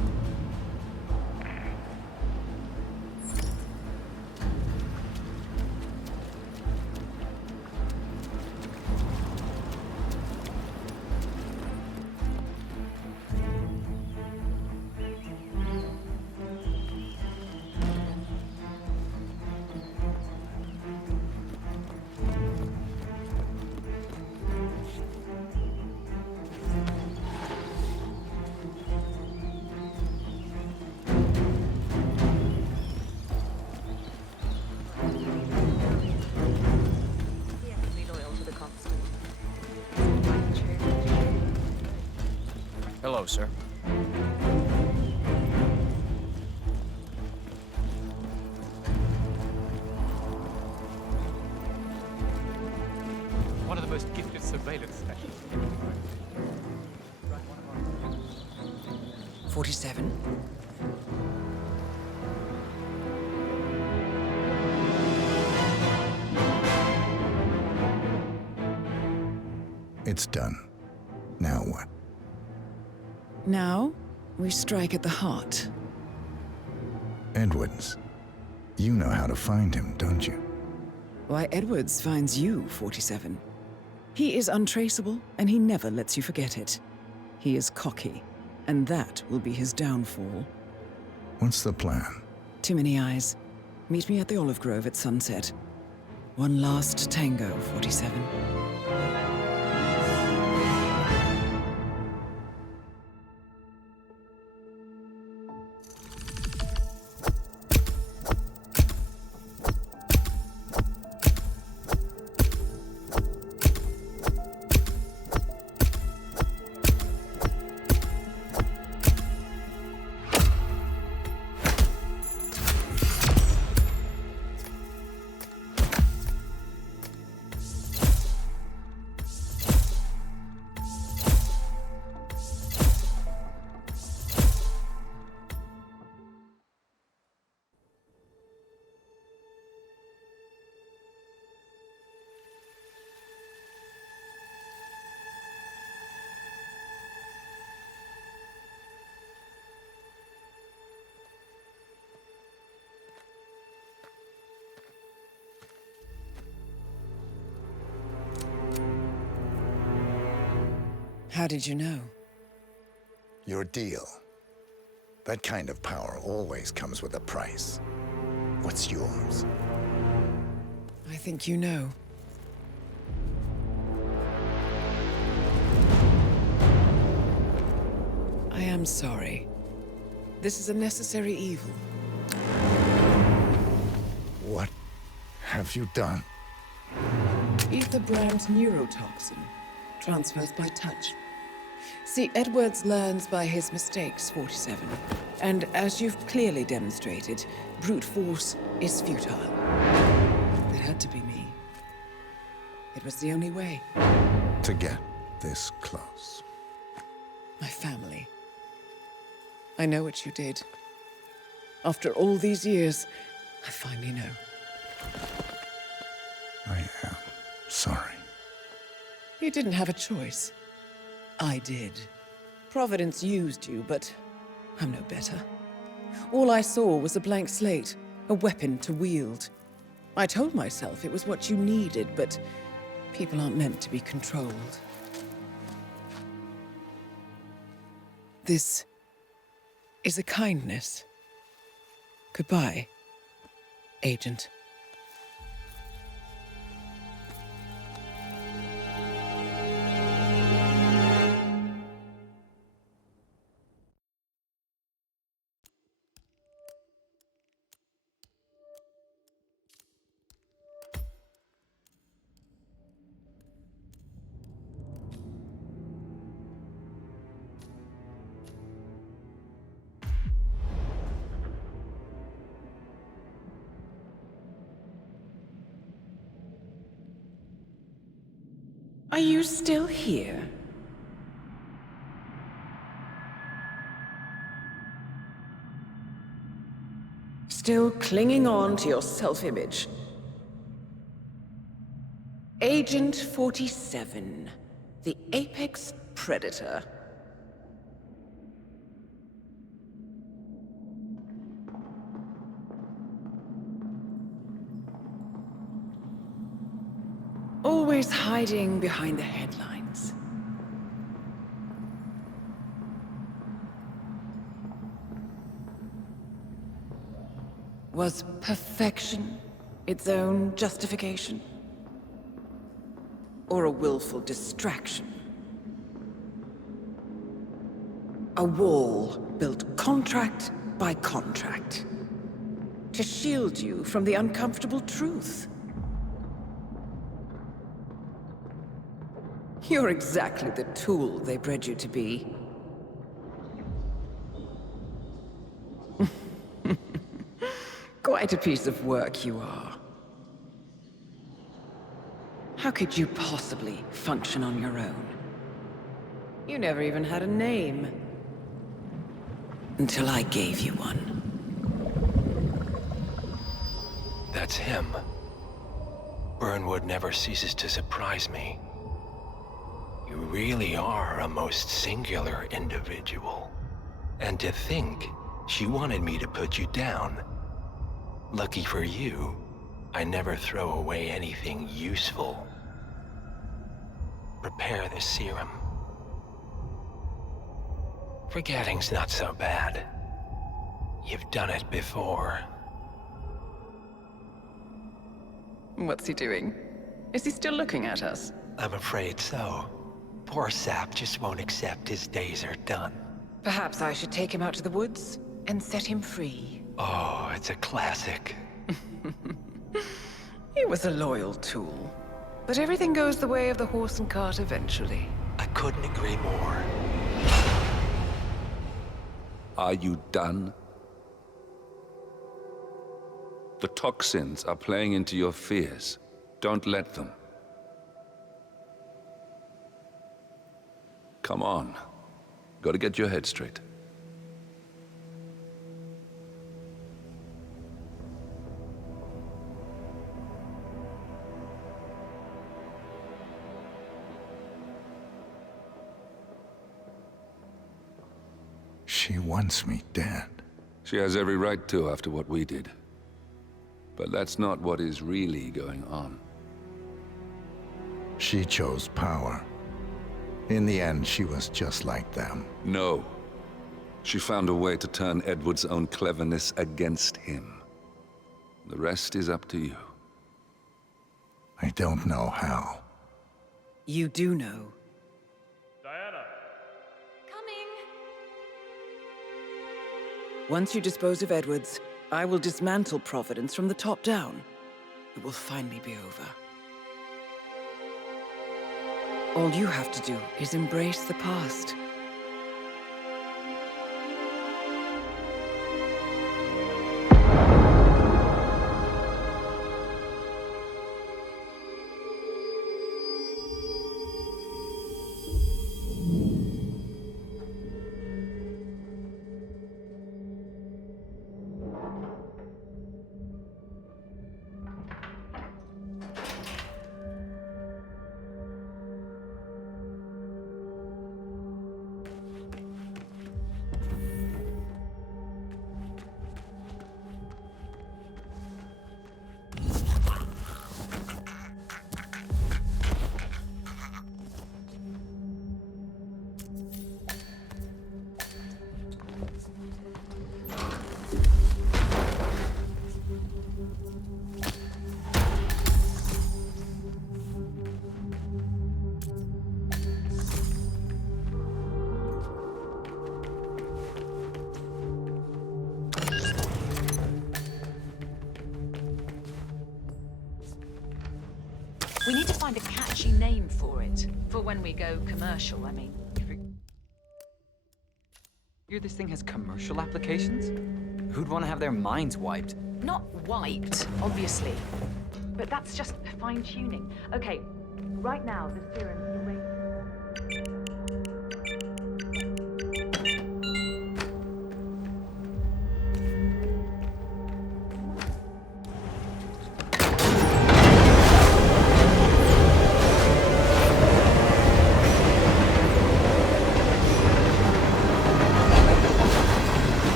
Hello, sir. One of the most gifted surveillance specialists. 47? It's done. Now what? Now, we strike at the heart. Edwards. You know how to find him, don't you? Why, Edwards finds you, 47. He is untraceable, and he never lets you forget it. He is cocky, and that will be his downfall. What's the plan? Too many eyes. Meet me at the Olive Grove at sunset. One last tango, 47. How did you know? Your deal. That kind of power always comes with a price. What's yours? I think you know. I am sorry. This is a necessary evil. What have you done? Ether brand neurotoxin transfers by touch. See, Edwards learns by his mistakes, 47. And as you've clearly demonstrated, brute force is futile. It had to be me. It was the only way. To get this close. My family. I know what you did. After all these years, I finally know. I am sorry. You didn't have a choice. I did. Providence used you, but I'm no better. All I saw was a blank slate, a weapon to wield. I told myself it was what you needed, but people aren't meant to be controlled. This is a kindness. Goodbye, Agent. Are you still here? Still clinging on to your self-image? Agent 47, the apex predator. Always hiding behind the headlines. Was perfection its own justification? Or a willful distraction? A wall built contract by contract to shield you from the uncomfortable truth. You're exactly the tool they bred you to be. Quite a piece of work you are. How could you possibly function on your own? You never even had a name. Until I gave you one. That's him. Burnwood never ceases to surprise me. You really are a most singular individual. And to think she wanted me to put you down. Lucky for you, I never throw away anything useful. Prepare the serum. Forgetting's not so bad. You've done it before. What's he doing? Is he still looking at us? I'm afraid so. Poor sap just won't accept his days are done. Perhaps I should take him out to the woods and set him free. Oh, it's a classic. He was a loyal tool. But everything goes the way of the horse and cart eventually. I couldn't agree more. Are you done? The toxins are playing into your fears. Don't let them. Come on. Gotta get your head straight. She wants me dead. She has every right to after what we did. But that's not what is really going on. She chose power. In the end, she was just like them. No. She found a way to turn Edward's own cleverness against him. The rest is up to you. I don't know how. You do know. Diana! Once you dispose of Edwards, I will dismantle Providence from the top down. It will finally be over. All you have to do is embrace the past. We need to find a catchy name for it. For when we go commercial, I mean. Hear this thing has commercial applications? Who'd want to have their minds wiped? Not wiped, obviously. But that's just fine-tuning. Okay, right now the serum's erased.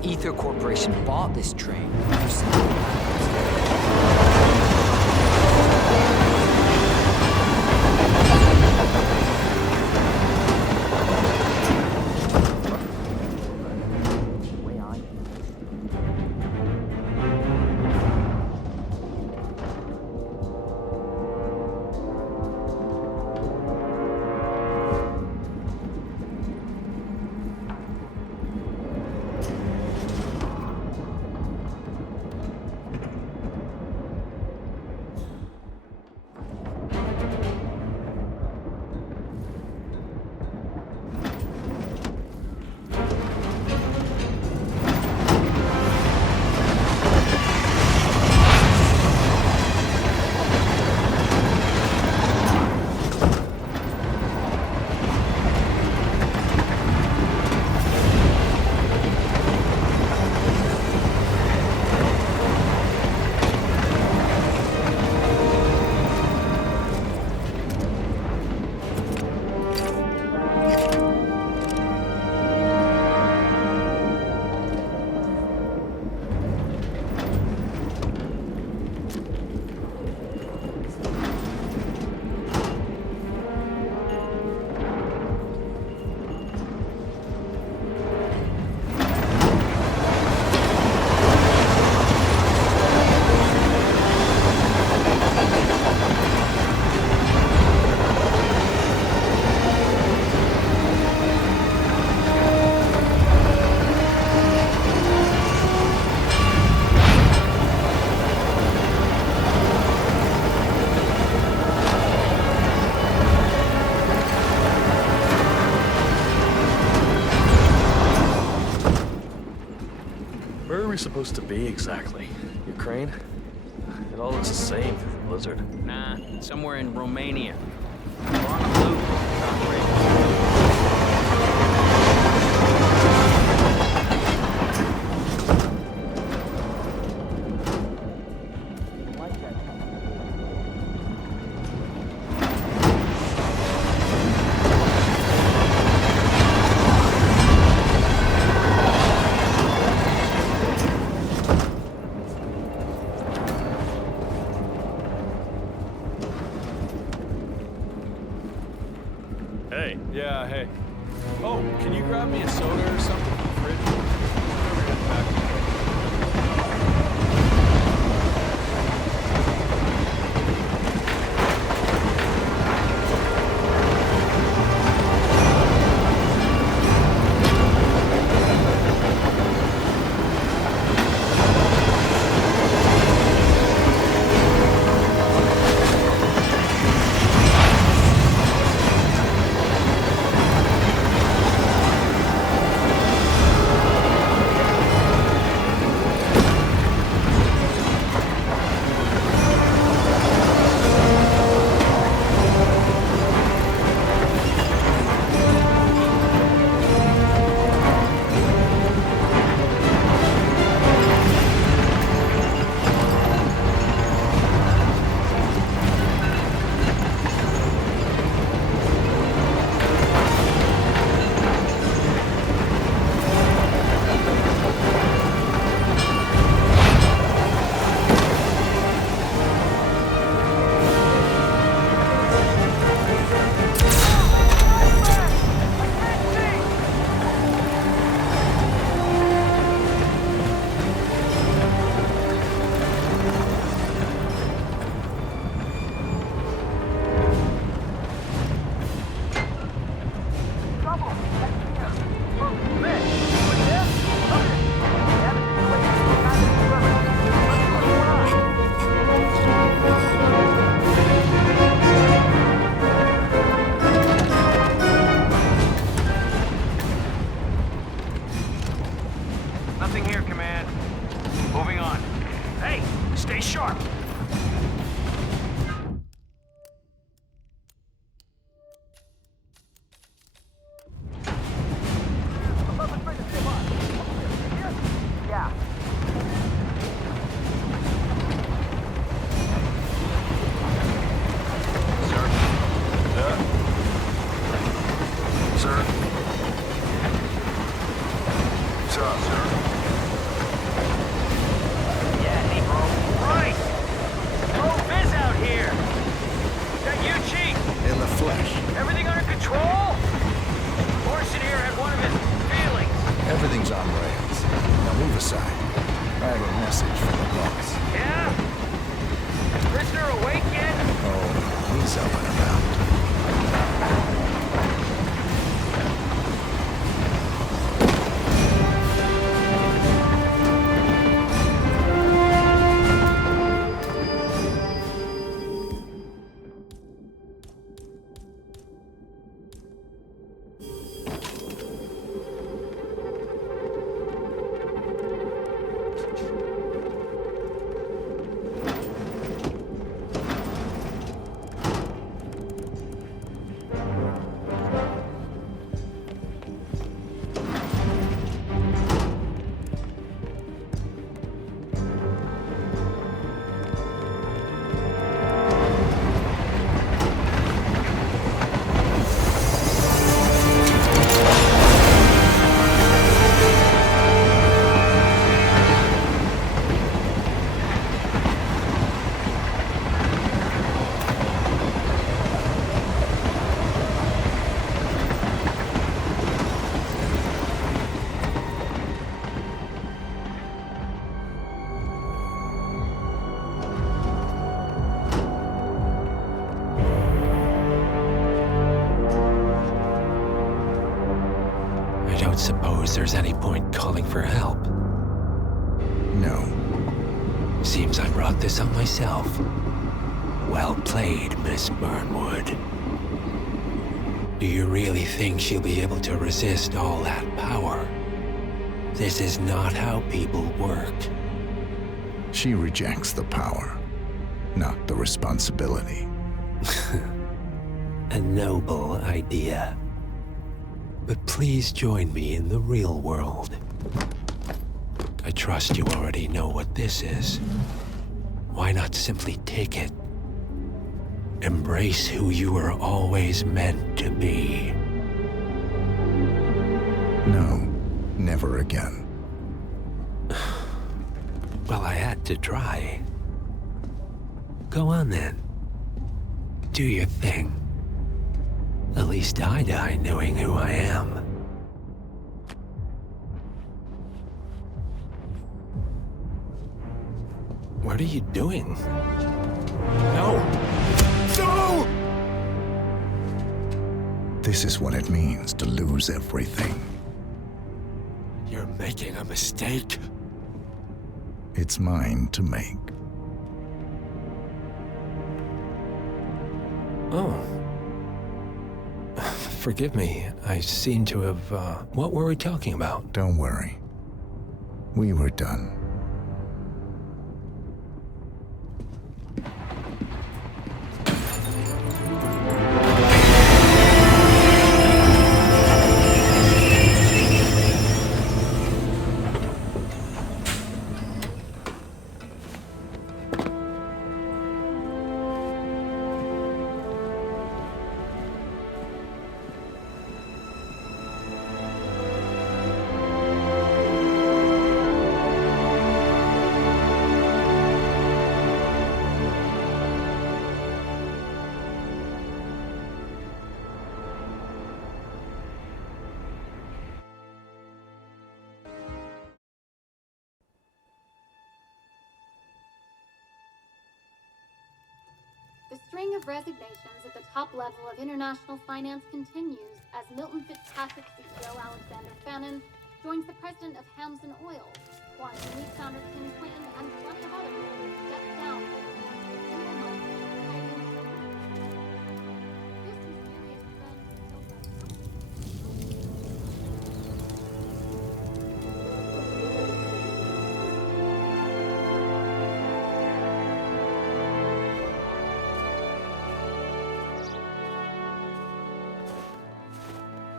Ether Corporation bought this train. supposed to be exactly? Ukraine? It all looks the same through the blizzard. Nah, somewhere in Romania. We're on the loop. Hey. Yeah, hey. Oh, can you grab me a soda or something from the fridge? Whenever you're back. Nothing here, Command. Moving on. Hey, stay sharp. Yeah. Sir? Yeah? Sir? What's up, sir? Yeah, hey, bro. Right! Bro, Viz out here! That you, Chief? In the flesh. Everything under control? Orson here had one of his feelings. Everything's on rails. Now move aside. I have a message from the boss. Yeah? Prisoner awake yet? Oh, he's up and about. Suppose there's any point calling for help? No. Seems I brought this on myself. Well played, Miss Burnwood. Do you really think she'll be able to resist all that power? This is not how people work. She rejects the power, not the responsibility. A noble idea. But please join me in the real world. I trust you already know what this is. Why not simply take it? Embrace who you were always meant to be. No, never again. Well, I had to try. Go on then. Do your thing. At least I die knowing who I am. What are you doing? No! No! This is what it means to lose everything. You're making a mistake. It's mine to make. Oh. Forgive me. I seem to have, what were we talking about? Don't worry. We were done. The string of resignations at the top level of international finance continues as Milton Fitzpatrick CEO Alexander Fannin joins the president of Hamson Oil, Quantum Leap founder Tim Quinn, and plenty of others step down in a single month, fighting to This mysterious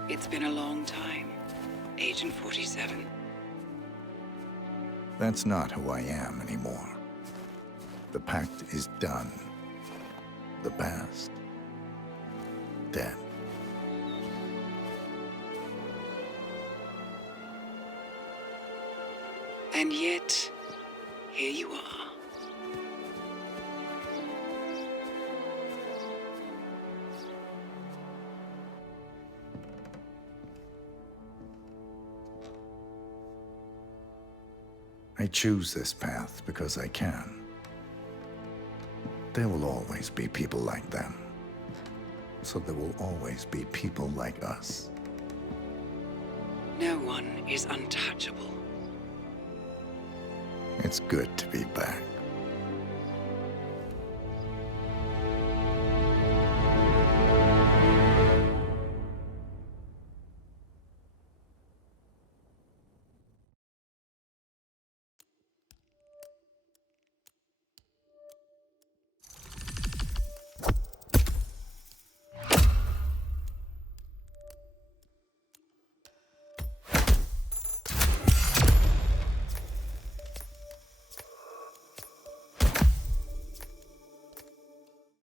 It's been a long time, Agent 47. That's not who I am anymore. The pact is done. The past, dead. And yet, here you are. I choose this path because I can. There will always be people like them. So there will always be people like us. No one is untouchable. It's good to be back.